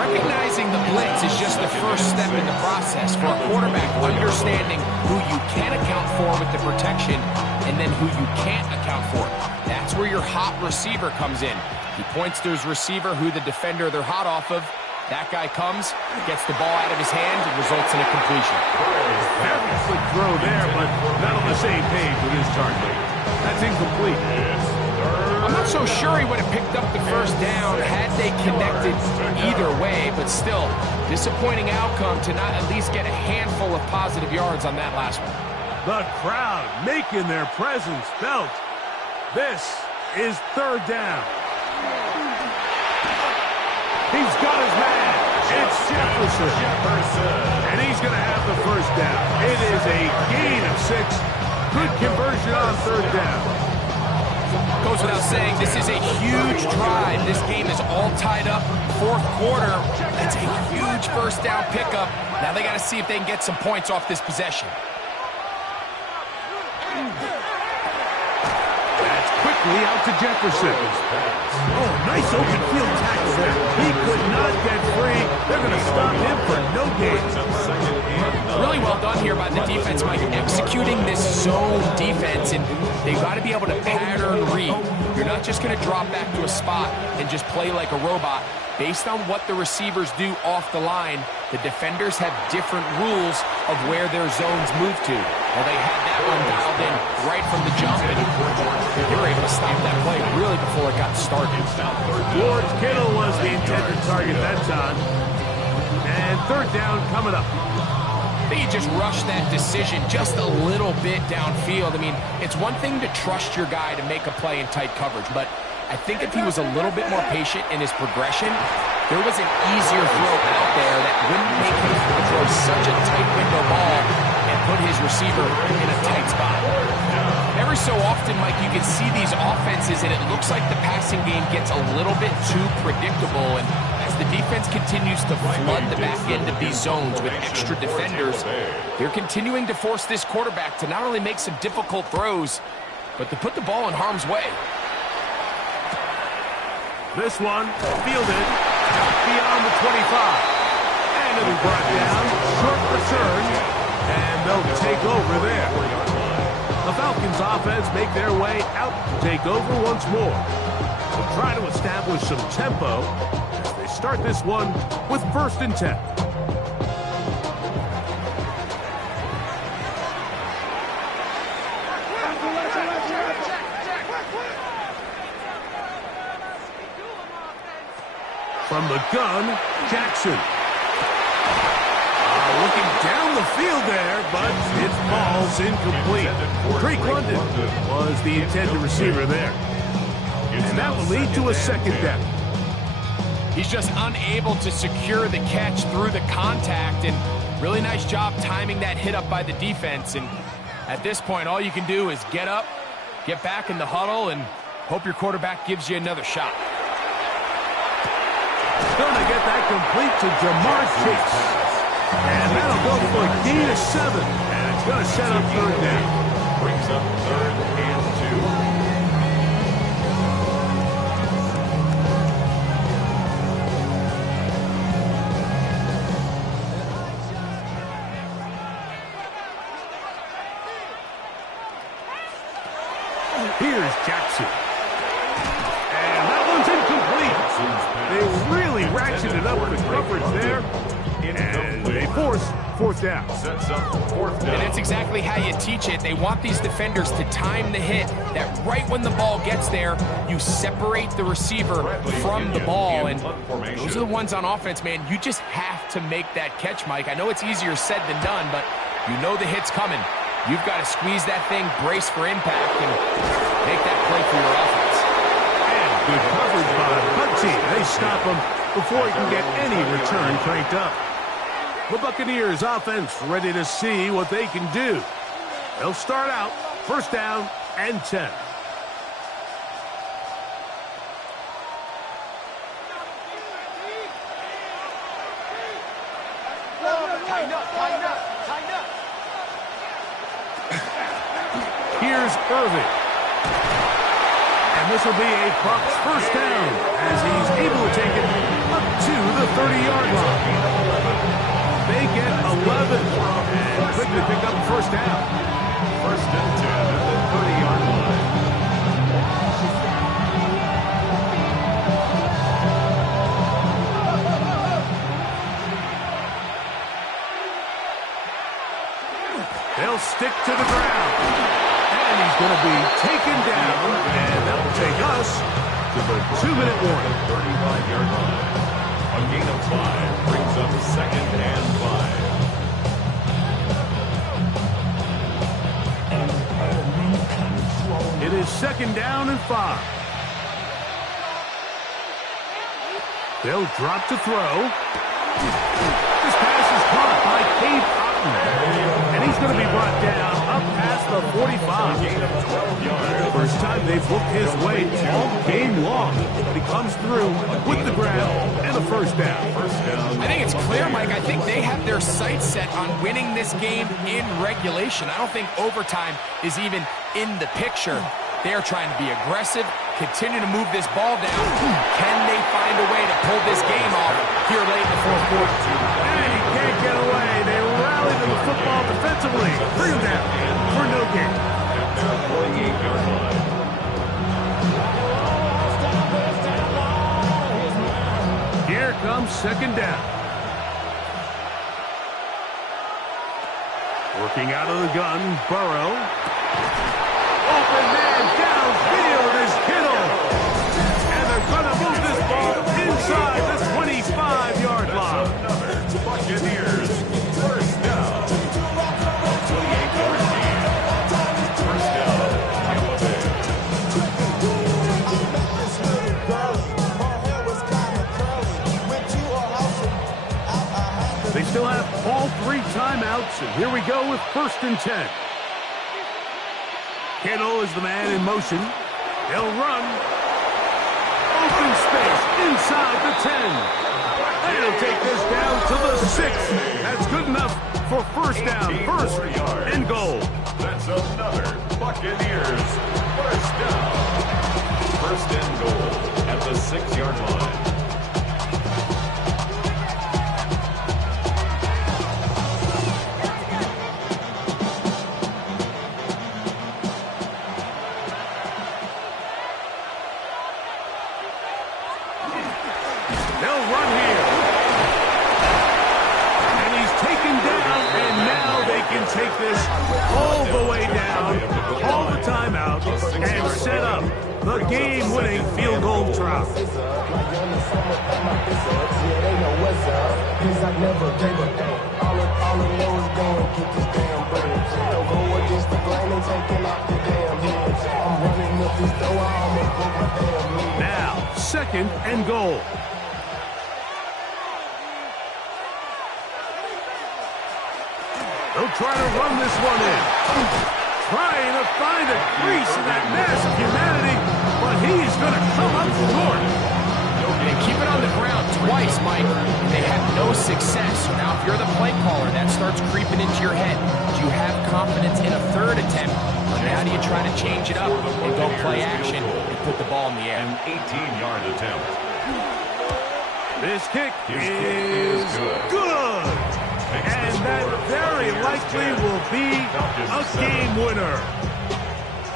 Recognizing the blitz is just the first step in the process for a quarterback, understanding who you can account for with the protection and then who you can't account for. That's where your hot receiver comes in. He points to his receiver, who the defender they're hot off of. That guy comes, gets the ball out of his hands, and results in a completion. Very quick throw there, but not on the same page with his target. That's incomplete. I'm not so sure he would have picked up the 1st down had they connected either way, but still, disappointing outcome to not at least get a handful of positive yards on that last one. The crowd making their presence felt. This is 3rd down. He's got his man. It's Jefferson. And he's going to have the first down. It is a gain of 6. Good conversion on third down. Goes without saying, this is a huge drive. This game is all tied up. Fourth quarter, that's a huge first down pickup. Now they got to see if they can get some points off this possession. That's quickly out to Jefferson. Oh, nice open field tackle there. He could not get free. They're going to stop him for no gain. Really well done here by the defense, Mike, executing this zone defense, and they've got to be able to pattern read. You're not just going to drop back to a spot and just play like a robot. Based on what the receivers do off the line, the defenders have different rules of where their zones move to. Well, they had that one dialed in right from the jump, and they were able to stop that play really before it got started. George Kittle was the intended target that time. And third down coming up. I think he just rushed that decision just a little bit downfield. I mean, it's one thing to trust your guy to make a play in tight coverage, but I think if he was a little bit more patient in his progression, there was an easier throw out there that wouldn't make him throw such a tight window ball and put his receiver in a tight spot. Every so often, Mike, you can see these offenses, and it looks like the passing game gets a little bit too predictable, and as the defense continues to flood the back end of these zones with extra defenders, they're continuing to force this quarterback to not only make some difficult throws, but to put the ball in harm's way. This one fielded beyond the 25. And it'll be brought down. Short return. And they'll take over there. The Falcons offense make their way out to take over once more. They'll try to establish some tempo as they start this one with 1st and 10. From the gun, Jackson. Looking down the field there, but it falls incomplete. Drake London was the intended receiver there. And that will lead to a second down. He's just unable to secure the catch through the contact, and really nice job timing that hit up by the defense. And at this point, all you can do is get up, get back in the huddle, and hope your quarterback gives you another shot. Going to get that complete to Jamar Chase. And that'll go for a gain of 7. And it's going to set up third down. Brings up 3rd and 2. Here's Jackson. And that one's incomplete. They really ratcheted up the coverage there. And they force 4th down. Sets up 4th down. And it's exactly how you teach it. They want these defenders to time the hit, that right when the ball gets there, you separate the receiver from the ball. And those are the ones on offense, man. You just have to make that catch, Mike. I know it's easier said than done, but you know the hit's coming. You've got to squeeze that thing, brace for impact, and make that play for your offense. And good coverage by the team. They stop him before he can get any return cranked up. The Buccaneers offense ready to see what they can do. They'll start out 1st down and 10. Here's Irving. And this will be a Bucs 1st down as he's able to take it up to the 30-yard line. They get 11 and quickly pick up 1st down. 1st and 10 at the 30-yard line. They'll stick to the ground. And he's going to be taken down. And that will take us to the 2-minute warning. 35-yard line. A gain of 5 brings up 2nd and 5. It is 2nd down and 5. They'll drop to throw. to be brought down up past the 45. Gain of 12 yards. First time they've looked his way all game long. But he comes through with the grab and a first down. I think it's clear, Mike. I think they have their sights set on winning this game in regulation. I don't think overtime is even in the picture. They're trying to be aggressive, continue to move this ball down. Can they find a way to pull this game off here late in the fourth quarter? And he can't get away. They rally to the football defensively. Bring him down for no gain. At their 48-yard line. Here comes second down. Working out of the gun, Burrow. Open man downfield is Kittle. And they're going to move this ball inside the 25-yard line. Another Buccaneers first down. 28-yard lead. First down, Tampa Bay. They still have all three timeouts, and here we go with 1st and 10. Kittle is the man in motion. He'll run. Open space inside the 10. And he'll take this down to the 6. That's good enough for first down. First and goal. That's another Buccaneers first down. First and goal at the 6-yard line. They'll run here. And he's taken down, and now they can take this all the way down, call the timeout, and set up the game-winning field goal try. Now, 2nd and goal. They'll try to run this one in. Trying to find a crease in that mass of humanity, but he's going to come up short. And keep it on the ground twice, Mike. They had no success. Now, if you're the play caller, that starts creeping into your head. Do you have confidence in a 3rd attempt? Or now do you try to change it up and go play action and put the ball in the air? An 18-yard attempt. This kick is good. And that very likely will be a game winner.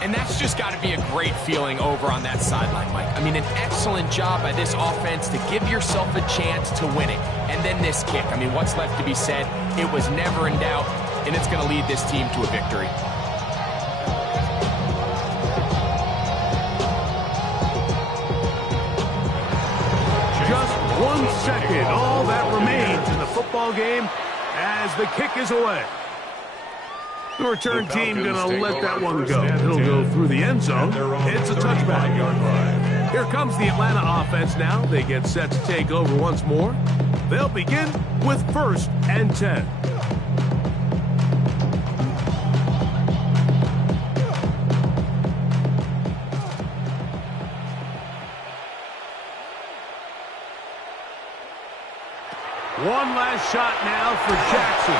And that's just got to be a great feeling over on that sideline, Mike. I mean, an excellent job by this offense to give yourself a chance to win it. And then this kick. I mean, what's left to be said? It was never in doubt, and it's going to lead this team to a victory. Just 1 second, all that remains in the football game as the kick is away. The return team going to let that one go. It'll go through the end zone. It's a touchback. Here comes the Atlanta offense now. They get set to take over once more. They'll begin with 1st and 10. One last shot now for Jackson.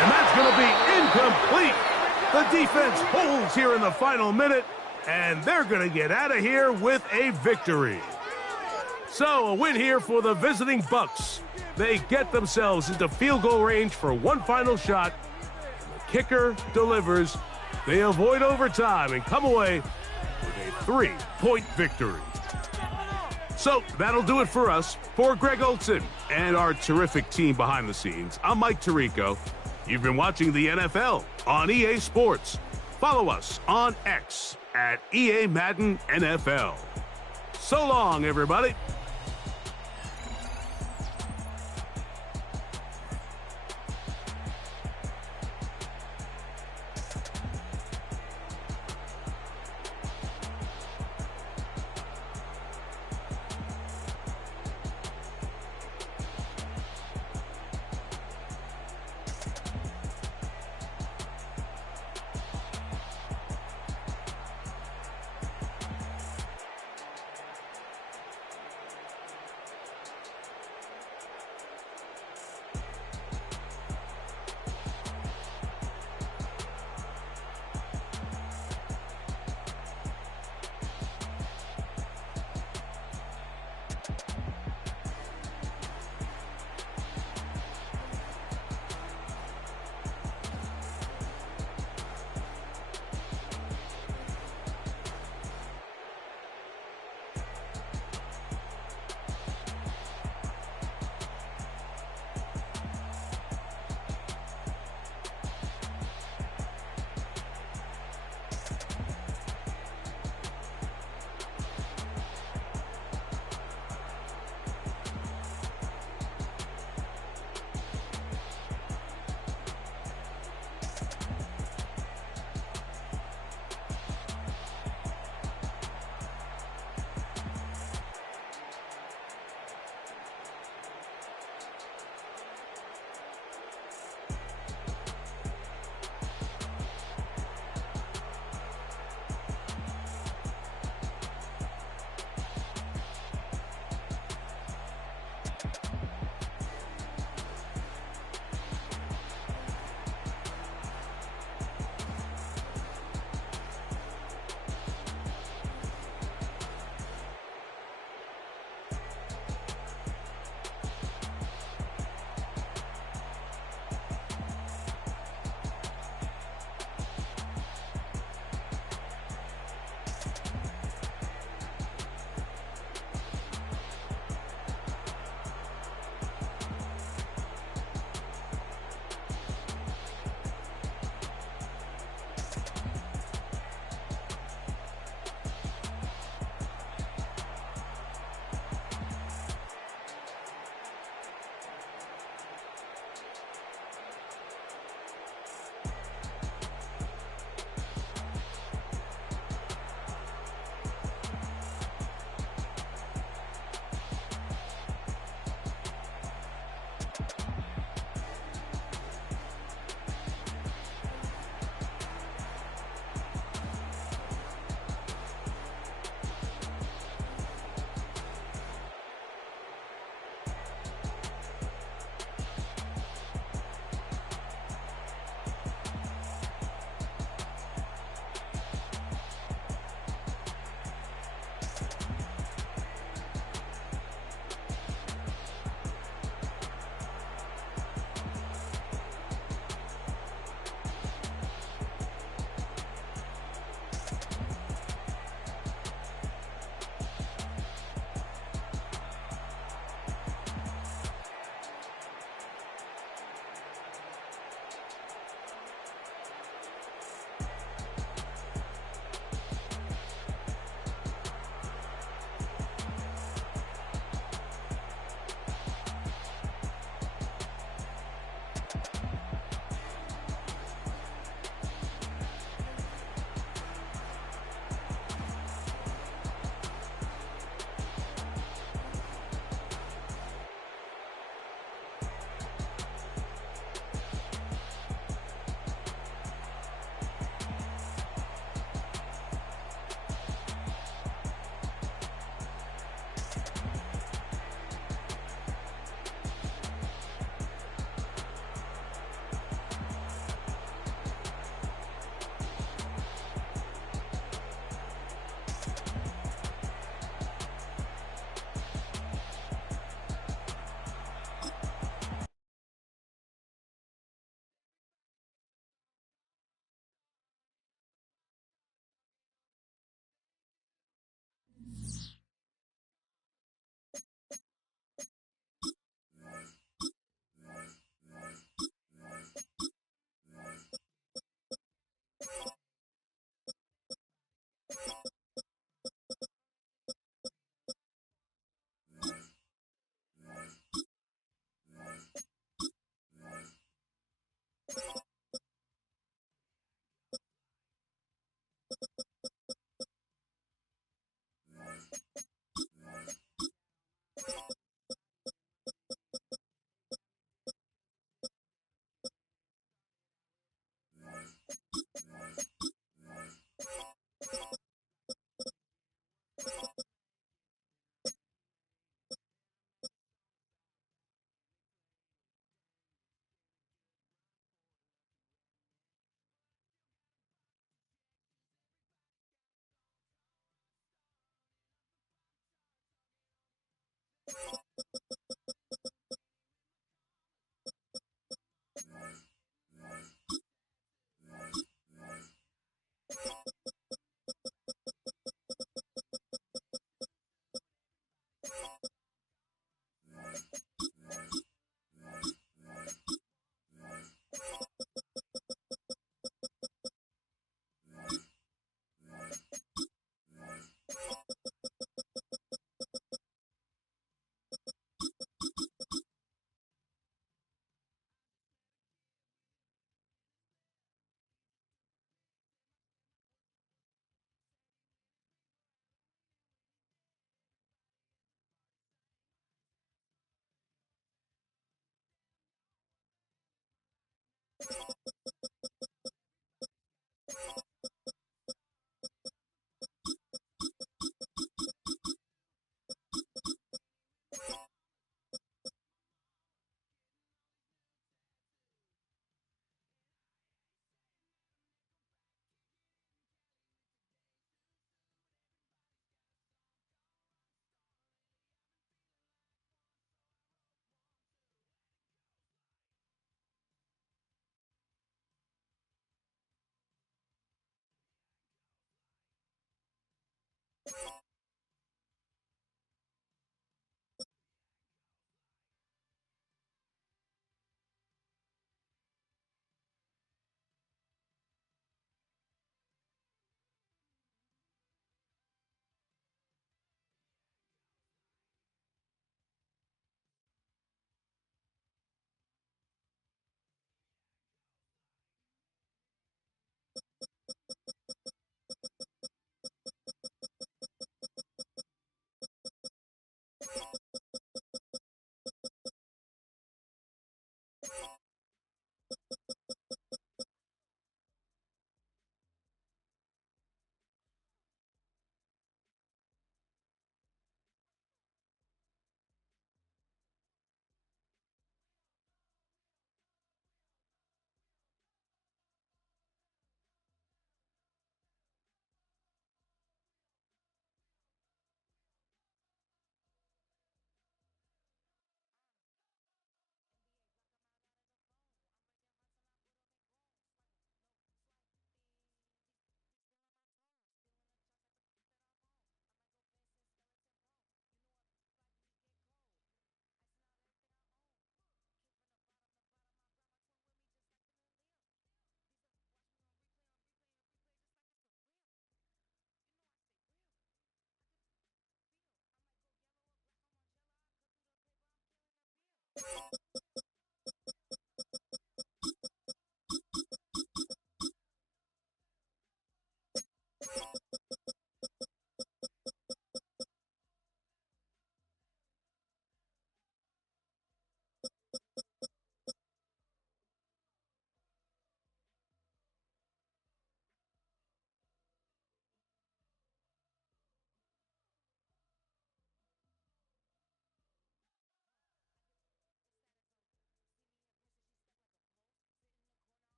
And that's going to be incomplete. The defense holds here in the final minute, and they're going to get out of here with a victory. So a win here for the visiting Bucs. They get themselves into field goal range for one final shot. The kicker delivers. They avoid overtime and come away with a 3-point victory. So that'll do it for us. For Greg Olson and our terrific team behind the scenes, I'm Mike Tirico. You've been watching the NFL on EA Sports. Follow us on X at EA Madden NFL. So long, everybody.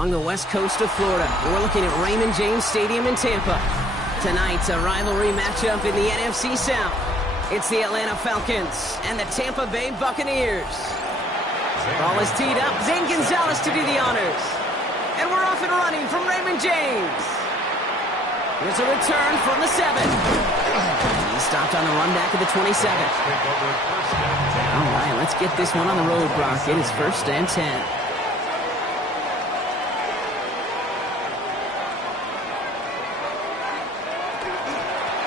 along the west coast of Florida. We're looking at Raymond James Stadium in Tampa. Tonight's a rivalry matchup in the NFC South. It's the Atlanta Falcons and the Tampa Bay Buccaneers. Ball is teed up. Zane Gonzalez to do the honors. And we're off and running from Raymond James. Here's a return from the 7. He stopped on the run back at the 27. All right, let's get this one on the road, Brock. It is 1st and 10.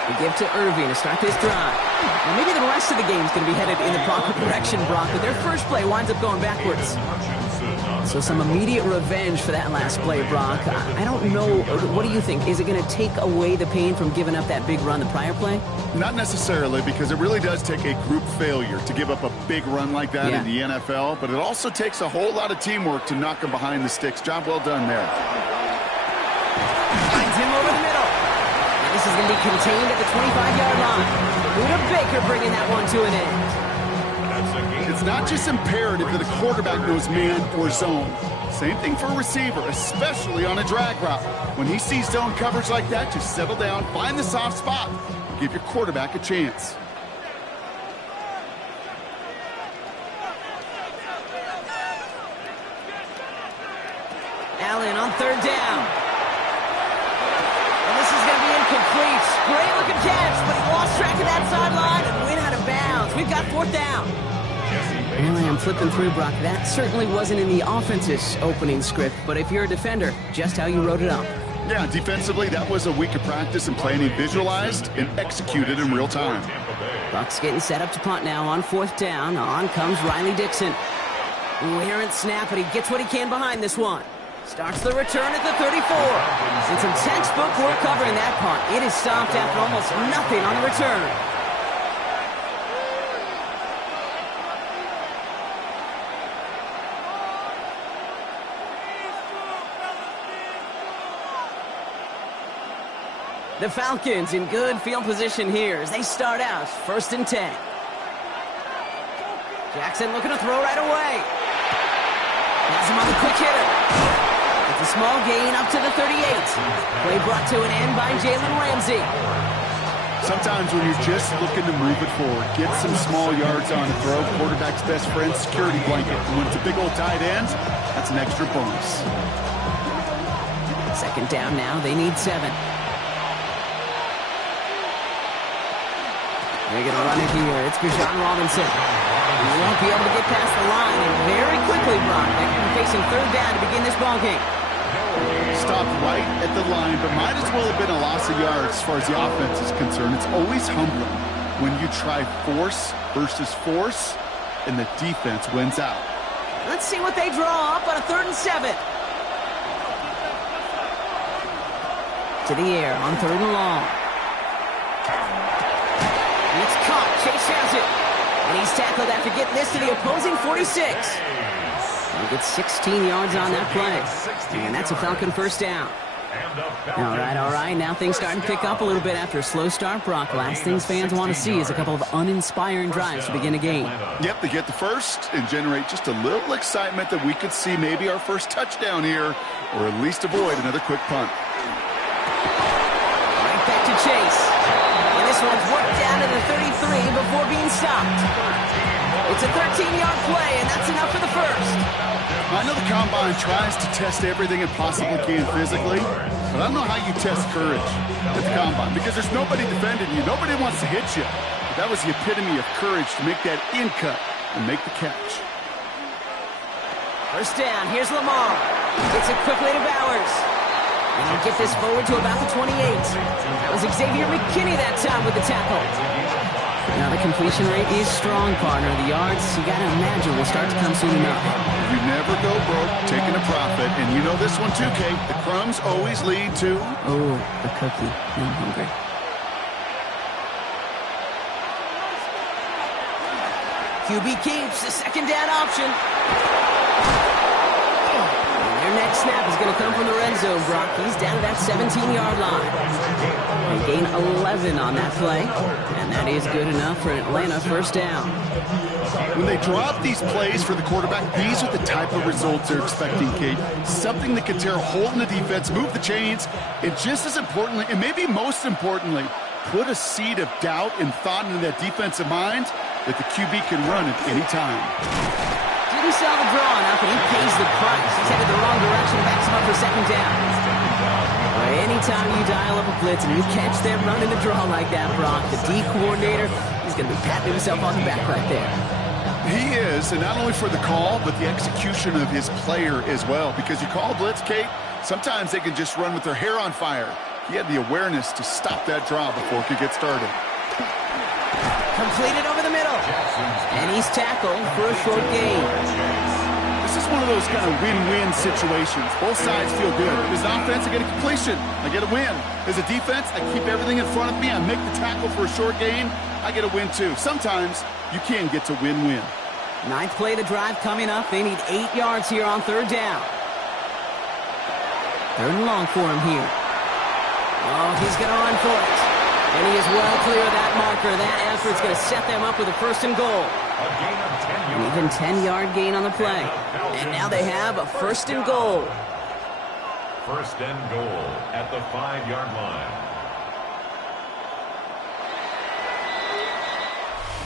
We give to Irving to start this drive. Now maybe the rest of the game is going to be headed in the proper direction, Brock, but their first play winds up going backwards. So some immediate revenge for that last play, Brock. I don't know. What do you think? Is it going to take away the pain from giving up that big run the prior play? Not necessarily, because it really does take a group failure to give up a big run like that in the NFL, but it also takes a whole lot of teamwork to knock them behind the sticks. Job well done there. Finds him over the middle. And this is going to be contained at the 25-yard line. Buda Baker bringing that one to an end. It's not just imperative that a quarterback knows man or zone. Same thing for a receiver, especially on a drag route. When he sees zone coverage like that, just settle down, find the soft spot, and give your quarterback a chance. Allen on 3rd down. And this is going to be incomplete. Great looking catch, but he lost track of that sideline and went out of bounds. We've got 4th down. Really, I'm flipping through, Brock. That certainly wasn't in the offense's opening script, but if you're a defender, just how you wrote it up. Yeah, defensively, that was a week of practice and planning visualized and executed in real time. Bucks getting set up to punt now on 4th down. On comes Riley Dixon. Errant snap, but he gets what he can behind this one. Starts the return at the 34. And some textbook work covering that punt. It is stopped after almost nothing on the return. The Falcons in good field position here as they start out 1st and 10. Jackson looking to throw right away. Has him on the quick hitter. It's a small gain up to the 38. Play brought to an end by Jalen Ramsey. Sometimes when you're just looking to move it forward, get some small yards on a throw, quarterback's best friend, security blanket. And when it's a big old tight end, that's an extra bonus. 2nd down now, they need 7. They're going to run it here. It's Bijan Robinson. He won't be able to get past the line. And very quickly, Brock, they're going to be facing 3rd down to begin this ballgame. Stopped right at the line, but might as well have been a loss of yards as far as the offense is concerned. It's always humbling when you try force versus force, and the defense wins out. Let's see what they draw up on a 3rd and 7. To the air on 3rd and long. And it's caught. Chase has it. And he's tackled after getting this to the opposing 46. He gets 16 yards on that play. And that's a Falcon 1st down. All right. Now things starting to pick up a little bit after a slow start, Brock. Last things fans want to see is a couple of uninspiring drives to begin a game. Yep, they get the first and generate just a little excitement that we could see maybe our first touchdown here, or at least avoid another quick punt. Right back to Chase. And this one's worked down to the 33 before being stopped. It's a 13-yard play, and that's enough for the first. I know the Combine tries to test everything it possibly can physically, but I don't know how you test courage at the Combine, because there's nobody defending you. Nobody wants to hit you. But that was the epitome of courage to make that in cut and make the catch. 1st down. Here's Lamar. Gets it quickly to Bowers. And he'll get this forward to about the 28. That was Xavier McKinney that time with the tackle. Now the completion rate is strong, partner. The yards, you got to imagine, will start to come soon enough. You never go broke taking a profit. And you know this one too, Kate. The crumbs always lead to... Oh, the cookie. I'm hungry. QB keeps the 2nd down option. And their next snap is going to come from the red zone, Brock. He's down to that 17-yard line. They gain 11 on that play. And that is good enough for Atlanta 1st down. When they drop these plays for the quarterback, these are the type of results they're expecting, Kate. Something that can tear a hole in the defense, move the chains, and just as importantly, and maybe most importantly, put a seed of doubt and thought into that defensive mind that the QB can run at any time. Didn't sell the draw enough, and he pays the price. He's headed the wrong direction, backs him up for second down. Anytime you dial up a blitz and you catch them running the draw like that, Brock, the D coordinator, he's going to be patting himself on the back right there. He is, and not only for the call, but the execution of his player as well. Because you call a blitz, Kate, sometimes they can just run with their hair on fire. He had the awareness to stop that draw before it could get started. Completed over the middle. And he's tackled for a short gain. This is one of those kind of win-win situations. Both sides feel good. As an offense, I get a completion. I get a win. As a defense, I keep everything in front of me. I make the tackle for a short gain. I get a win, too. Sometimes you can get to win-win. Ninth play of the drive coming up. They need 8 yards here on third down. Third and long for him here. Oh, he's going to run for it. And he is well clear of that marker. That effort's going to set them up with a first and goal. An even 10-yard gain on the play. And now they have a first and goal. First and goal at the 5-yard line.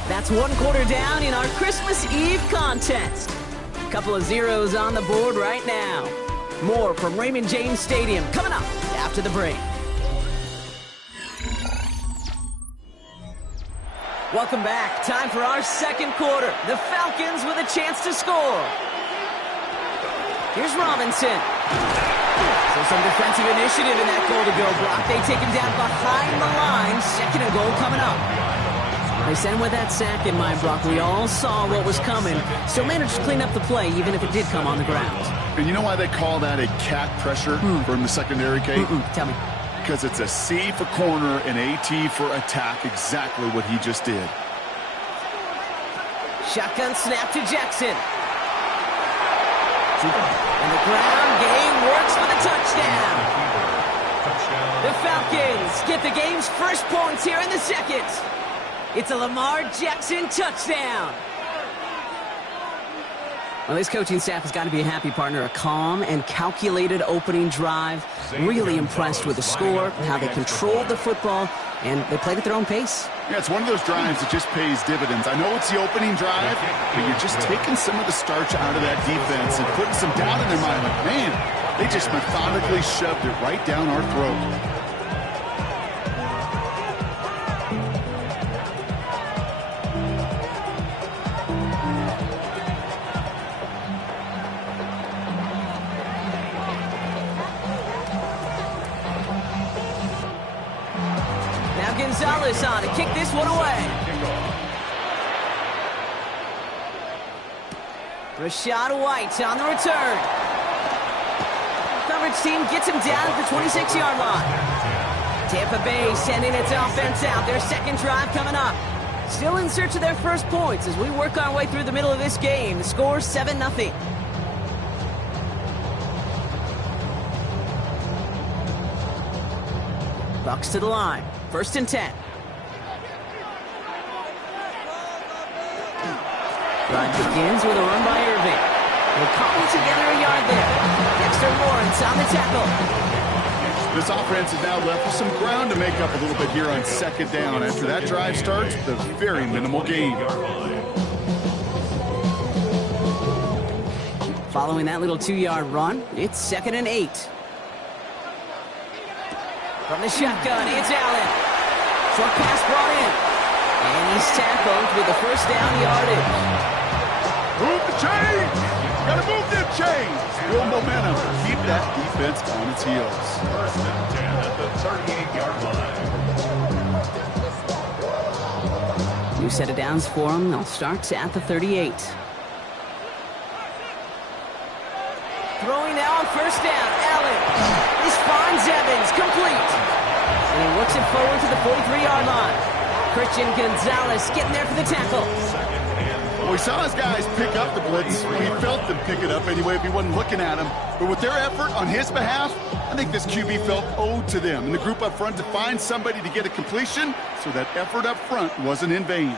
That's 1 quarter down in our Christmas Eve contest. A couple of zeros on the board right now. More from Raymond James Stadium coming up after the break. Welcome back. Time for our second quarter. The Falcons with a chance to score. Here's Robinson. So some defensive initiative in that goal to go block. They take him down behind the line. Second and goal coming up. They sent him with that sack in mind, Brock. We all saw what was coming. Still managed to clean up the play, even if it did come on the ground. And you know why they call that a cat pressure from the secondary, Kate? Tell me. Because it's a C for corner and AT for attack, exactly what he just did. Shotgun snap to Jackson. And the ground game works for the touchdown. The Falcons get the game's first points here in the second. It's a Lamar Jackson touchdown. Well, this coaching staff has got to be a happy partner. A calm and calculated opening drive. Really impressed with the score, how they controlled the football, and they played at their own pace. Yeah, it's one of those drives that just pays dividends. I know it's the opening drive, but you're just taking some of the starch out of that defense and putting some doubt in their mind. Like, man, they just methodically shoved it right down our throat. Gonzalez on to kick this one away. Rachaad White on the return. Coverage team gets him down at the 26-yard line. Tampa Bay sending its offense out. Their second drive coming up. Still in search of their first points as we work our way through the middle of this game. The score 7-0. Bucks to the line. First and 10. Drive begins with a run by Irving. They'll cobble together a yard there. Dexter Lawrence on the tackle. This offense is now left with some ground to make up a little bit here on second down. After that drive starts, the very minimal gain. Following that little 2-yard run, it's 2nd and 8. From the shotgun, it's Allen. Short pass brought in. And he's tackled with the first down yardage. Move the chains! Gotta move them chains! Build momentum. Keep that defense on its heels. First and 10 at the 38-yard line. New set of downs for him. They'll start at the 38. Throwing now on first down. Allen. This finds Evans. Complete. And he works it forward to the 43-yard line. Christian Gonzalez getting there for the tackle. Well, we saw his guys pick up the blitz. We felt them pick it up anyway if he wasn't looking at him. But with their effort on his behalf, I think this QB felt owed to them and the group up front to find somebody to get a completion, so that effort up front wasn't in vain.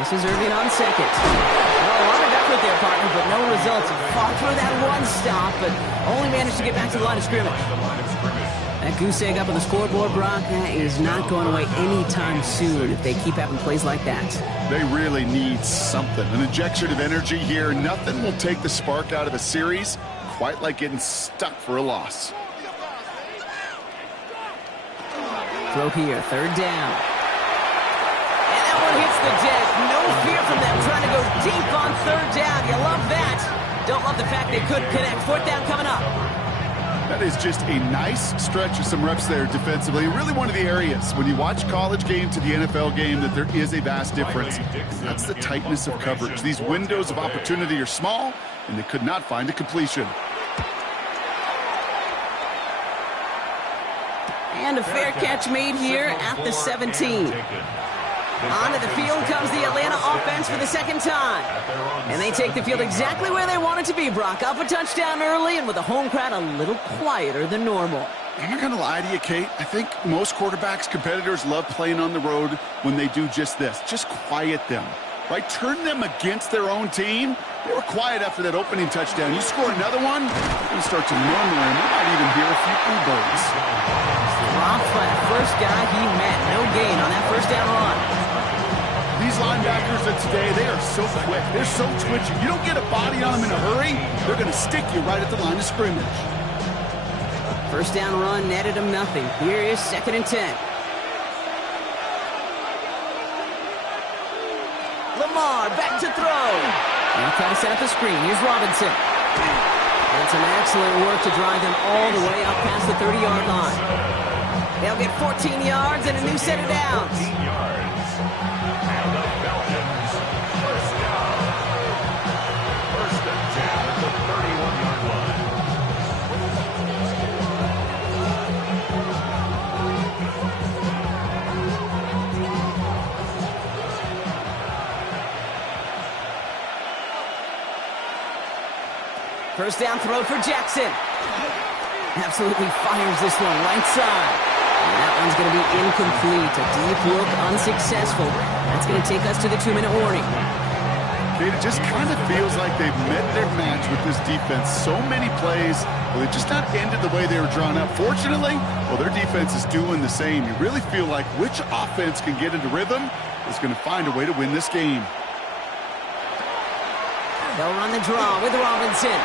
This is Irving on second. Well, a lot of effort there, partner, but no results. Fought through that one stop, but only managed to get back to the line of scrimmage. That goose egg up on the scoreboard, Brock, that is not going away anytime soon if they keep having plays like that. They really need something. An injection of energy here. Nothing will take the spark out of a series quite like getting stuck for a loss. Throw here, third down. And that one hits the deck. No fear from them trying to go deep on third down. You love that. Don't love the fact they couldn't connect. Fourth down coming up. That is just a nice stretch of some reps there defensively. Really one of the areas when you watch college game to the NFL game that there is a vast difference. That's the tightness of coverage. These windows of opportunity are small, and they could not find a completion. And a fair catch made here at the 17. Onto the field comes the Atlanta offense for the second time. And they take the field exactly where they want it to be, Brock. Up a touchdown early and with a home crowd a little quieter than normal. I'm not going to lie to you, Kate. I think most quarterbacks, competitors love playing on the road when they do just this. Just quiet them, right? Turn them against their own team. They were quiet after that opening touchdown. You score another one, you start to murmur, and you might even hear a few bluebirds. Dropped by the first guy he met. No gain on that first down run. These linebackers of today, they are so quick. They're so twitchy. You don't get a body on them in a hurry, they're going to stick you right at the line of scrimmage. First down run netted him nothing. Here is 2nd and 10. Lamar back to throw. And try to set up the screen. Here's Robinson. And some excellent work to drive them all the way up past the 30-yard line. They'll get 14 yards and a new set of downs. 14 yards. And the Falcons, first down. First and 10 at the 31-yard line. First down throw for Jackson. Absolutely fires this one right side. And that one's going to be incomplete. A deep look, unsuccessful. That's going to take us to the 2-minute warning. It just kind of feels like they've met their match with this defense. So many plays, well, they just not ended the way they were drawn up. Fortunately, well, their defense is doing the same. You really feel like which offense can get into rhythm is going to find a way to win this game. They'll run the draw with Robinson.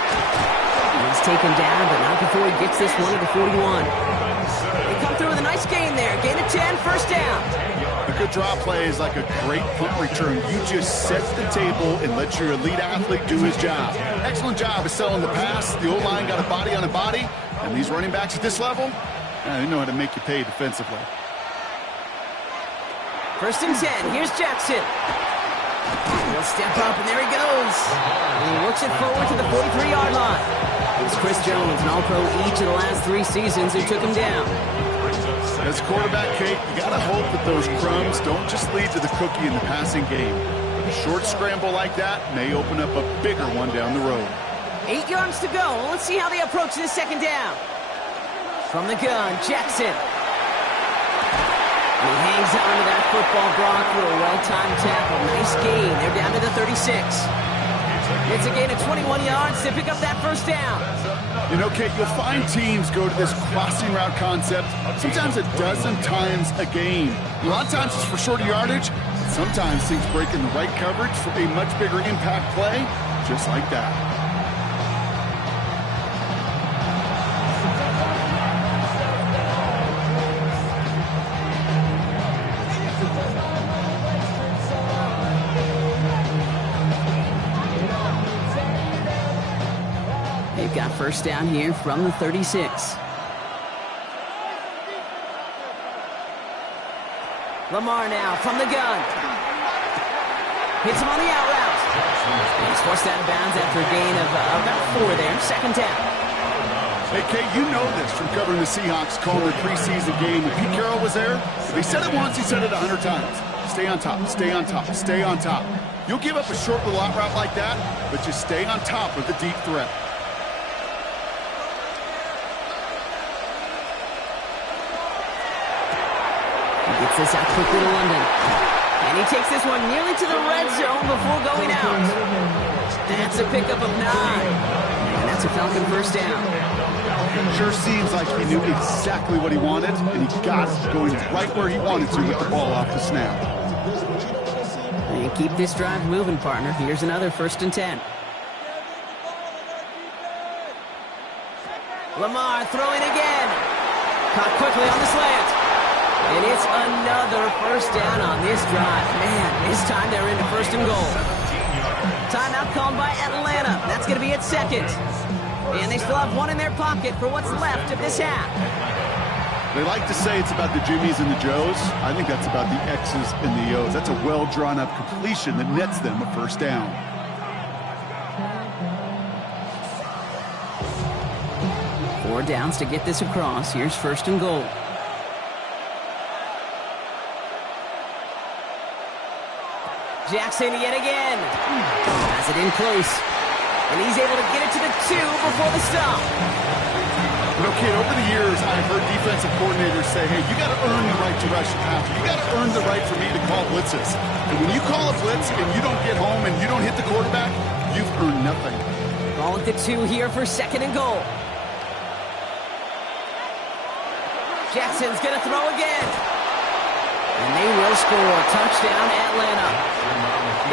He's taken down, but not before he gets this one at the 41. They come through with a nice gain there. Gain of 10, first down. A good draw play is like a great punt return. You just set the table and let your elite athlete do his job. Excellent job of selling the pass. The O-line got a body on a body. And these running backs at this level, they know how to make you pay defensively. First and 10. Here's Jackson. He'll step up, and there he goes. And he works it forward to the 43-yard line. It's Chris Jones, an All-Pro each of the last 3 seasons, who took him down. As quarterback, Kate, you got to hope that those crumbs don't just lead to the cookie in the passing game. But a short scramble like that may open up a bigger one down the road. 8 yards to go. Let's see how they approach this second down. From the gun, Jackson. And he hangs on to that football, Brock, with a well-timed tackle. Nice gain. They're down to the 36. It's a gain of 21 yards to pick up that first down. You know, Kate, you'll find teams go to this crossing route concept sometimes a dozen times a game. A lot of times it's for shorter yardage. Sometimes things break in the right coverage for a much bigger impact play, just like that. They've got first down here from the 36. Lamar now from the gun. Hits him on the out route. He's forced out of bounds after a gain of about 4 there. Second down. Hey, Kate, you know this from covering the Seahawks, calling the preseason game. When Pete Carroll was there, if he said it once, he said it 100 times. Stay on top, stay on top, stay on top. You'll give up a short little out route like that, but just stay on top of the deep threat. Gets this out quickly to London. And he takes this one nearly to the red zone before going out. That's a pickup of 9. And that's a Falcon first down. Sure seems like he knew exactly what he wanted, and he got it going right where he wanted to with the ball off the snap. And keep this drive moving, partner. Here's another 1st and 10. Lamar throwing again. Caught quickly on the slant. And it's another 1st down on this drive. Man, this time they're into 1st and goal. Timeout called by Atlanta. That's going to be at 2nd. And they still have 1 in their pocket for what's left of this half. They like to say it's about the Jimmies and the Joes. I think that's about the X's and the O's. That's a well-drawn-up completion that nets them a 1st down. Four downs to get this across. Here's 1st and goal. Jackson yet again. Has it in close. And he's able to get it to the 2 before the stop. You know, kid, over the years, I've heard defensive coordinators say, hey, you got to earn the right to rush the passer. You got to earn the right for me to call blitzes. And when you call a blitz and you don't get home and you don't hit the quarterback, you've earned nothing. Ball at the 2 here for 2nd and goal. Jackson's going to throw again. And they will score. Touchdown, Atlanta.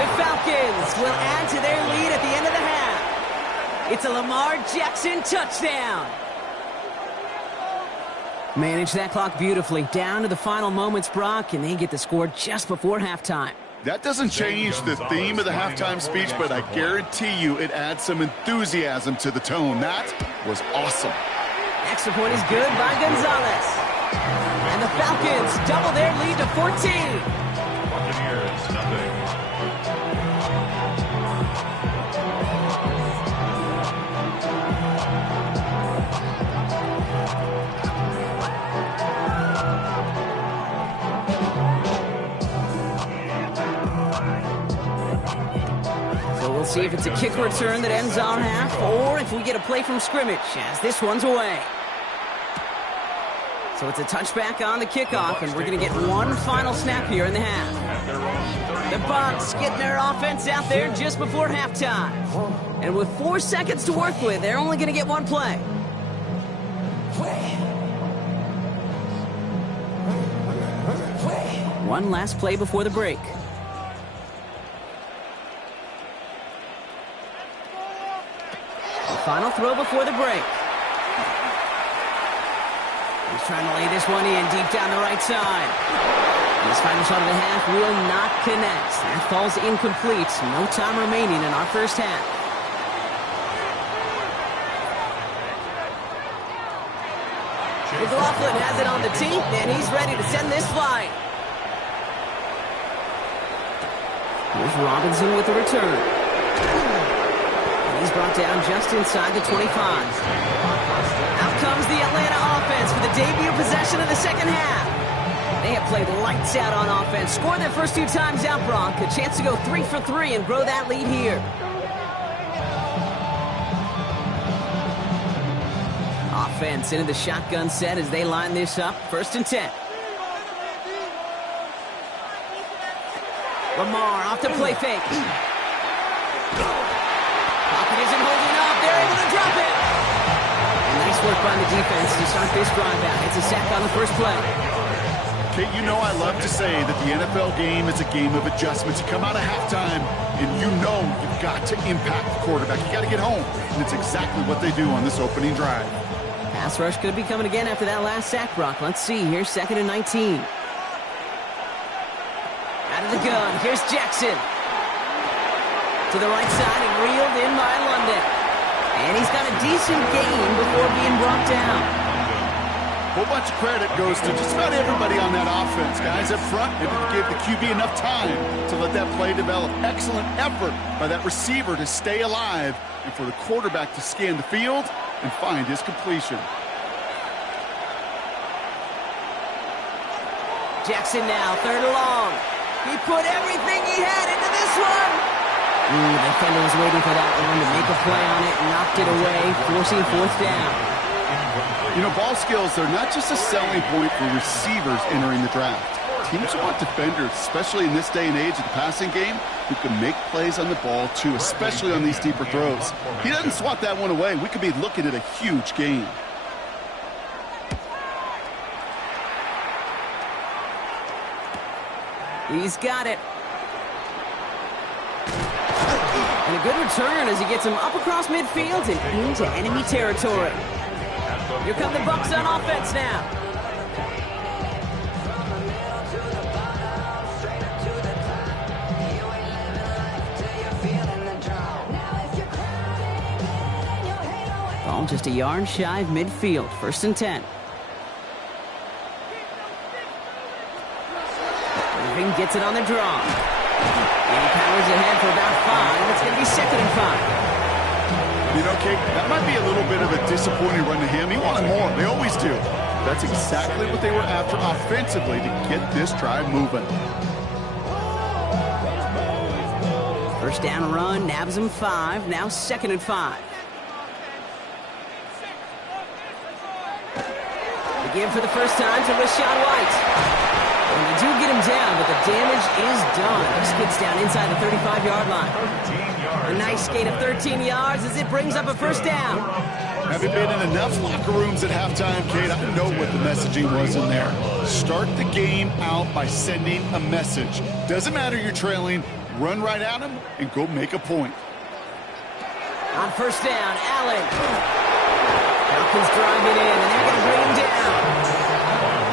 The Falcons will add to their lead at the end of the half. It's a Lamar Jackson touchdown. Manage that clock beautifully. Down to the final moments, Brock, and they get the score just before halftime. That doesn't change the theme of the halftime speech, but I guarantee you it adds some enthusiasm to the tone. That was awesome. Extra point is good by Gonzalez. And the Falcons double their lead to 14. Buccaneers, nothing. We'll see if it's a kick return that ends our half, or if we get a play from scrimmage, as this one's away. So it's a touchback on the kickoff, and we're going to get one final snap here in the half. The Bucs getting their offense out there just before halftime. And with 4 seconds to work with, they're only going to get one play. One last play before the break. Final throw before the break. He's trying to lay this one in deep down the right side. And this final shot of the half will not connect. That falls incomplete. No time remaining in our first half. McLaughlin has it on the tee, and he's ready to send this flying. Here's Robinson with the return. He's brought down just inside the 25. Out comes the Atlanta offense for the debut possession of the second half. They have played lights out on offense. Scored their first 2 times out, Brock. A chance to go 3 for 3 and grow that lead here. Offense into the shotgun set as they line this up. 1st and 10. Lamar off the play fake. Pocket isn't holding up. They're able to drop it. And nice work by the defense to start this drive out. It's a sack on the first play. Kate, you know I love to say that the NFL game is a game of adjustments. You come out of halftime, and you know you've got to impact the quarterback. You got to get home, and it's exactly what they do on this opening drive. Pass rush could be coming again after that last sack, Brock. Let's see. Here's 2nd and 19. Out of the gun. Here's Jackson. To the right side and reeled in by London. And he's got a decent gain before being brought down. A whole bunch of credit goes to just about everybody on that offense. Guys up front, able to give the QB enough time to let that play develop. Excellent effort by that receiver to stay alive and for the quarterback to scan the field and find his completion. Jackson now, 3rd and long. He put everything he had into this one. The defender was waiting for that one to make a play on it, knocked it away, forcing 4th down. You know, ball skills, they're not just a selling point for receivers entering the draft. Teams want defenders, especially in this day and age of the passing game, who can make plays on the ball, too, especially on these deeper throws. He doesn't swat that one away. We could be looking at a huge gain. He's got it. And a good return as he gets him up across midfield and into enemy territory. Here come the Bucs on offense now. Ball just a yard shy of midfield. 1st and 10. Irving gets it on the draw. And he powers ahead for about 5. It's going to be 2nd and 5. You know, Kate, that might be a little bit of a disappointing run to him. He wanted more. They always do. That's exactly what they were after offensively to get this drive moving. 1st down run, nabs him 5. Now 2nd and 5. The give for the first time to Rachaad White. And they do get him down, but the damage is done. He skids down inside the 35-yard line. A nice gain of 13 yards as it brings up a 1st down. Having been in enough locker rooms at halftime, Kate, I know what the messaging was in there. Start the game out by sending a message. Doesn't matter you're trailing, run right at him and go make a point. On 1st down, Allen. Falcons driving in, and they're going to bring him down.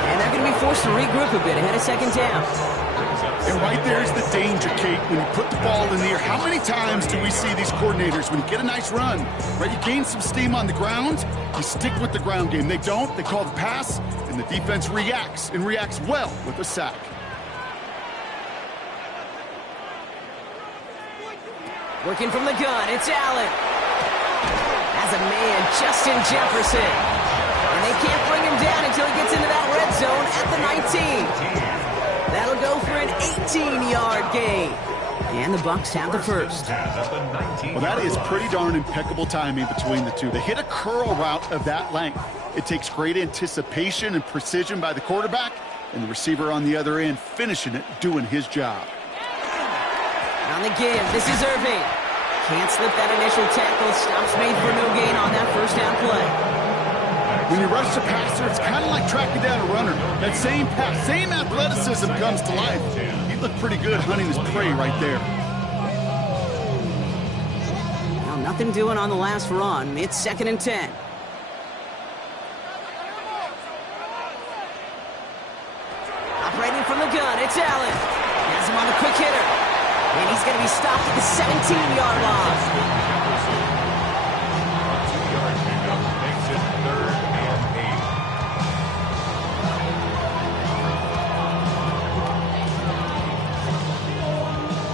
And they're going to be forced to regroup a bit ahead of 2nd down. And right there's the danger, Kate, when you put the ball in the air. How many times do we see these coordinators, when you get a nice run, right, you gain some steam on the ground, you stick with the ground game. They don't, they call the pass, and the defense reacts, and reacts well with a sack. Working from the gun, it's Allen. As a man, Justin Jefferson. And they can't bring him down until he gets into that red zone at the 19. That'll go for an 18-yard gain. And the Bucs have the 1st. Well, that is pretty darn impeccable timing between the two. They hit a curl route of that length. It takes great anticipation and precision by the quarterback, and the receiver on the other end finishing it, doing his job. On the give, this is Irving. Can't slip that initial tackle. Stops made for no gain on that 1st down play. When you rush the passer, it's kind of like tracking down a runner. That same pass, same athleticism comes to life. He looked pretty good hunting his prey right there. Well, nothing doing on the last run. It's 2nd and 10. Operating from the gun, it's Allen. Has him on a quick hitter. And he's going to be stopped at the 17-yard line.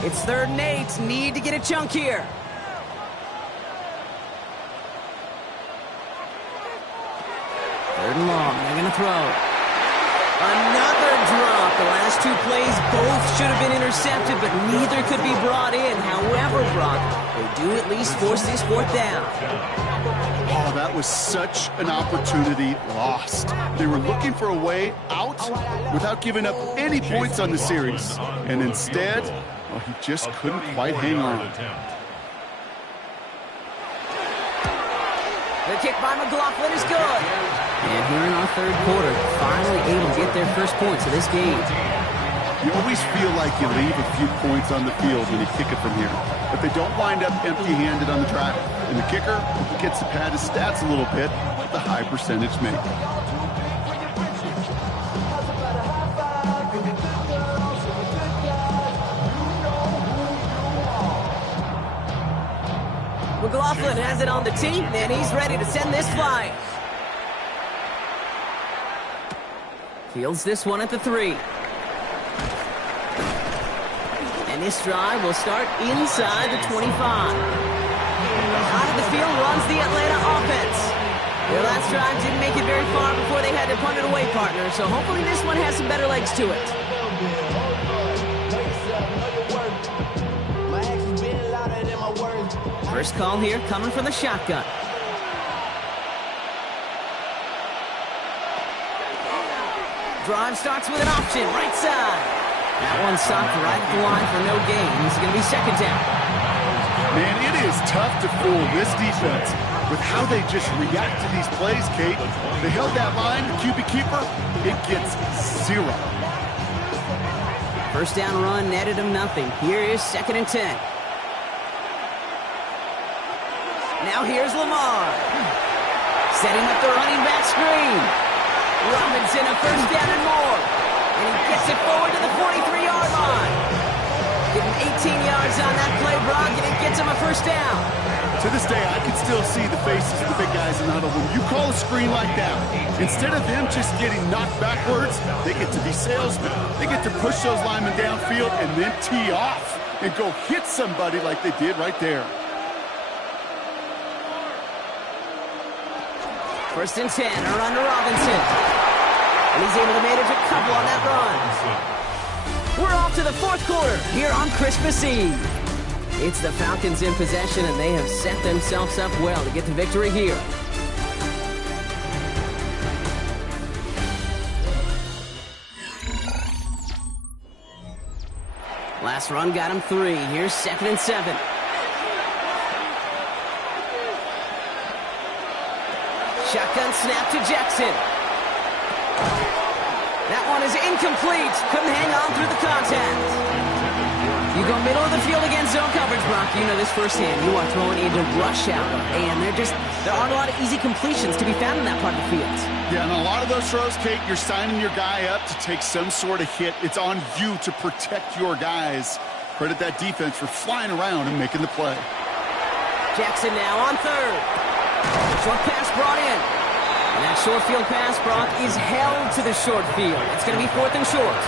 It's 3rd and 8. Need to get a chunk here. 3rd and long. They're going to throw. Another drop. The last 2 plays both should have been intercepted, but neither could be brought in. However, Brock, they do at least force this 4th down. Oh, that was such an opportunity lost. They were looking for a way out without giving up any points on the series. And instead, well, he just couldn't quite hang on. The kick by McLaughlin is good. And here in our 3rd quarter, finally able to get their 1st points of this game. You always feel like you leave a few points on the field when you kick it from here. But they don't wind up empty-handed on the drive. And the kicker gets to pad his stats a little bit with the high percentage make. McLaughlin has it on the tee, and he's ready to send this flying. Fields this one at the 3. And this drive will start inside the 25. Out of the field runs the Atlanta offense. Their last drive didn't make it very far before they had to punt it away, partner, so hopefully this one has some better legs to it. First call here coming from the shotgun. Drive starts with an option, right side. That one stopped right at the line for no gain. It's going to be second down. Man, it is tough to fool this defense with how they just react to these plays, Kate. They held that line, the QB keeper, it gets 0. First down run netted him nothing. Here is 2nd and 10. Now here's Lamar. Setting up the running back screen. Robinson a first down and more. And he gets it forward to the 43-yard line. Give him 18 yards on that play, Brock, and it gets him a first down. To this day, I can still see the faces of the big guys in the huddle. When you call a screen like that, instead of them just getting knocked backwards, they get to be salesmen. They get to push those linemen downfield and then tee off and go hit somebody like they did right there. First and 10, a run to Robinson. And he's able to manage a couple on that run. We're off to the 4th quarter here on Christmas Eve. It's the Falcons in possession, and they have set themselves up well to get the victory here. Last run got him 3. Here's 2nd and 7. Shotgun snap to Jackson. That one is incomplete. Couldn't hang on through the contact. You go middle of the field against zone coverage, Brock. You know this firsthand. You are throwing into rush hour, and there aren't a lot of easy completions to be found in that part of the field. Yeah, and a lot of those throws, Kate, you're signing your guy up to take some sort of hit. It's on you to protect your guys. Credit that defense for flying around and making the play. Jackson now on 3rd. Short pass brought in. And that short field pass, Brock, is held to the short field. It's going to be 4th and short.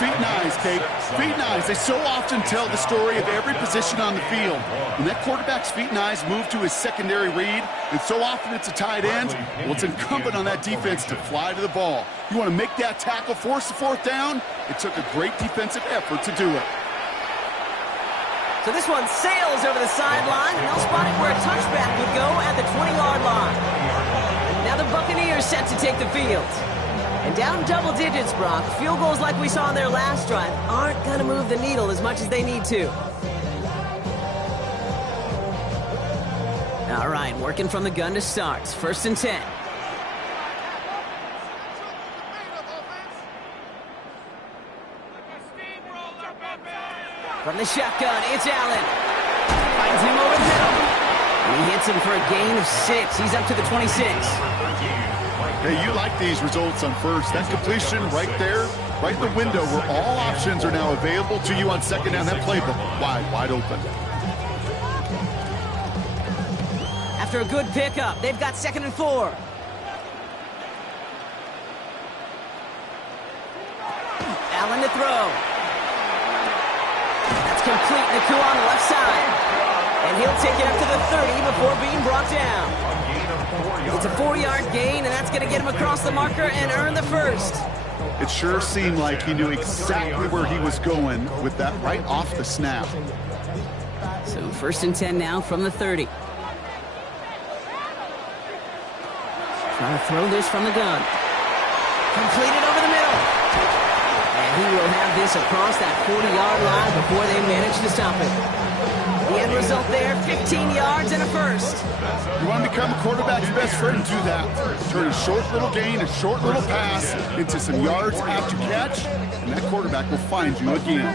Feet and eyes, Kate. Feet and eyes. They so often tell the story of every position on the field. When that quarterback's feet and eyes move to his secondary read, and so often it's a tight end, well, it's incumbent on that defense to fly to the ball. You want to make that tackle, force the 4th down? It took a great defensive effort to do it. So this one sails over the sideline, and they'll spot it where a touchback would go at the 20-yard line. Now the Buccaneers set to take the field. And down double digits, Brock. Field goals like we saw in their last drive aren't going to move the needle as much as they need to. All right, working from the gun to start. 1st and 10. From the shotgun, it's Allen. Finds him over the middle. And he hits him for a gain of 6. He's up to the 26. Hey, you like these results on first. That completion right there, right in the window where all options are now available to you on 2nd down. That playbook wide open. After a good pickup, they've got 2nd and 4. Allen to throw. That's complete. Naku on the left side. And he'll take it up to the 30 before being brought down. It's a 4-yard gain, and that's going to get him across the marker and earn the first. It sure seemed like he knew exactly where he was going with that right off the snap. So 1st and 10 now from the 30. Trying to throw this from the gun. Completed over the middle. And he will have this across that 40-yard line before they manage to stop it. The end result there, 15 yards and a first. You want to become a quarterback's best friend, do that. Turn a short little gain, a short little pass into some yards after catch, and that quarterback will find you again.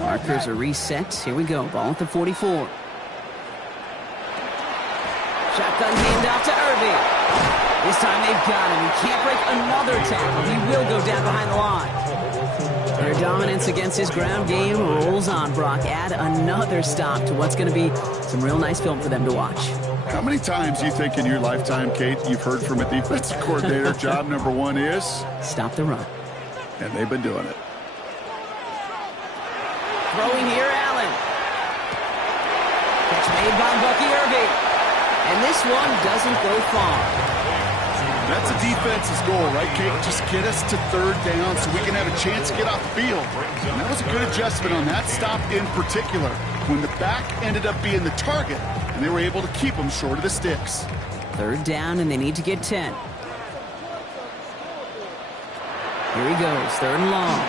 Markers are reset. Here we go. Ball at the 44. Shotgun handoff to Irving. This time they've got him. He can't break another tackle. He will go down behind the line. Their dominance against his ground game rolls on, Brock. Add another stop to what's going to be some real nice film for them to watch. How many times do you think in your lifetime, Kate, you've heard from a defensive coordinator, job number 1 is? Stop the run. And they've been doing it. Throwing here, Allen. Catch made by Bucky Irving. And this one doesn't go far. That's a defense's goal, right, Kate? Just get us to 3rd down so we can have a chance to get off the field. And that was a good adjustment on that stop in particular, when the back ended up being the target, and they were able to keep them short of the sticks. 3rd down, and they need to get 10. Here he goes, 3rd and long.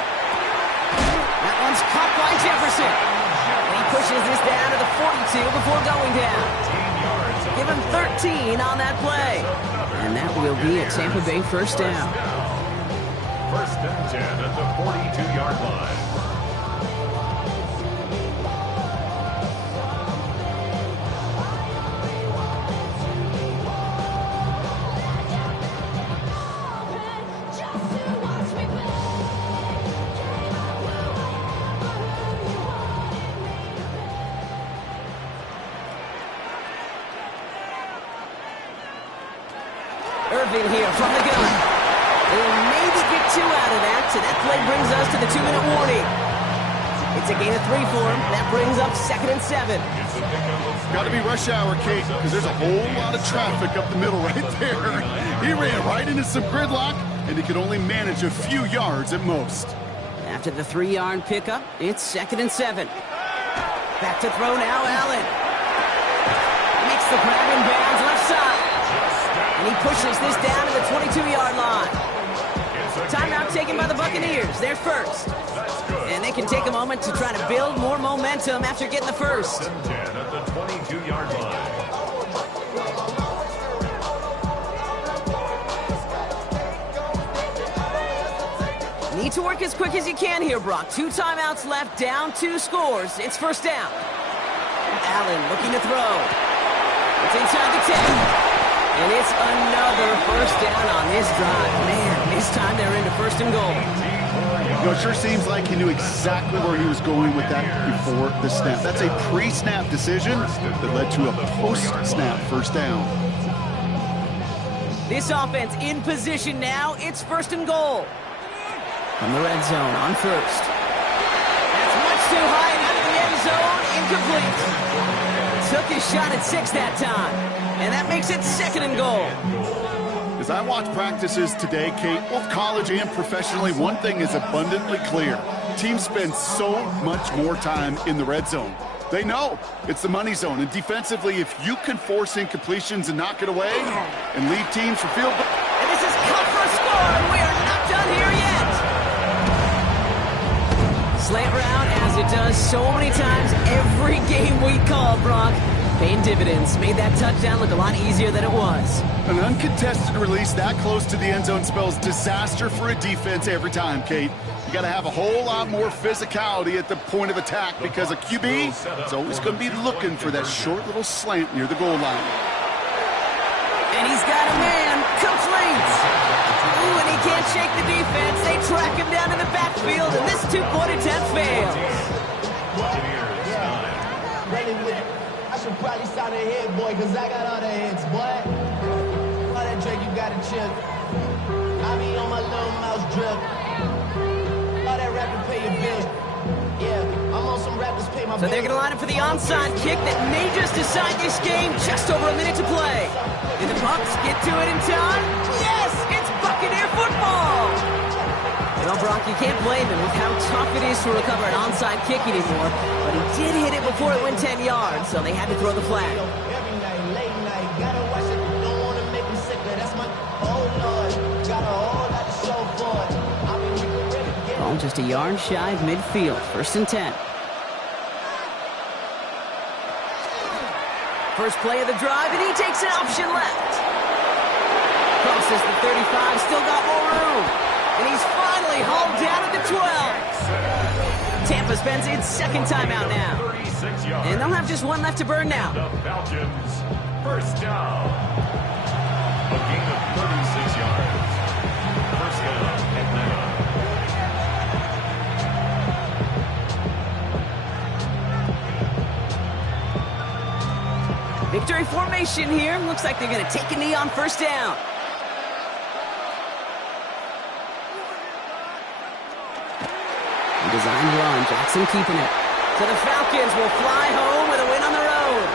That one's caught by Jefferson. And he pushes this down to the 42 before going down. Give him 13 on that play. And that will be a Tampa Bay first down. 1st and 10 at the 42-yard line. Irving here from the gun. They'll maybe get 2 out of that, so that play brings us to the 2-minute warning. It's a gain of 3 for him. That brings up 2nd and 7. Got to be rush hour, Kate, because there's a whole lot of traffic up the middle right there. He ran right into some gridlock, and he could only manage a few yards at most. After the 3-yard pickup, it's 2nd and 7. Back to throw now, Allen. Makes the grab in bounds left side. And he pushes this down to the 22-yard line. Timeout taken by the Buccaneers. They're first. And they can take a moment to try to build more momentum after getting the first. 10 at the 22-yard line. Need to work as quick as you can here, Brock. 2 timeouts left, down 2 scores. It's first down. Allen looking to throw. It's inside the 10. And it's another first down on this drive. Man, this time they're into 1st and goal. You know, it sure seems like he knew exactly where he was going with that before the snap. That's a pre-snap decision that led to a post-snap first down. This offense in position now. It's 1st and goal. From the red zone on 1st. That's much too high and out of the end zone. Incomplete. Took his shot at 6 that time. And that makes it 2nd and goal. As I watch practices today, Kate, both college and professionally, one thing is abundantly clear. Teams spend so much more time in the red zone. They know it's the money zone. And defensively, if you can force incompletions and knock it away and leave teams for field goal. And this is cut for a score, and we are not done here yet. Slant route, as it does so many times every game we call, Brock. Paying dividends. Made that touchdown look a lot easier than it was. An uncontested release that close to the end zone spells disaster for a defense every time, Kate. You got to have a whole lot more physicality at the point of attack because a QB is always going to be looking for that short little slant near the goal line. And he's got a man. Complete. Ooh, and he can't shake the defense. They track him down in the backfield, and this 2-point attempt fails. I should probably sign a hit, boy, because I got all the hits, boy. All that Drake, you got to chill. I be on my little mouse drip. All that rap to pay your bills. Yeah, I'm on some rappers pay my bills. So they're going to line up for the onside kick that may just decide this game. Just over a minute to play. Did the Bucs get to it in time? Yes, it's Buccaneer football. Well, Brock, you can't blame him with how tough it is to recover an onside kick anymore. But he did hit it before it went 10 yards, so they had to throw the flag. Every night, late night, gotta watch it. Don't want to make him sick, that's my, oh Lord. Got a whole lot to show for it. I mean, we can really get it. Oh, just a yard shy of midfield, 1st and 10. First play of the drive, and he takes an option left. Crosses the 35, still got more room. And he's finally hauled down at the 12. Tampa spends its 2nd timeout now. And they'll have just 1 left to burn now. The Falcons, first down. A gain of 36 yards. First down, Atlanta. Victory formation here. Looks like they're going to take a knee on 1st down. Design run, Jackson keeping it. So the Falcons will fly home with a win on the road.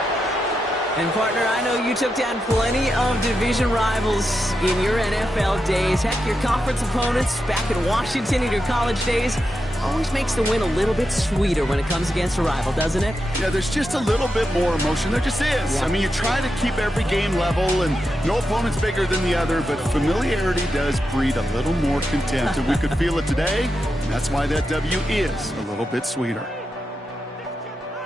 And partner, I know you took down plenty of division rivals in your NFL days. Heck, your conference opponents back in Washington in your college days. always makes the win a little bit sweeter when it comes against a rival, doesn't it? Yeah, there's just a little bit more emotion. There just is. Yeah. I mean, you try to keep every game level, and no opponent's bigger than the other, but familiarity does breed a little more contempt, and we could feel it today, and that's why that W is a little bit sweeter.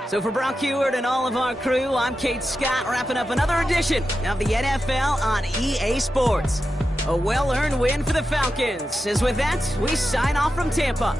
So for Brock Heward and all of our crew, I'm Kate Scott, wrapping up another edition of the NFL on EA Sports. A well-earned win for the Falcons. As with that, we sign off from Tampa.